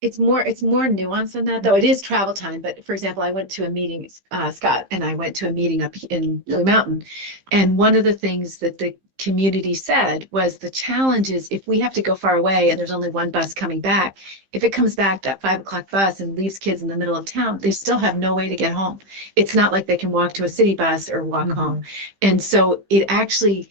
it's more nuanced than that, though. It is travel time, but for example, I went to a meeting, Scott and I went to a meeting up in Blue Mountain. And one of the things that the community said was the challenge is if we have to go far away and there's only one bus coming back, if it comes back that 5 o'clock bus and leaves kids in the middle of town, they still have no way to get home. It's not like they can walk to a city bus or walk home. And so it actually,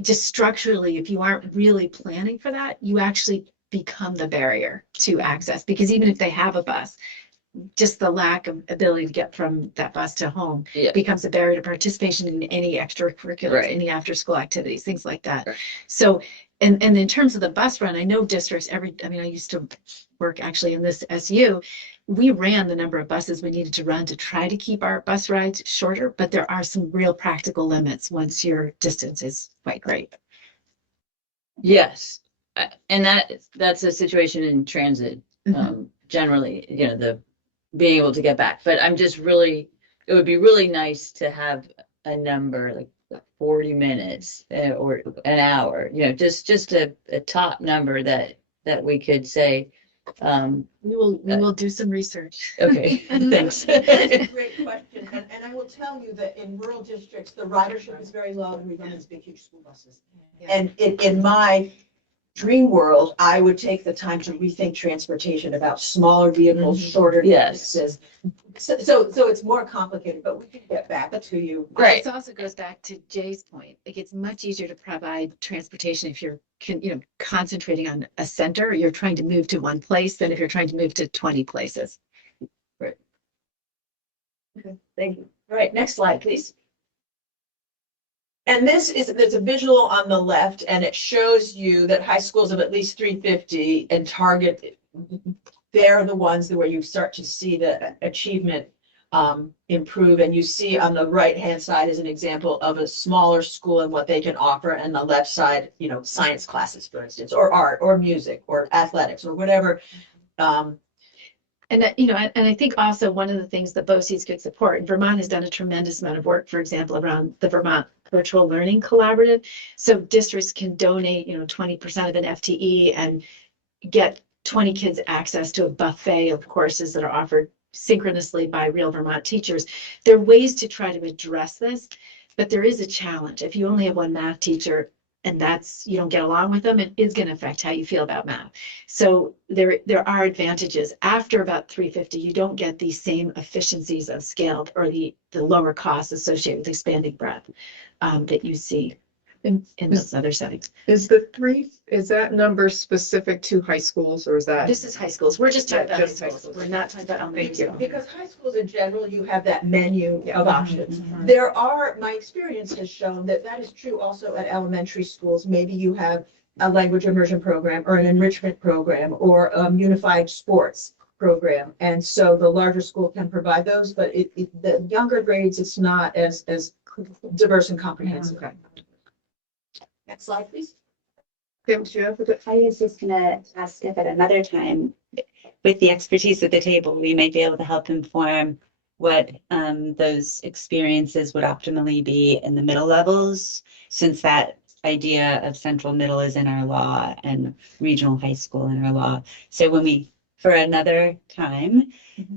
just structurally, if you aren't really planning for that, you actually become the barrier to access, because even if they have a bus, just the lack of ability to get from that bus to home becomes a barrier to participation in any extracurriculars, any after school activities, things like that. So, and in terms of the bus run, I know districts I used to work actually in this SU. We ran the number of buses we needed to run to try to keep our bus rides shorter, but there are some real practical limits once your distance is quite great. Yes. And that's a situation in transit, generally, the being able to get back. But I'm just it would be really nice to have a number like 40 minutes or an hour, just a top number that we could say. We will do some research. Okay, thanks. That's a great question. And I will tell you that in rural districts, the ridership is very low and we run these big, huge school buses. And in my dream world, I would take the time to rethink transportation about smaller vehicles, shorter distances. So it's more complicated, but we can get back to you. Right. This also goes back to Jay's point. Like, it's much easier to provide transportation if you're concentrating on a center. You're trying to move to one place than if you're trying to move to 20 places. Right. Okay, thank you. All right, next slide, please. And there's a visual on the left, and it shows you that high schools of at least 350 and target, they're the ones where you start to see the achievement improve. And you see on the right-hand side is an example of a smaller school and what they can offer, and the left side, science classes, for instance, or art, or music, or athletics, or whatever. And I think also one of the things that BOCES could support, and Vermont has done a tremendous amount of work, for example, around the Vermont Virtual Learning Collaborative. So districts can donate, 20% of an FTE and get 20 kids access to a buffet of courses that are offered synchronously by real Vermont teachers. There are ways to try to address this, but there is a challenge. If you only have one math teacher, and you don't get along with them, it is going to affect how you feel about math. So there are advantages. After about 350, you don't get the same efficiencies of scale or the lower costs associated with expanding breadth that you see in those other settings. Is that number specific to high schools, or is that? This is high schools. We're just talking about high schools. We're not talking about elementary school. Because high schools in general, you have that menu of options. My experience has shown that is true also at elementary schools. Maybe you have a language immersion program or an enrichment program or a unified sports program. And so the larger school can provide those, but the younger grades, it's not as diverse and comprehensive. Okay. Next slide, please. I was just gonna ask if at another time, with the expertise at the table, we might be able to help inform what those experiences would optimally be in the middle levels, since that idea of central middle is in our law and regional high school in our law. So for another time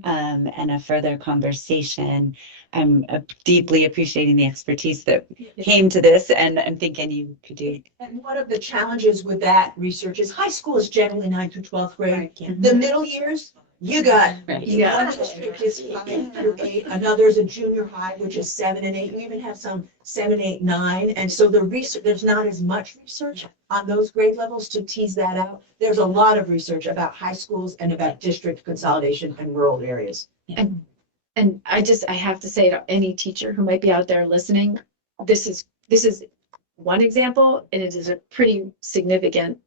and a further conversation, I'm deeply appreciating the expertise that came to this, and I'm thinking you could do. And one of the challenges with that research is high school is generally 9th through 12th grade. The middle years, You got, Yeah. one district is 5 through 8, another's a junior high, which is 7 and 8. You even have some 7, 8, 9. And so the research, there's not as much research on those grade levels to tease that out. There's a lot of research about high schools and about district consolidation in rural areas. And I have to say to any teacher who might be out there listening, this is one example, and it is a pretty significant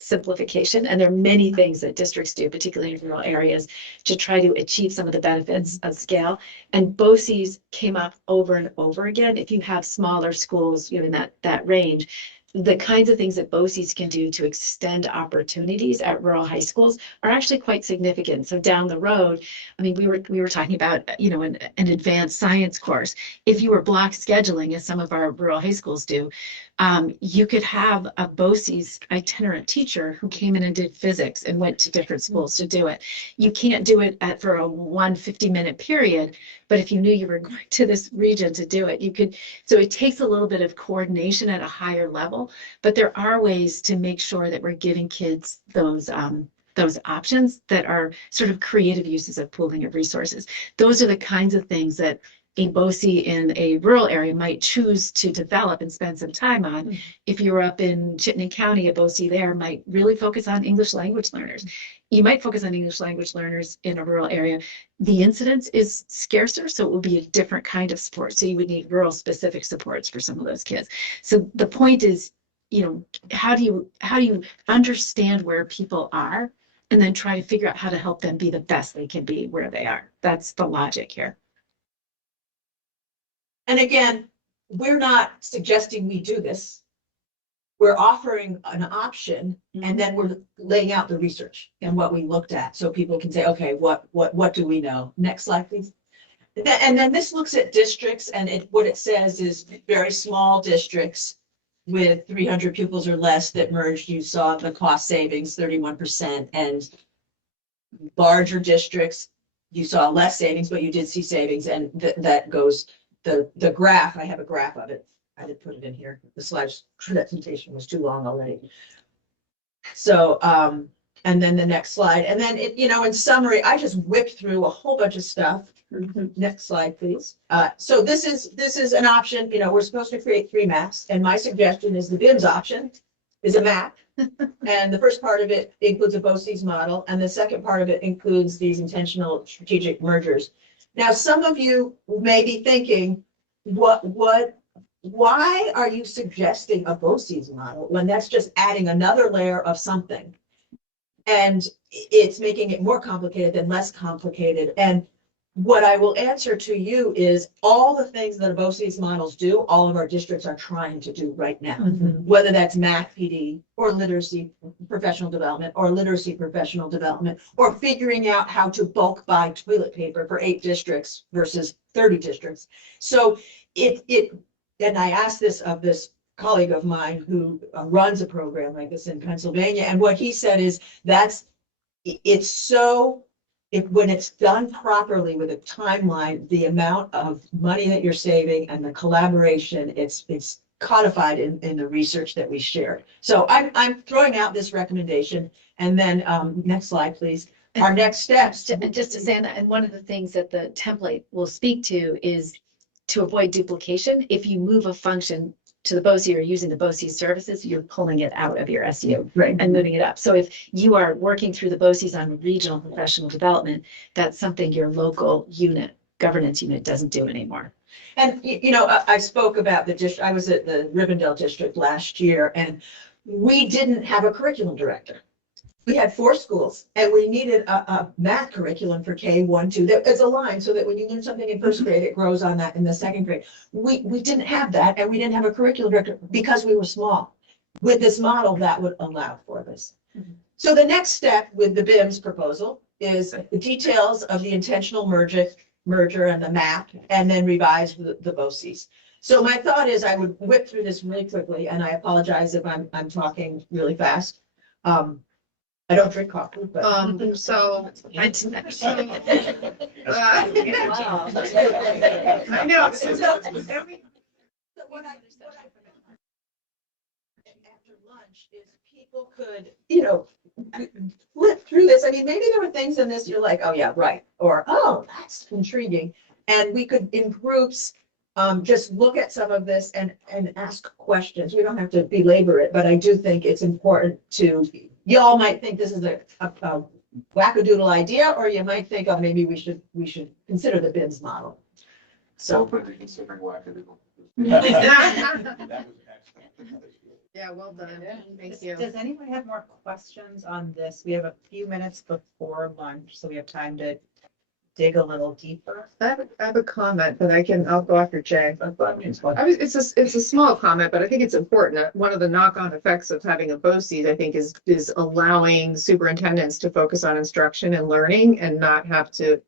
simplification. And there are many things that districts do, particularly in rural areas, to try to achieve some of the benefits of scale. And BOCES came up over and over again. If you have smaller schools, in that range, the kinds of things that BOCES can do to extend opportunities at rural high schools are actually quite significant. So down the road, I mean, we were talking about, an advanced science course. If you were block scheduling, as some of our rural high schools do, you could have a BOCES itinerant teacher who came in and did physics and went to different schools to do it. You can't do it for a 150-minute period, but if you knew you were going to this region to do it, you could. So it takes a little bit of coordination at a higher level, but there are ways to make sure that we're giving kids those options that are sort of creative uses of pooling of resources. Those are the kinds of things that a BOCE in a rural area might choose to develop and spend some time on. Mm-hmm. If you were up in Chittenden County, a BOCE there might really focus on English language learners. You might focus on English language learners in a rural area. The incidence is scarcer, so it will be a different kind of support. So you would need rural specific supports for some of those kids. So the point is, how do you understand where people are and then try to figure out how to help them be the best they can be where they are. That's the logic here. And again, we're not suggesting we do this. We're offering an option, and then we're laying out the research and what we looked at, so people can say, okay, what do we know? Next slide, please. And then this looks at districts, and what it says is very small districts with 300 pupils or less that merged. You saw the cost savings, 31%, and larger districts, you saw less savings, but you did see savings, and that goes. The graph, I have a graph of it. I didn't put it in here. The slide presentation was too long already. So, and then the next slide. And then, in summary, I just whipped through a whole bunch of stuff. Next slide, please. So this is an option. We're supposed to create 3 maps. And my suggestion is the BIMS option is a map. And the first part of it includes a BOCES model. And the second part of it includes these intentional strategic mergers. Now, some of you may be thinking, why are you suggesting a BOCES model when that's just adding another layer of something? And it's making it more complicated than less complicated. And what I will answer to you is all the things that BOCES models do, all of our districts are trying to do right now, whether that's math PD or literacy professional development or literacy professional development, or figuring out how to bulk buy toilet paper for 8 districts versus 30 districts. So and I asked this of this colleague of mine who runs a program like this in Pennsylvania, and what he said is when it's done properly with a timeline, the amount of money that you're saving and the collaboration, it's codified in the research that we shared. So I'm throwing out this recommendation, and then next slide, please. Our next steps. Just to say that, and one of the things that the template will speak to is to avoid duplication. If you move a function to the BOCE or using the BOCE services, you're pulling it out of your SU and moving it up. So if you are working through the BOCEs on regional professional development, that's something your local governance unit doesn't do anymore. And, I spoke about the district. I was at the Rivendell district last year, and we didn't have a curriculum director. We had 4 schools, and we needed a math curriculum for K1, 2 that is aligned so that when you learn something in 1st grade, it grows on that in the 2nd grade. We didn't have that, and we didn't have a curriculum director because we were small. With this model, that would allow for this. So the next step with the BIMS proposal is the details of the intentional merger and the map, and then revise the BOCES. So my thought is I would whip through this really quickly, and I apologize if I'm talking really fast. I don't drink coffee, but. I know. So what I after lunch is people could, flip through this, I mean, maybe there were things in this you're like, oh yeah, right, or oh, that's intriguing. And we could, in groups, just look at some of this and ask questions. We don't have to belabor it, but I do think it's important to, y'all might think this is a wackadoodle idea, or you might think, oh, maybe we should consider the BINS model. So. Considering wackadoodle. Yeah, well done. Thank Does- you. Does anyone have more questions on this? We have a few minutes before lunch, so we have time to dig a little deeper. I have a comment, but I'll go after Jay. It's a small comment, but I think it's important. One of the knock-on effects of having a BOCES, I think, is allowing superintendents to focus on instruction and learning and not have to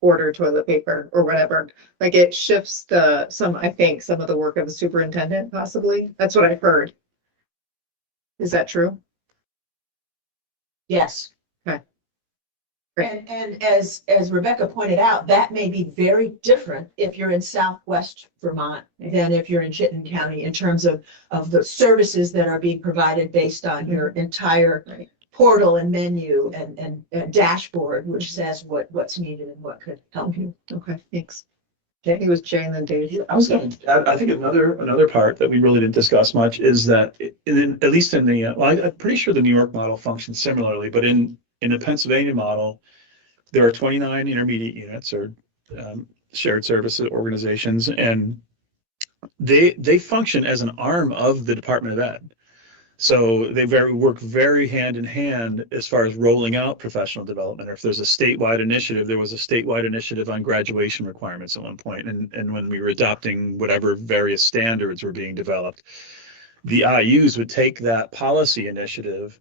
order toilet paper or whatever. Like it shifts some of the work of the superintendent possibly. That's what I've heard. Is that true? Yes. Okay. And as Rebecca pointed out, that may be very different if you're in Southwest Vermont than if you're in Chittenden County in terms of the services that are being provided based on your entire portal and menu and dashboard, which says what's needed and what could help you. Okay, thanks. It was Jay and then Dave. I think another part that we really didn't discuss much is that at least in the, I'm pretty sure the New York model functions similarly, but in the Pennsylvania model, there are 29 intermediate units or shared services organizations, and they function as an arm of the Department of Ed. So they work very hand in hand as far as rolling out professional development. Or if there's a statewide initiative, there was a statewide initiative on graduation requirements at one point. And when we were adopting whatever various standards were being developed, the IUs would take that policy initiative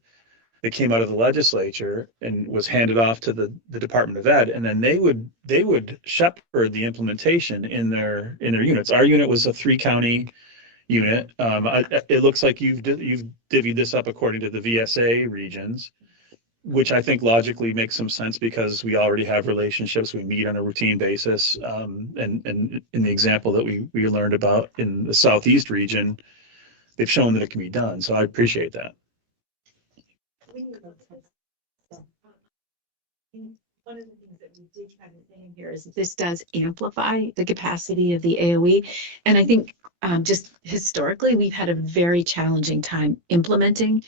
that came out of the legislature and was handed off to the Department of Ed, and then they would shepherd the implementation in their units. Our unit was a 3-county unit. It looks like you've divvied this up according to the VSA regions, which I think logically makes some sense because we already have relationships. We meet on a routine basis. And in the example that we learned about in the Southeast region, they've shown that it can be done. So I appreciate that. One of the things that we did try to say in here is that this does amplify the capacity of the AOE. And I think just historically, we've had a very challenging time implementing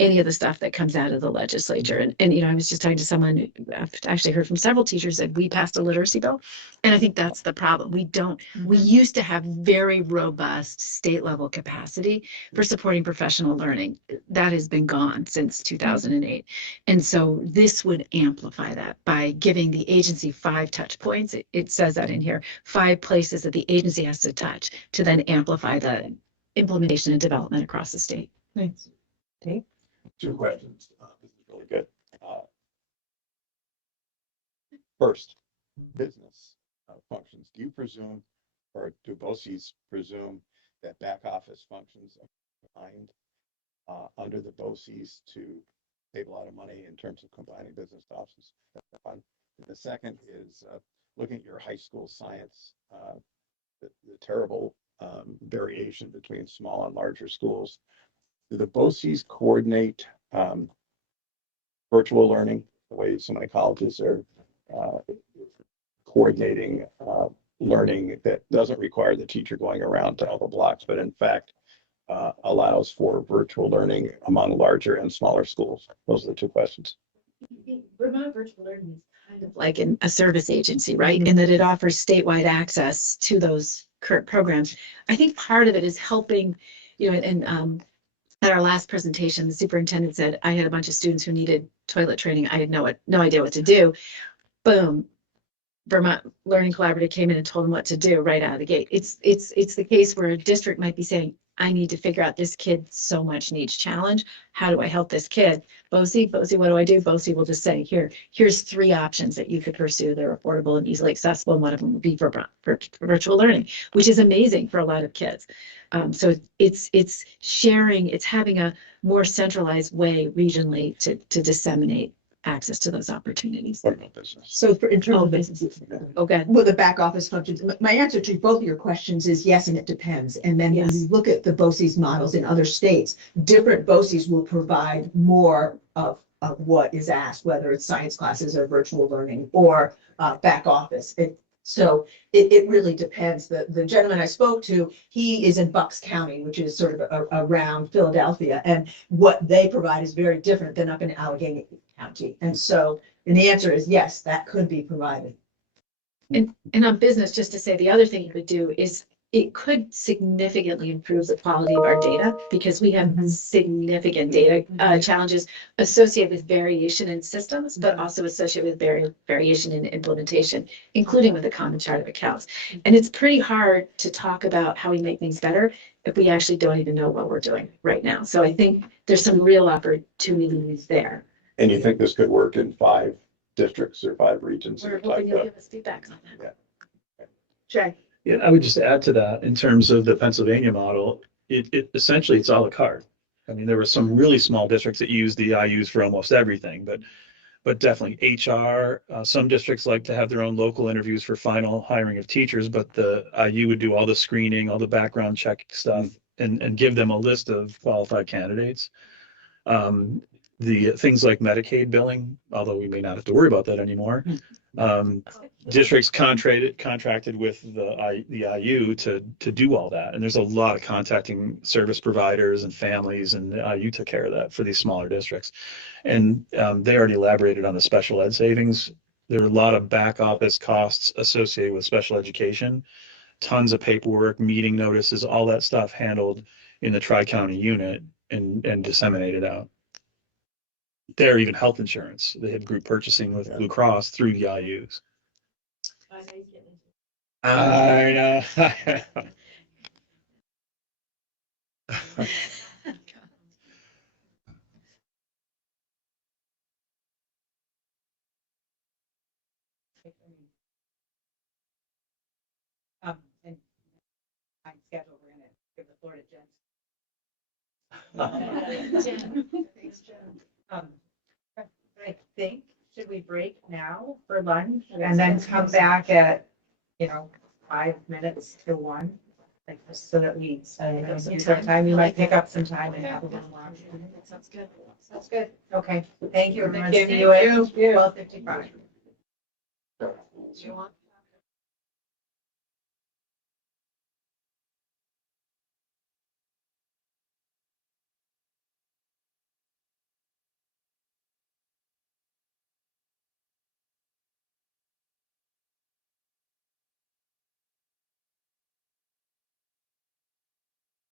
any of the stuff that comes out of the legislature. And I was just talking to someone who I've actually heard from several teachers that we passed a literacy bill. And I think that's the problem. We used to have very robust state level capacity for supporting professional learning. That has been gone since 2008. And so this would amplify that by giving the agency 5 touch points. It says that in here, 5 places that the agency has to touch to then amplify the implementation and development across the state. Thanks. Dave? 2 questions. This is really good. First, business functions. Do you presume, or do BOCES presume that back office functions are combined under the BOCES to save a lot of money in terms of combining business offices? That's one. And the second is looking at your high school science, the terrible variation between small and larger schools. Do the BOCES coordinate virtual learning the way so many colleges are coordinating learning that doesn't require the teacher going around to all the blocks, but in fact allows for virtual learning among larger and smaller schools? Those are the 2 questions. Vermont Virtual Learning is kind of like a service agency, right? In that it offers statewide access to those current programs. I think part of it is helping, at our last presentation, the superintendent said, I had a bunch of students who needed toilet training. I had no idea what to do. Boom. Vermont Learning Collaborative came in and told them what to do right out of the gate. It's the case where a district might be saying, I need to figure out this kid so much needs challenge. How do I help this kid? BOCES, what do I do? BOCES will just say, here's 3 options that you could pursue. They're affordable and easily accessible. And one of them would be for virtual learning, which is amazing for a lot of kids. So it's sharing, it's having a more centralized way regionally to disseminate access to those opportunities. So in terms of businesses, okay. Well, the back office functions, my answer to both of your questions is yes, and it depends. And then when you look at the BOCES models in other states, different BOCES will provide more of what is asked, whether it's science classes or virtual learning or back office. It really depends. The gentleman I spoke to, he is in Bucks County, which is sort of around Philadelphia, and what they provide is very different than up in Allegheny County. And the answer is yes, that could be provided. And on business, just to say, the other thing you could do is it could significantly improve the quality of our data because we have significant data challenges associated with variation in systems, but also associated with variation in implementation, including with the common chart of accounts. And it's pretty hard to talk about how we make things better if we actually don't even know what we're doing right now. So I think there's some real opportunities there. And you think this could work in 5 districts or 5 regions? We're hoping you'll give us feedback on that. Jay. Yeah, I would just add to that in terms of the Pennsylvania model, it essentially it's a la carte. I mean, there were some really small districts that used the IUs for almost everything, but definitely HR. Some districts like to have their own local interviews for final hiring of teachers, but the IU would do all the screening, all the background check stuff, and give them a list of qualified candidates. The things like Medicaid billing, although we may not have to worry about that anymore. Districts contracted with the IU to do all that. And there's a lot of contacting service providers and families, and the IU took care of that for these smaller districts. And they already elaborated on the special ed savings. There are a lot of back office costs associated with special education, tons of paperwork, meeting notices, all that stuff handled in the Tri-County unit and disseminated out. There, even health insurance. They had group purchasing with Blue Cross through the IUs. I know. And my schedule, we're gonna give the floor to Jen. I think, should we break now for lunch and then come back at, 5 minutes to 1? Like, just so that we, some time, you might pick up some time and have a little lunch. Sounds good. Sounds good. Okay, thank you, everyone. Thank See you at you. 12:55. Do you want?